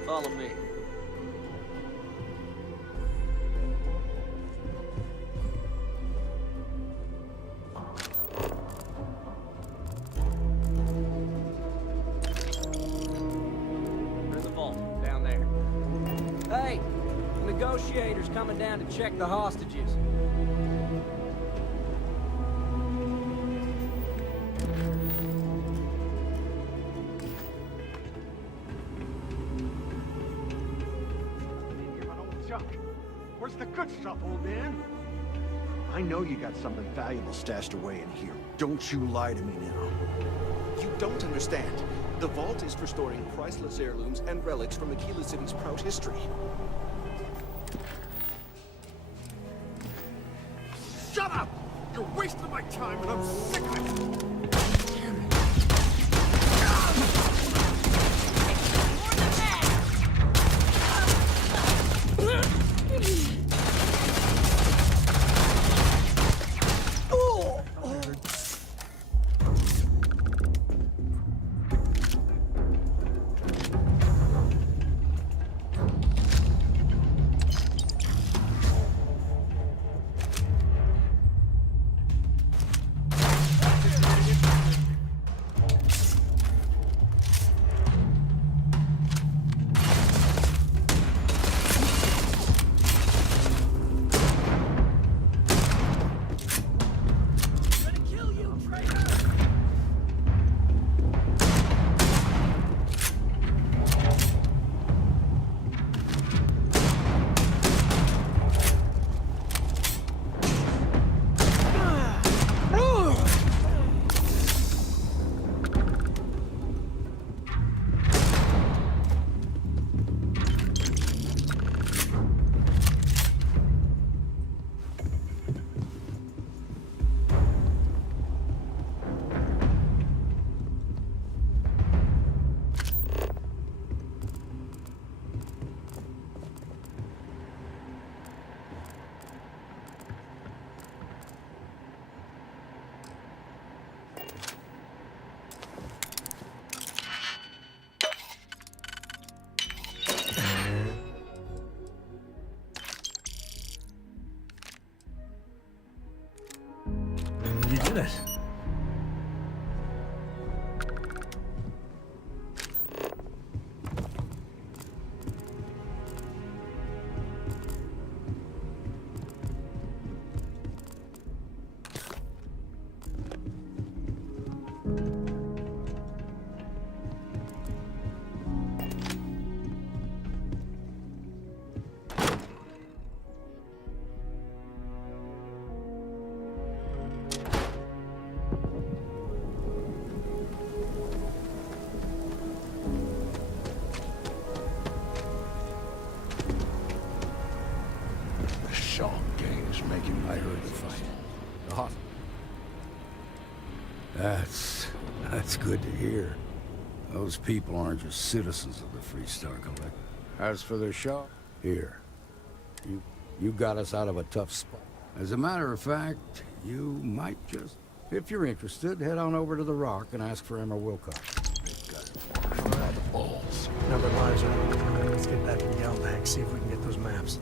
Follow me. There's the vault, down there. Hey! Negotiators coming down to check the hostages. Where's the good stuff, old man? I know you got something valuable stashed away in here. Don't you lie to me now. You don't understand. The vault is for storing priceless heirlooms and relics from Aquila City's proud history. Shut up! You're wasting my time and I'm sick of it! it. I heard the fight. The hospital. That's good to hear. Those people aren't just citizens of the Freestar Collective. As for the shop, here. You got us out of a tough spot. As a matter of fact, you might just... If you're interested, head on over to the Rock and ask for Emma Wilcox. All the balls. Now that lives are over, let's get back in Galbank, see if we can get those maps.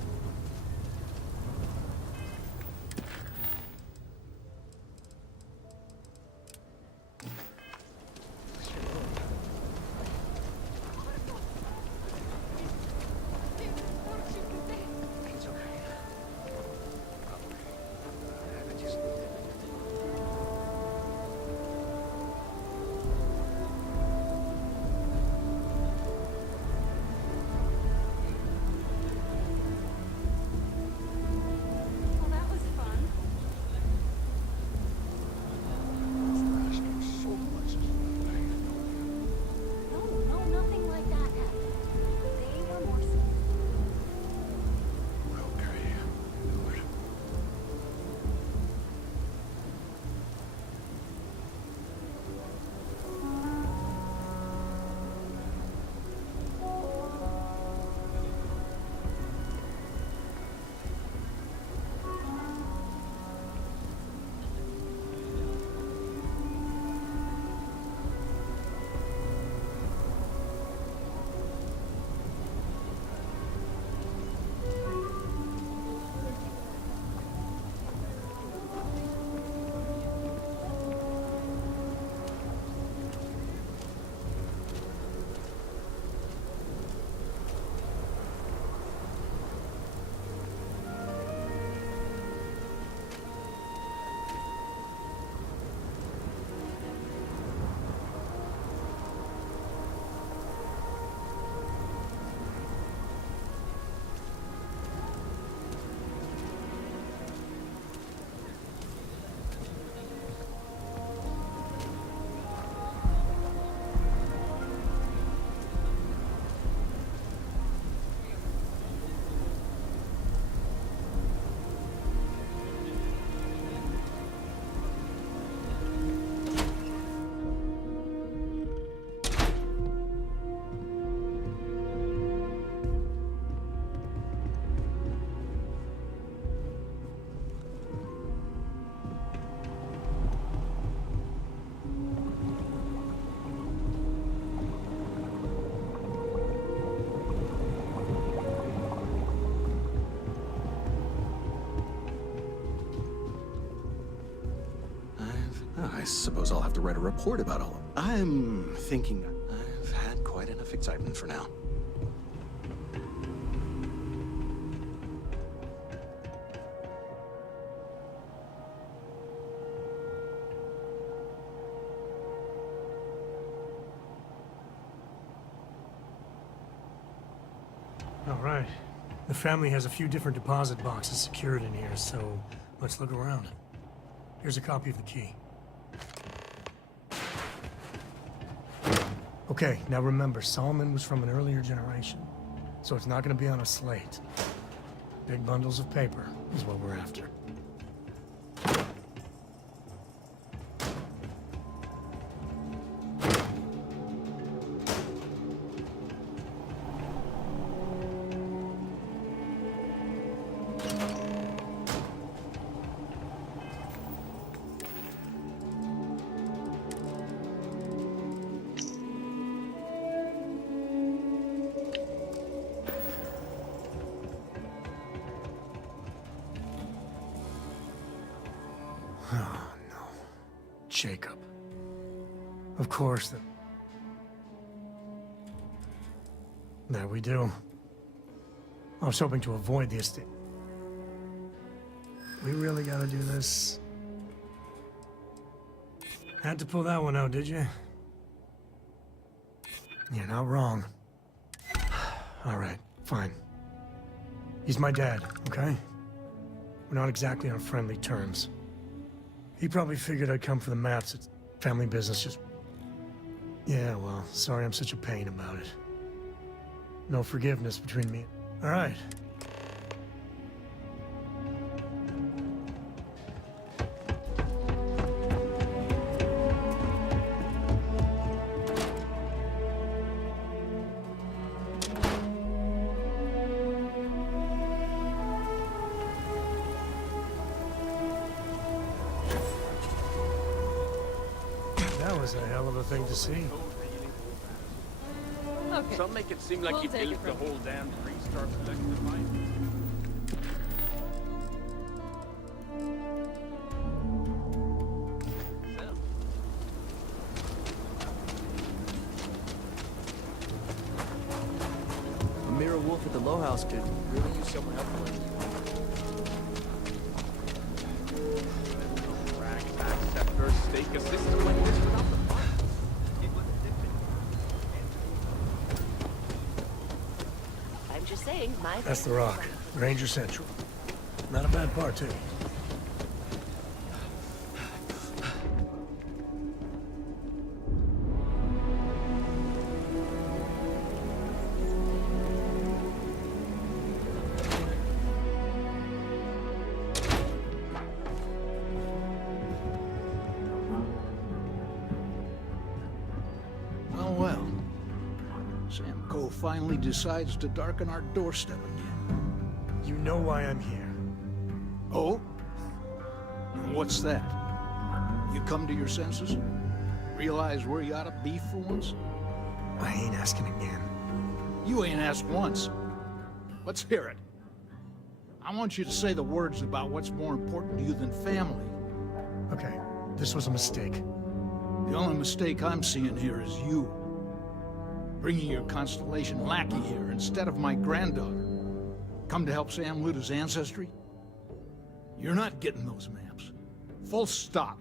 I suppose I'll have to write a report about all of them. I'm thinking I've had quite enough excitement for now. All right. The family has a few different deposit boxes secured in here, so let's look around. Here's a copy of the key. Okay, now remember, Solomon was from an earlier generation, so it's not going to be on a slate. Big bundles of paper is what we're after. Jacob. Of course, There we do. I was hoping to avoid the estate. We really gotta do this. Had to pull that one out, did you? You're not wrong. Alright, fine. He's my dad, okay? We're not exactly on friendly terms. He probably figured I'd come for the maps. It's family business, just... Yeah, well, sorry I'm such a pain about it. No forgiveness between me. Alright. That was a hell of a thing to see. Okay. Some make it seem like We'll you take built it the from whole damn restart collecting the mine. A mirror wolf at the Low House could really use someone helpful like you. Ragtag scepter stake a system like this without the parts. It would I'm just saying, my... That's the Rock. Ranger Central. Not a bad part, too. Well, well. Sam Coe finally decides to darken our doorstep again. You know why I'm here. Oh? And what's that? You come to your senses? Realize where you ought to be for once? I ain't asking again. You ain't asked once. Let's hear it. I want you to say the words about what's more important to you than family. Okay, this was a mistake. The only mistake I'm seeing here is you. Bringing your Constellation lackey here instead of my granddaughter. Come to help Sam loot his ancestry? You're not getting those maps. Full stop.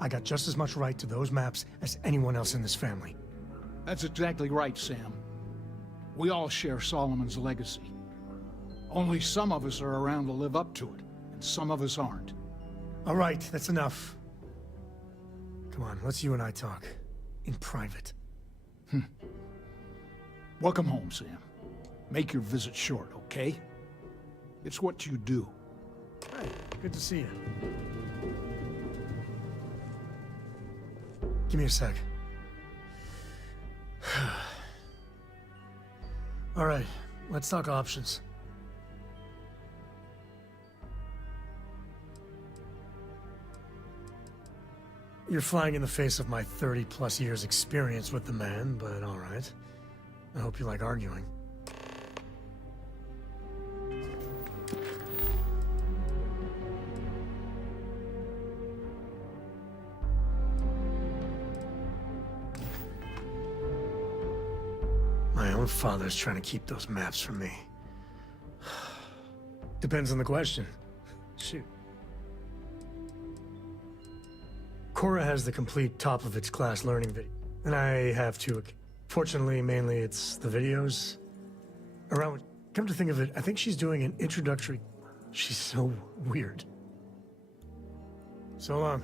I got just as much right to those maps as anyone else in this family. That's exactly right, Sam. We all share Solomon's legacy. Only some of us are around to live up to it, and some of us aren't. All right, that's enough. Come on, let's you and I talk. In private. Welcome home, Sam. Make your visit short, okay? It's what you do. Hey, good to see you. Give me a sec. All right, let's talk options. You're flying in the face of my 30-plus years experience with the man, but all right. I hope you like arguing. My own father's trying to keep those maps from me. Depends on the question. Shoot. Cora has the complete top-of-its-class learning video, and I have too. Fortunately, mainly it's the videos. Around, come to think of it, I think she's doing an introductory. She's so weird. So long.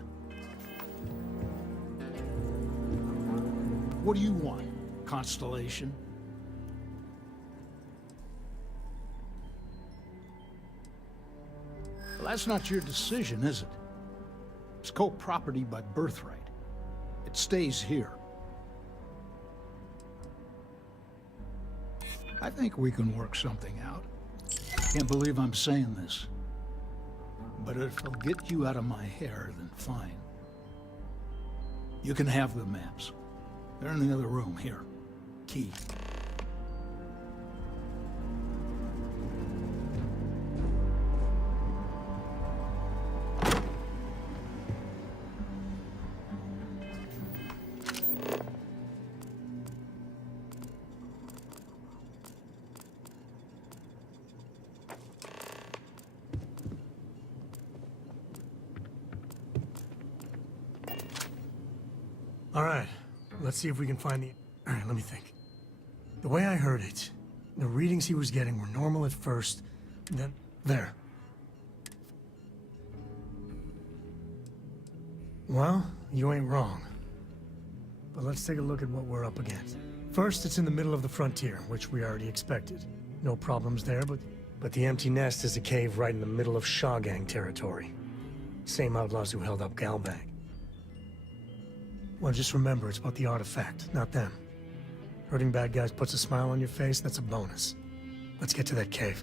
What do you want, Constellation? Well, that's not your decision, is it? It's co-property by birthright. It stays here. I think we can work something out. Can't believe I'm saying this. But if it'll get you out of my hair, then fine. You can have the maps. They're in the other room, here. Key. All right, let's see if we can find the... All right, let me think. The way I heard it, the readings he was getting were normal at first, then... There. Well, you ain't wrong. But let's take a look at what we're up against. First, it's in the middle of the frontier, which we already expected. No problems there, but the empty nest is a cave right in the middle of Shawgang territory. Same outlaws who held up Galbag. Well, just remember, it's about the artifact, not them. Hurting bad guys puts a smile on your face, that's a bonus. Let's get to that cave.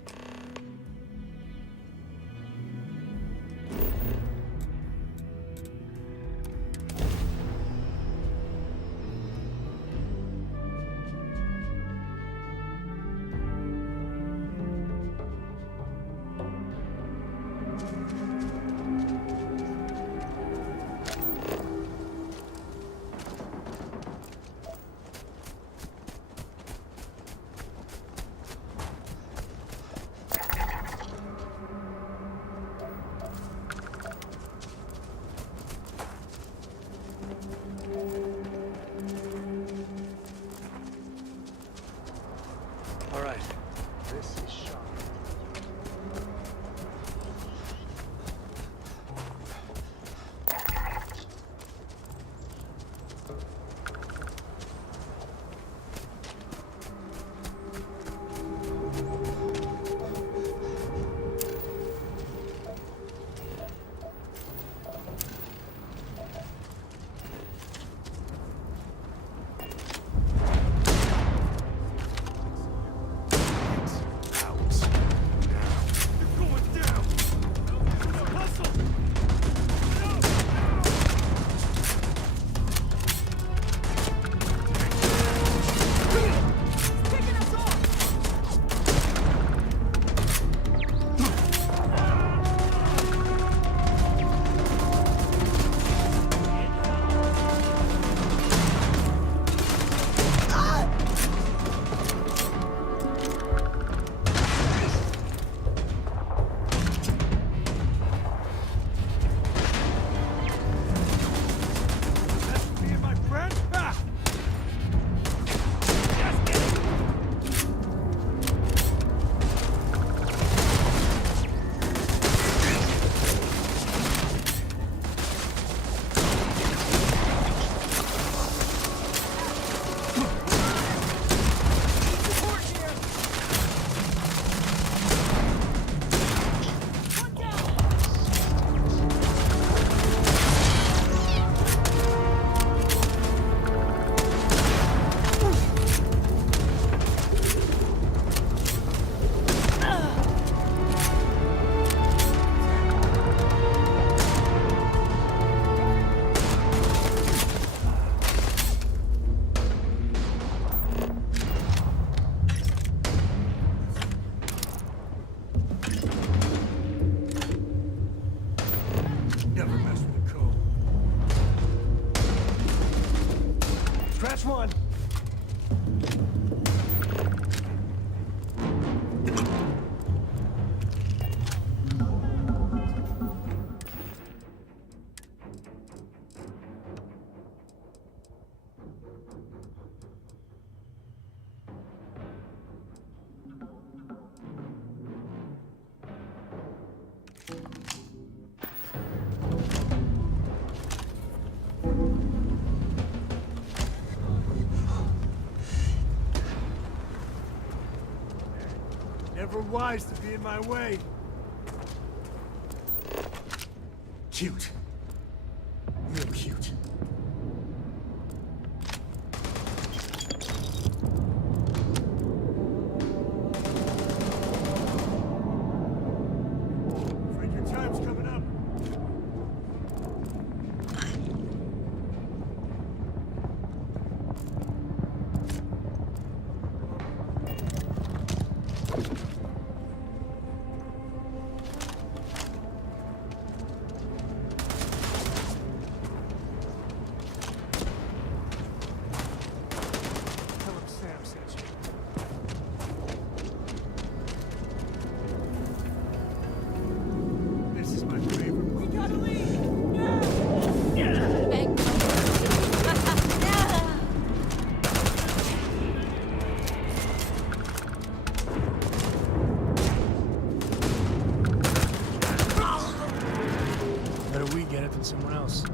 All right, this is Shaw. Never mess with the code. Scratch one. Never wise to be in my way. Cute. Real cute. Afraid your time's coming up. Find somewhere else.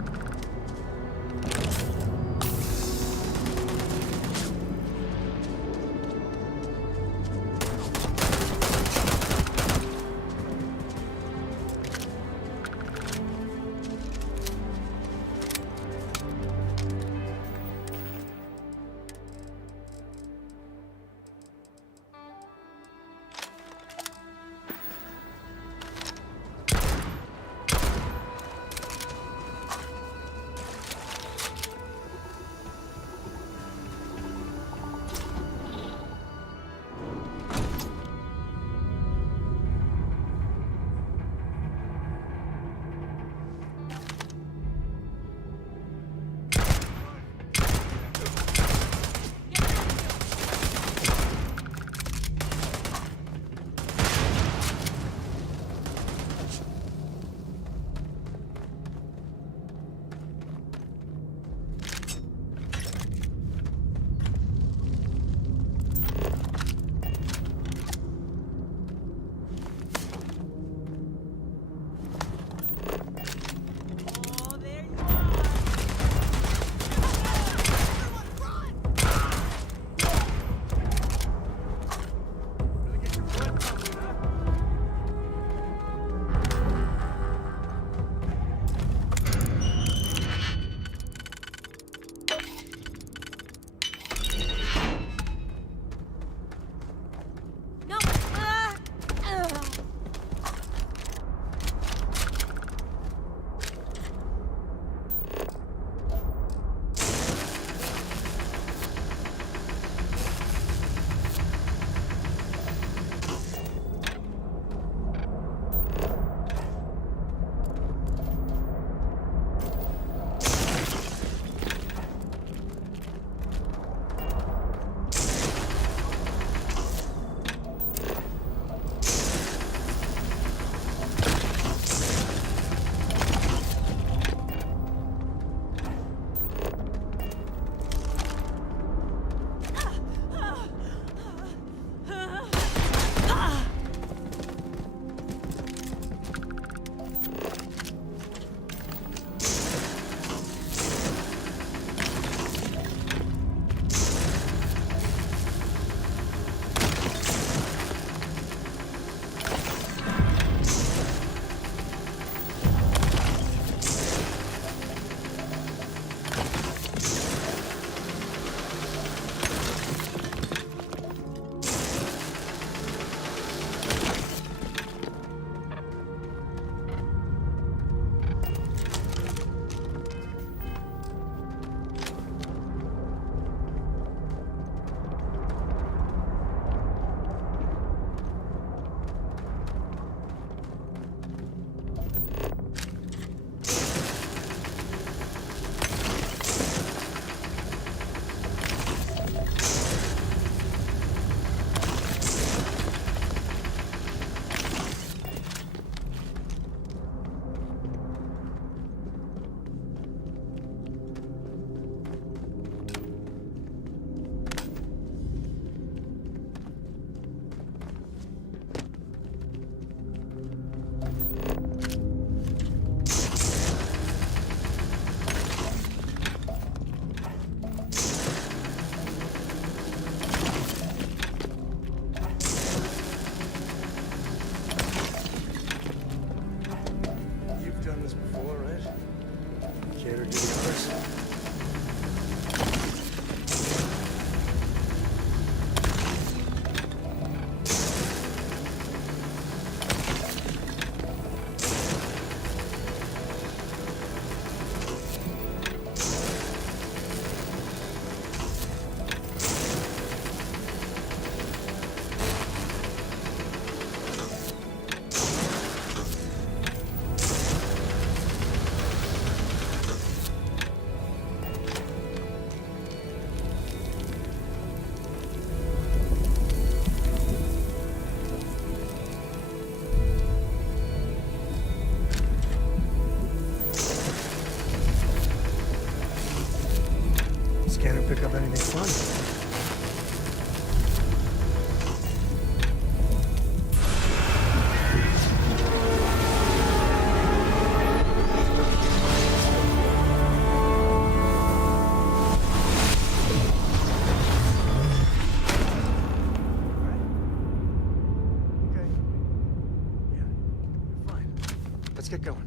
Let's get going.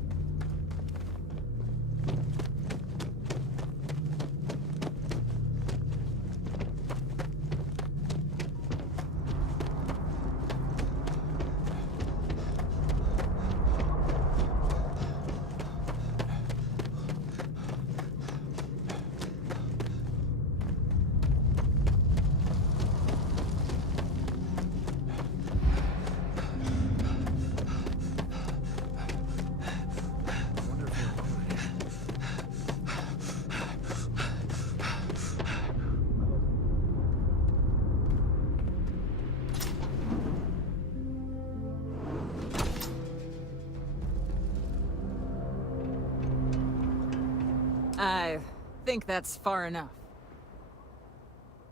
I think that's far enough.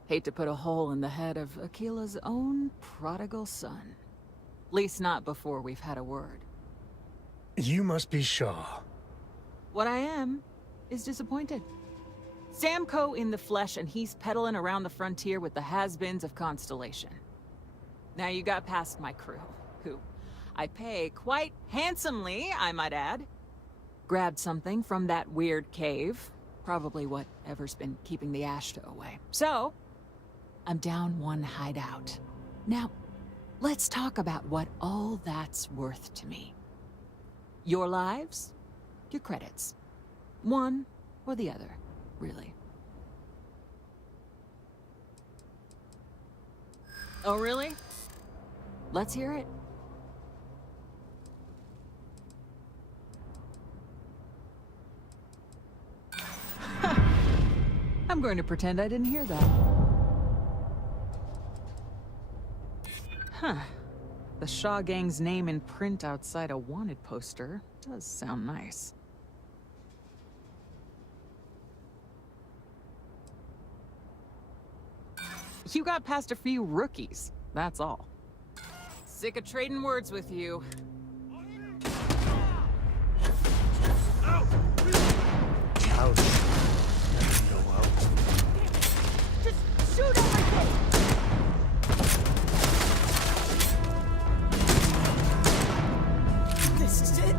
Hate to put a hole in the head of Akila's own prodigal son. Least not before we've had a word. You must be Shaw. What I am is disappointed. Samco in the flesh, and he's peddling around the frontier with the has-beens of Constellation. Now you got past my crew, who I pay quite handsomely, I might add. Grabbed something from that weird cave. Probably whatever's been keeping the Ashta away. So, I'm down one hideout. Now, let's talk about what all that's worth to me. Your lives, your credits. One or the other, really. Oh, really? Let's hear it. I'm going to pretend I didn't hear that. Huh. The Shaw Gang's name in print outside a wanted poster does sound nice. You got past a few rookies, that's all. Sick of trading words with you. Ouch. That didn't go well. Just shoot everything! This is it.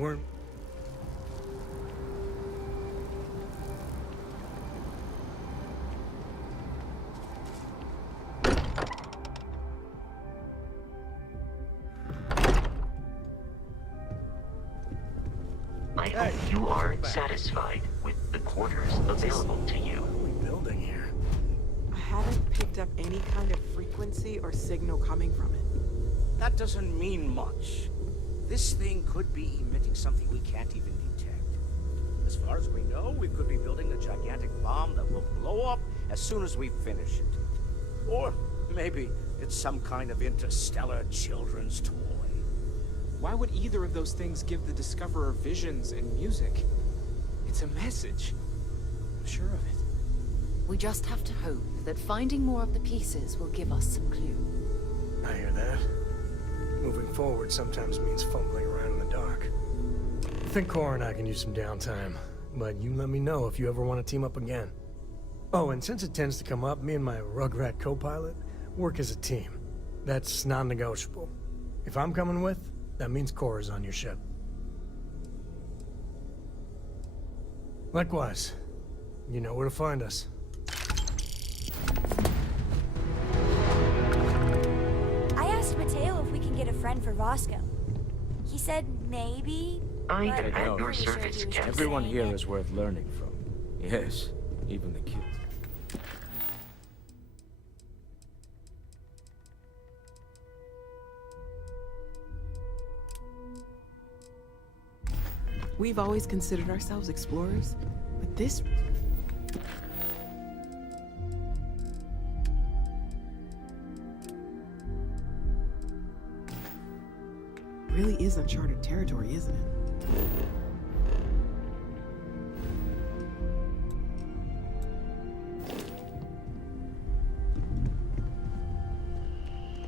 weren't... I hope you are satisfied with the quarters available to you. What are we building here? I haven't picked up any kind of frequency or signal coming from it. That doesn't mean much. This thing could be emitting something we can't even detect. As far as we know, we could be building a gigantic bomb that will blow up as soon as we finish it. Or maybe it's some kind of interstellar children's toy. Why would either of those things give the Discoverer visions and music? It's a message. I'm sure of it. We just have to hope that finding more of the pieces will give us some clue. I hear that. Moving forward sometimes means fumbling around in the dark. I think Cora and I can use some downtime, but you let me know if you ever want to team up again. Oh, and since it tends to come up, me and my Rugrat co-pilot work as a team. That's non-negotiable. If I'm coming with, that means Cora's on your ship. Likewise, you know where to find us. I asked Mateo if we can get a friend for Roscoe. He said maybe, but I'm pretty sure he was just Everyone saying here it. is worth learning from. Yes, even the kids. We've always considered ourselves explorers, but this really is uncharted territory, isn't it?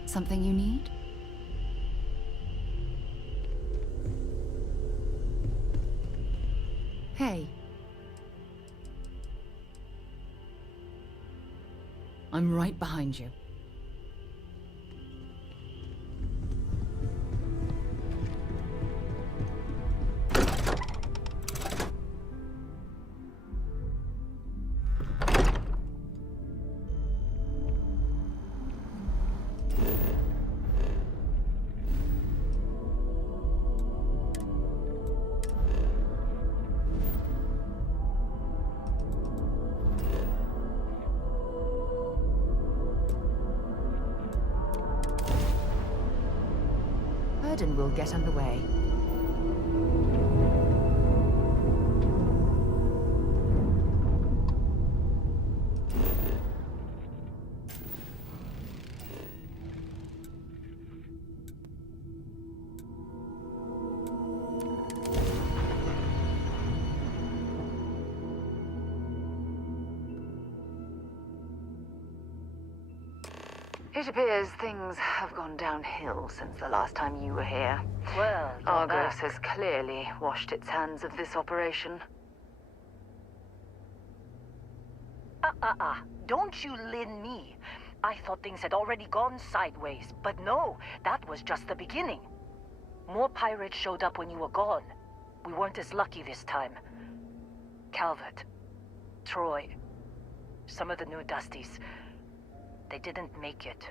Something you need? Hey. I'm right behind you. And we'll get underway. It appears things have gone downhill since the last time you were here. Well, Argos has clearly washed its hands of this operation. Don't you lin me. I thought things had already gone sideways, but no, that was just the beginning. More pirates showed up when you were gone. We weren't as lucky this time. Calvert, Troy, some of the new Dusties, they didn't make it.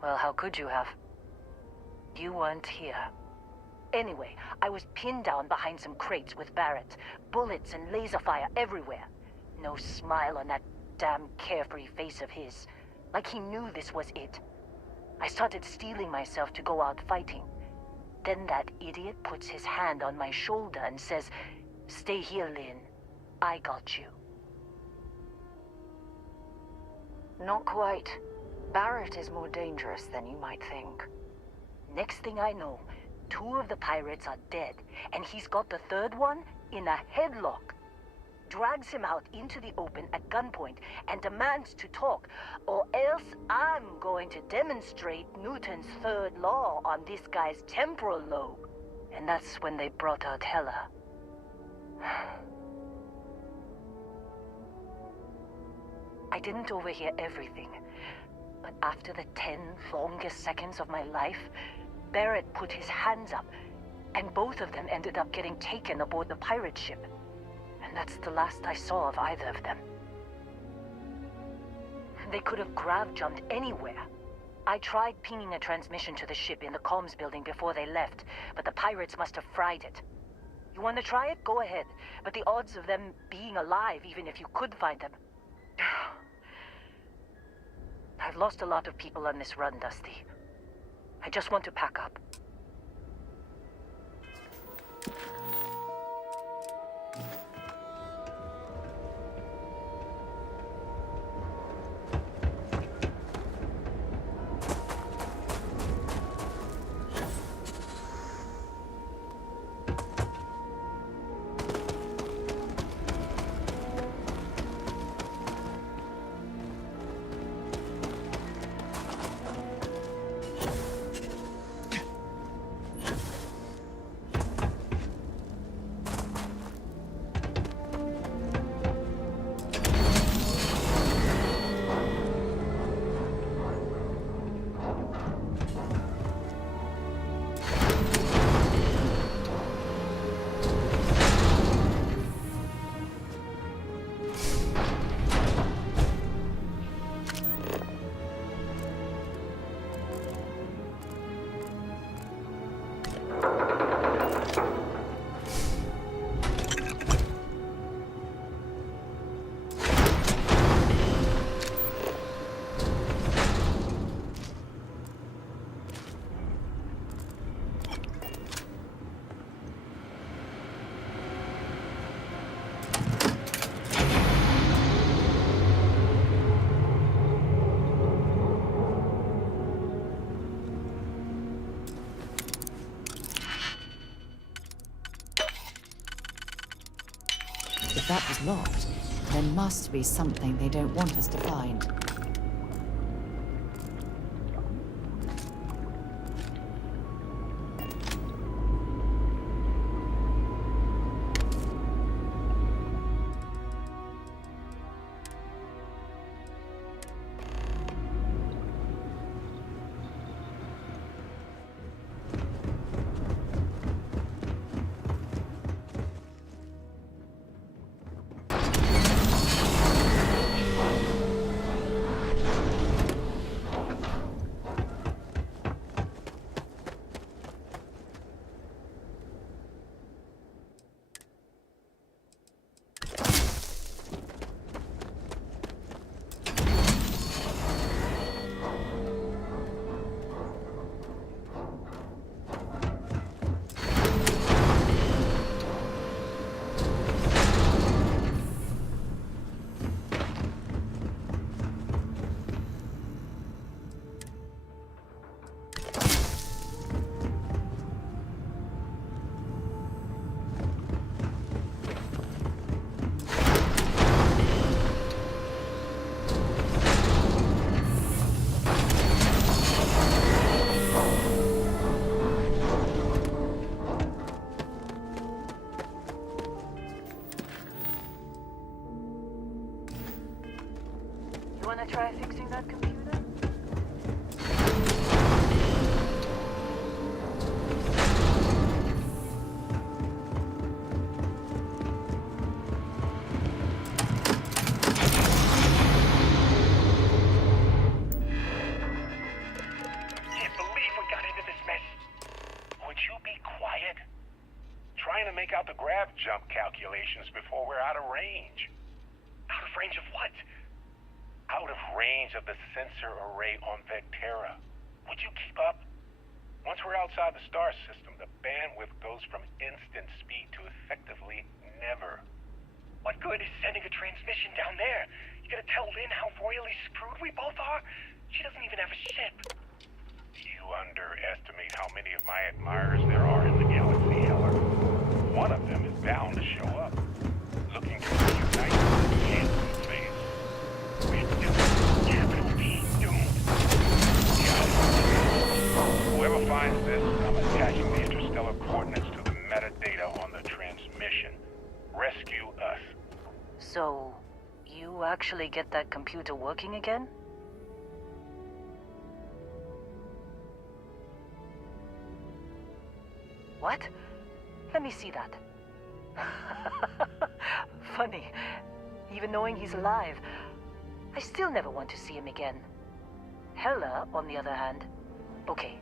Well, how could you have? You weren't here. Anyway, I was pinned down behind some crates with Barrett. Bullets and laser fire everywhere. No smile on that damn carefree face of his. Like he knew this was it. I started steeling myself to go out fighting. Then that idiot puts his hand on my shoulder and says, "Stay here, Lynn. I got you." Not quite. Barrett is more dangerous than you might think. Next thing I know, 2 of the pirates are dead, and he's got the 3rd one in a headlock. Drags him out into the open at gunpoint and demands to talk, or else I'm going to demonstrate Newton's 3rd law on this guy's temporal lobe. And that's when they brought out Hela. I didn't overhear everything, but after the 10 longest seconds of my life, Barrett put his hands up, and both of them ended up getting taken aboard the pirate ship. And that's the last I saw of either of them. They could have grav-jumped anywhere. I tried pinging a transmission to the ship in the comms building before they left, but the pirates must have fried it. You want to try it? Go ahead. But the odds of them being alive, even if you could find them... I've lost a lot of people on this run, Dusty. I just want to pack up. If that was locked, there must be something they don't want us to find. Wanna try fixing that computer? Can't believe we got into this mess. Would you be quiet? Trying to make out the grav jump calculations before we're out of range. Out of range of what? Out of range of the sensor array on Vectera. Would you keep up? Once we're outside the star system, the bandwidth goes from instant speed to effectively never. What good is sending a transmission down there? You gonna tell Lynn how royally screwed we both are? She doesn't even have a ship. You underestimate how many of my admirers there are in the galaxy, Heller. One of them is bound to show up, looking to reunite with this handsome face. We're doomed. Capital D, doomed. Whoever finds this, I'm attaching the interstellar coordinates to the metadata on the transmission. Rescue us. So, you actually get that computer working again? What? Let me see that. Funny. Even knowing he's alive, I still never want to see him again. Hella, on the other hand. Okay.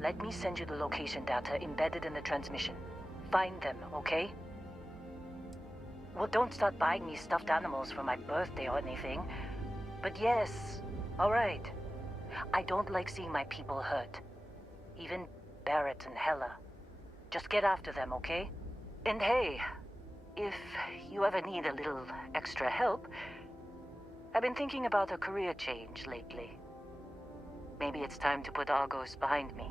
Let me send you the location data embedded in the transmission. Find them, okay? Well, don't start buying me stuffed animals for my birthday or anything. But yes, alright. I don't like seeing my people hurt. Even Barrett and Hella. Just get after them, okay? And hey, if you ever need a little extra help, I've been thinking about a career change lately. Maybe it's time to put Argos behind me.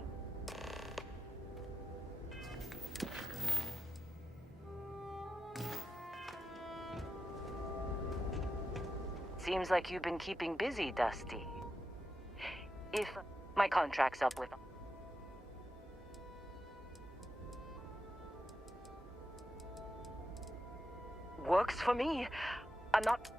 Seems like you've been keeping busy, Dusty. If my contract's up with... Works for me. I'm not...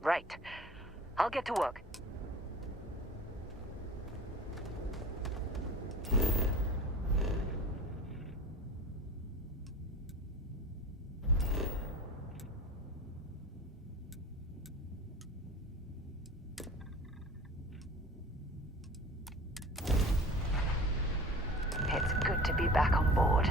Right. I'll get to work. It's good to be back on board.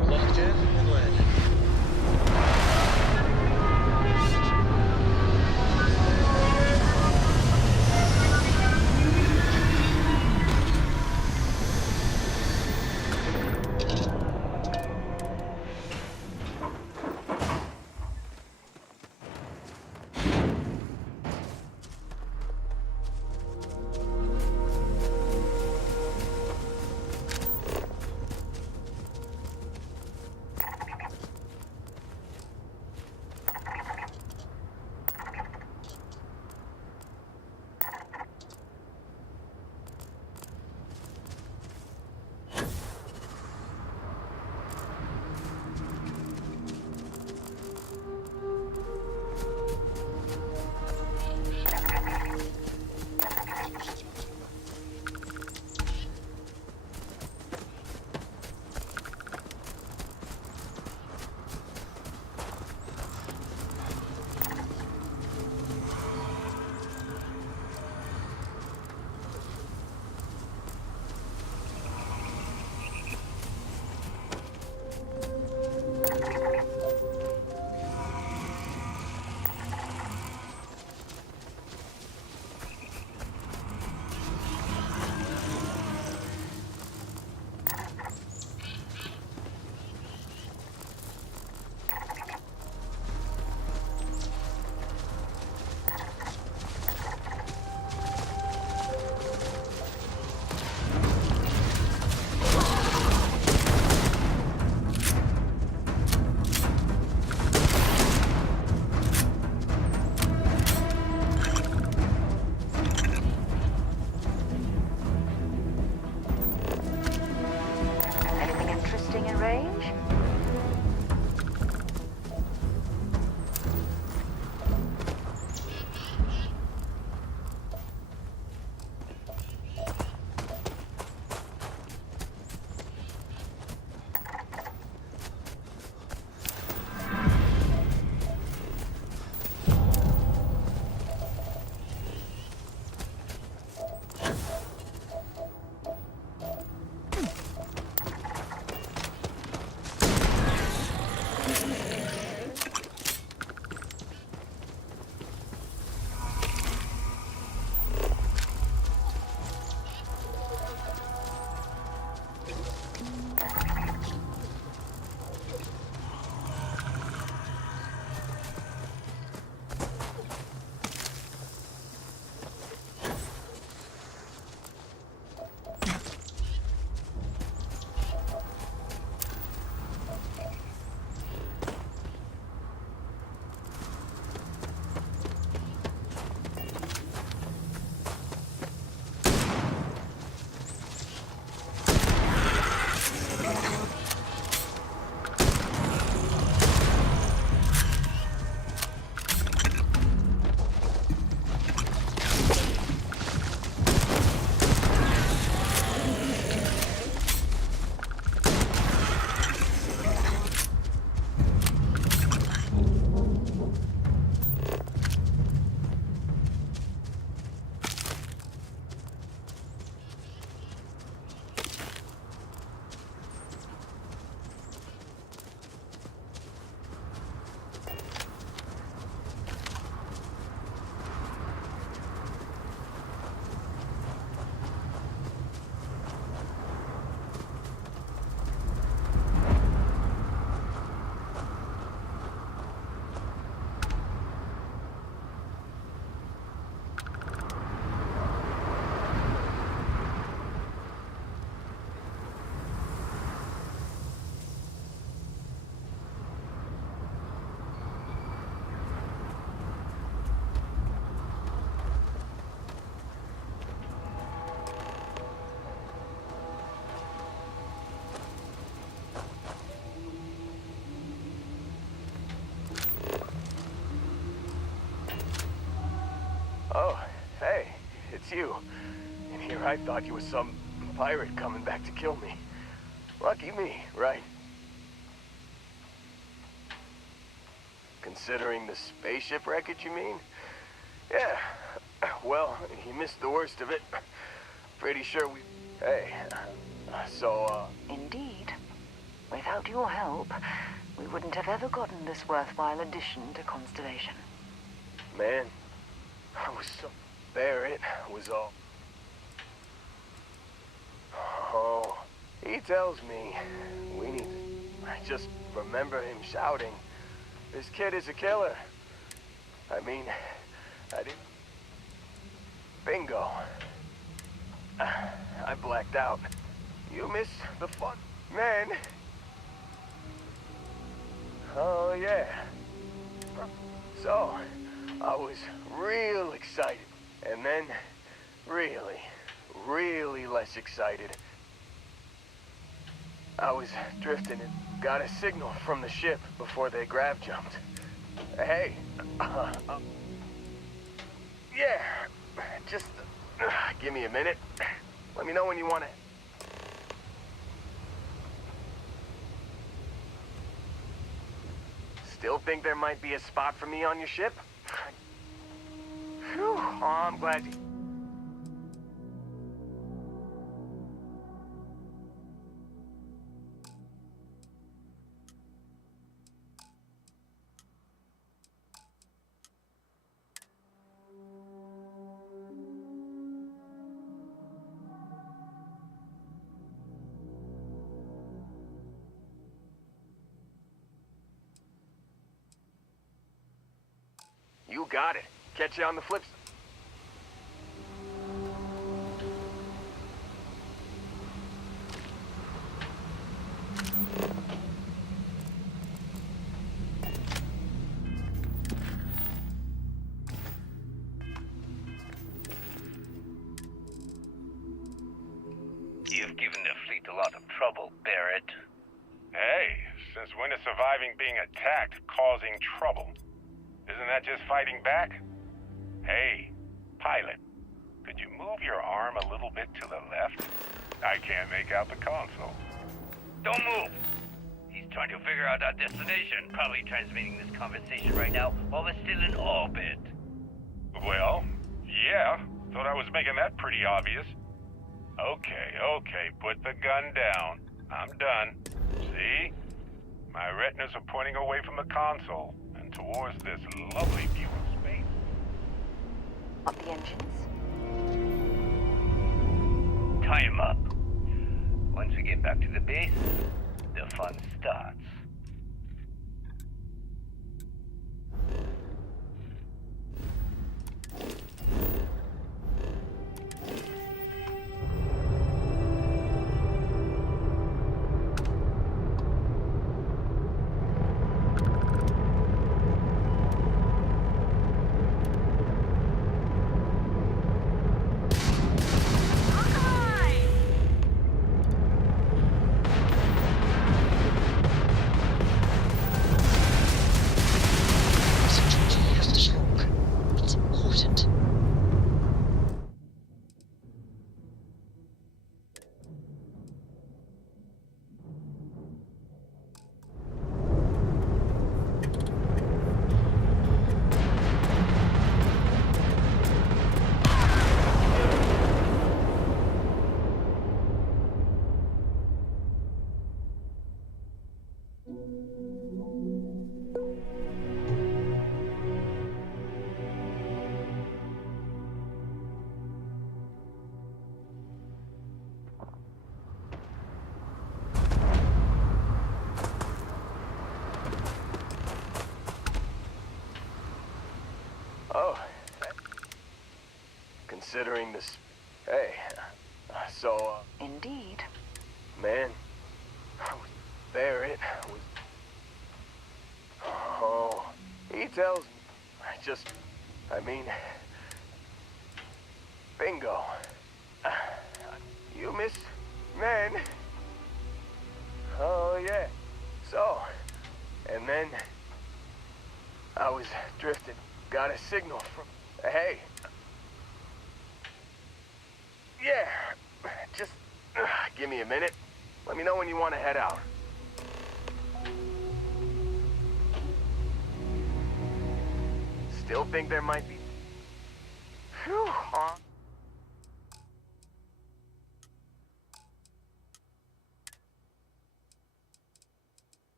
We're locked in and landed. Oh, hey, it's you. And here I thought you was some pirate coming back to kill me. Lucky me, right? Considering the spaceship wreckage, you mean? Yeah. Well, you missed the worst of it. Pretty sure we... Hey, so, Indeed. Without your help, we wouldn't have ever gotten this worthwhile addition to Constellation. Man, I was so... Barrett was all... Oh, he tells me we need... I just remember him shouting, "This kid is a killer." I mean, I didn't... Bingo. I blacked out. You missed the fun. Man. Oh, yeah. So, I was real excited. And then, really less excited. I was drifting and got a signal from the ship before they grav jumped. Hey, yeah, just give me a minute. Let me know when you want it. Still think there might be a spot for me on your ship? Phew, oh, I'm glad you... You got it. Catch you on the flip side. You've given the fleet a lot of trouble, Barrett. Hey, since when is surviving being attacked causing trouble? Isn't that just fighting back? Hey, pilot, could you move your arm a little bit to the left? I can't make out the console. Don't move! He's trying to figure out our destination, probably transmitting this conversation right now while we're still in orbit. Well, yeah, thought I was making that pretty obvious. Okay, put the gun down. I'm done. See? My retinas are pointing away from the console and towards this lovely view of space. Up the engines. Tie him up. Once we get back to the base, the fun starts. Oh. Considering this... Hey, so, Indeed. Man, Barrett was... Oh, he tells me. I mean... Bingo. You miss... Man. Oh, yeah. So, and then... I was drifting. Got a signal from... Hey, Let me know when you want to head out. Still think there might be... Phew.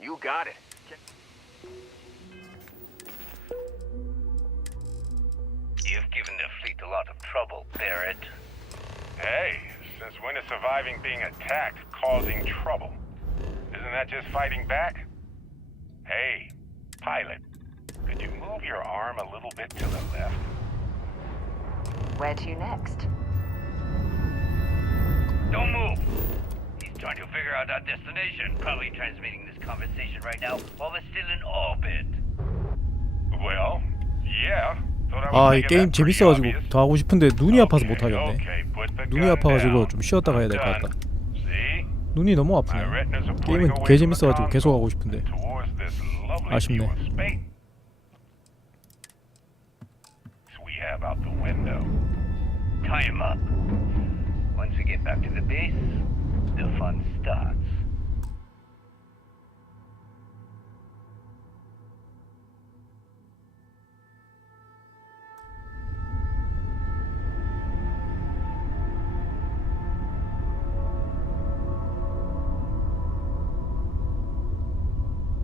You got it. You've given the fleet a lot of trouble, Barrett. Hey, since when is surviving being attacked causing trouble? Isn't that just fighting back? Hey, pilot, could you move your arm a little bit to the left? Where to next? Don't move! He's trying to figure out our destination. Probably transmitting this conversation right now while we're still in orbit. Well, yeah. 아, 이 게임 재밌어가지고 더 하고 싶은데 눈이 아파서 못 하겠네. 눈이 아파가지고 좀 쉬었다가 해야 될 것 같다. 눈이 너무 아프네. 게임은 개 재밌어가지고 계속 하고 싶은데 아쉽네. Tie him up. Once we get back to the base, the fun starts.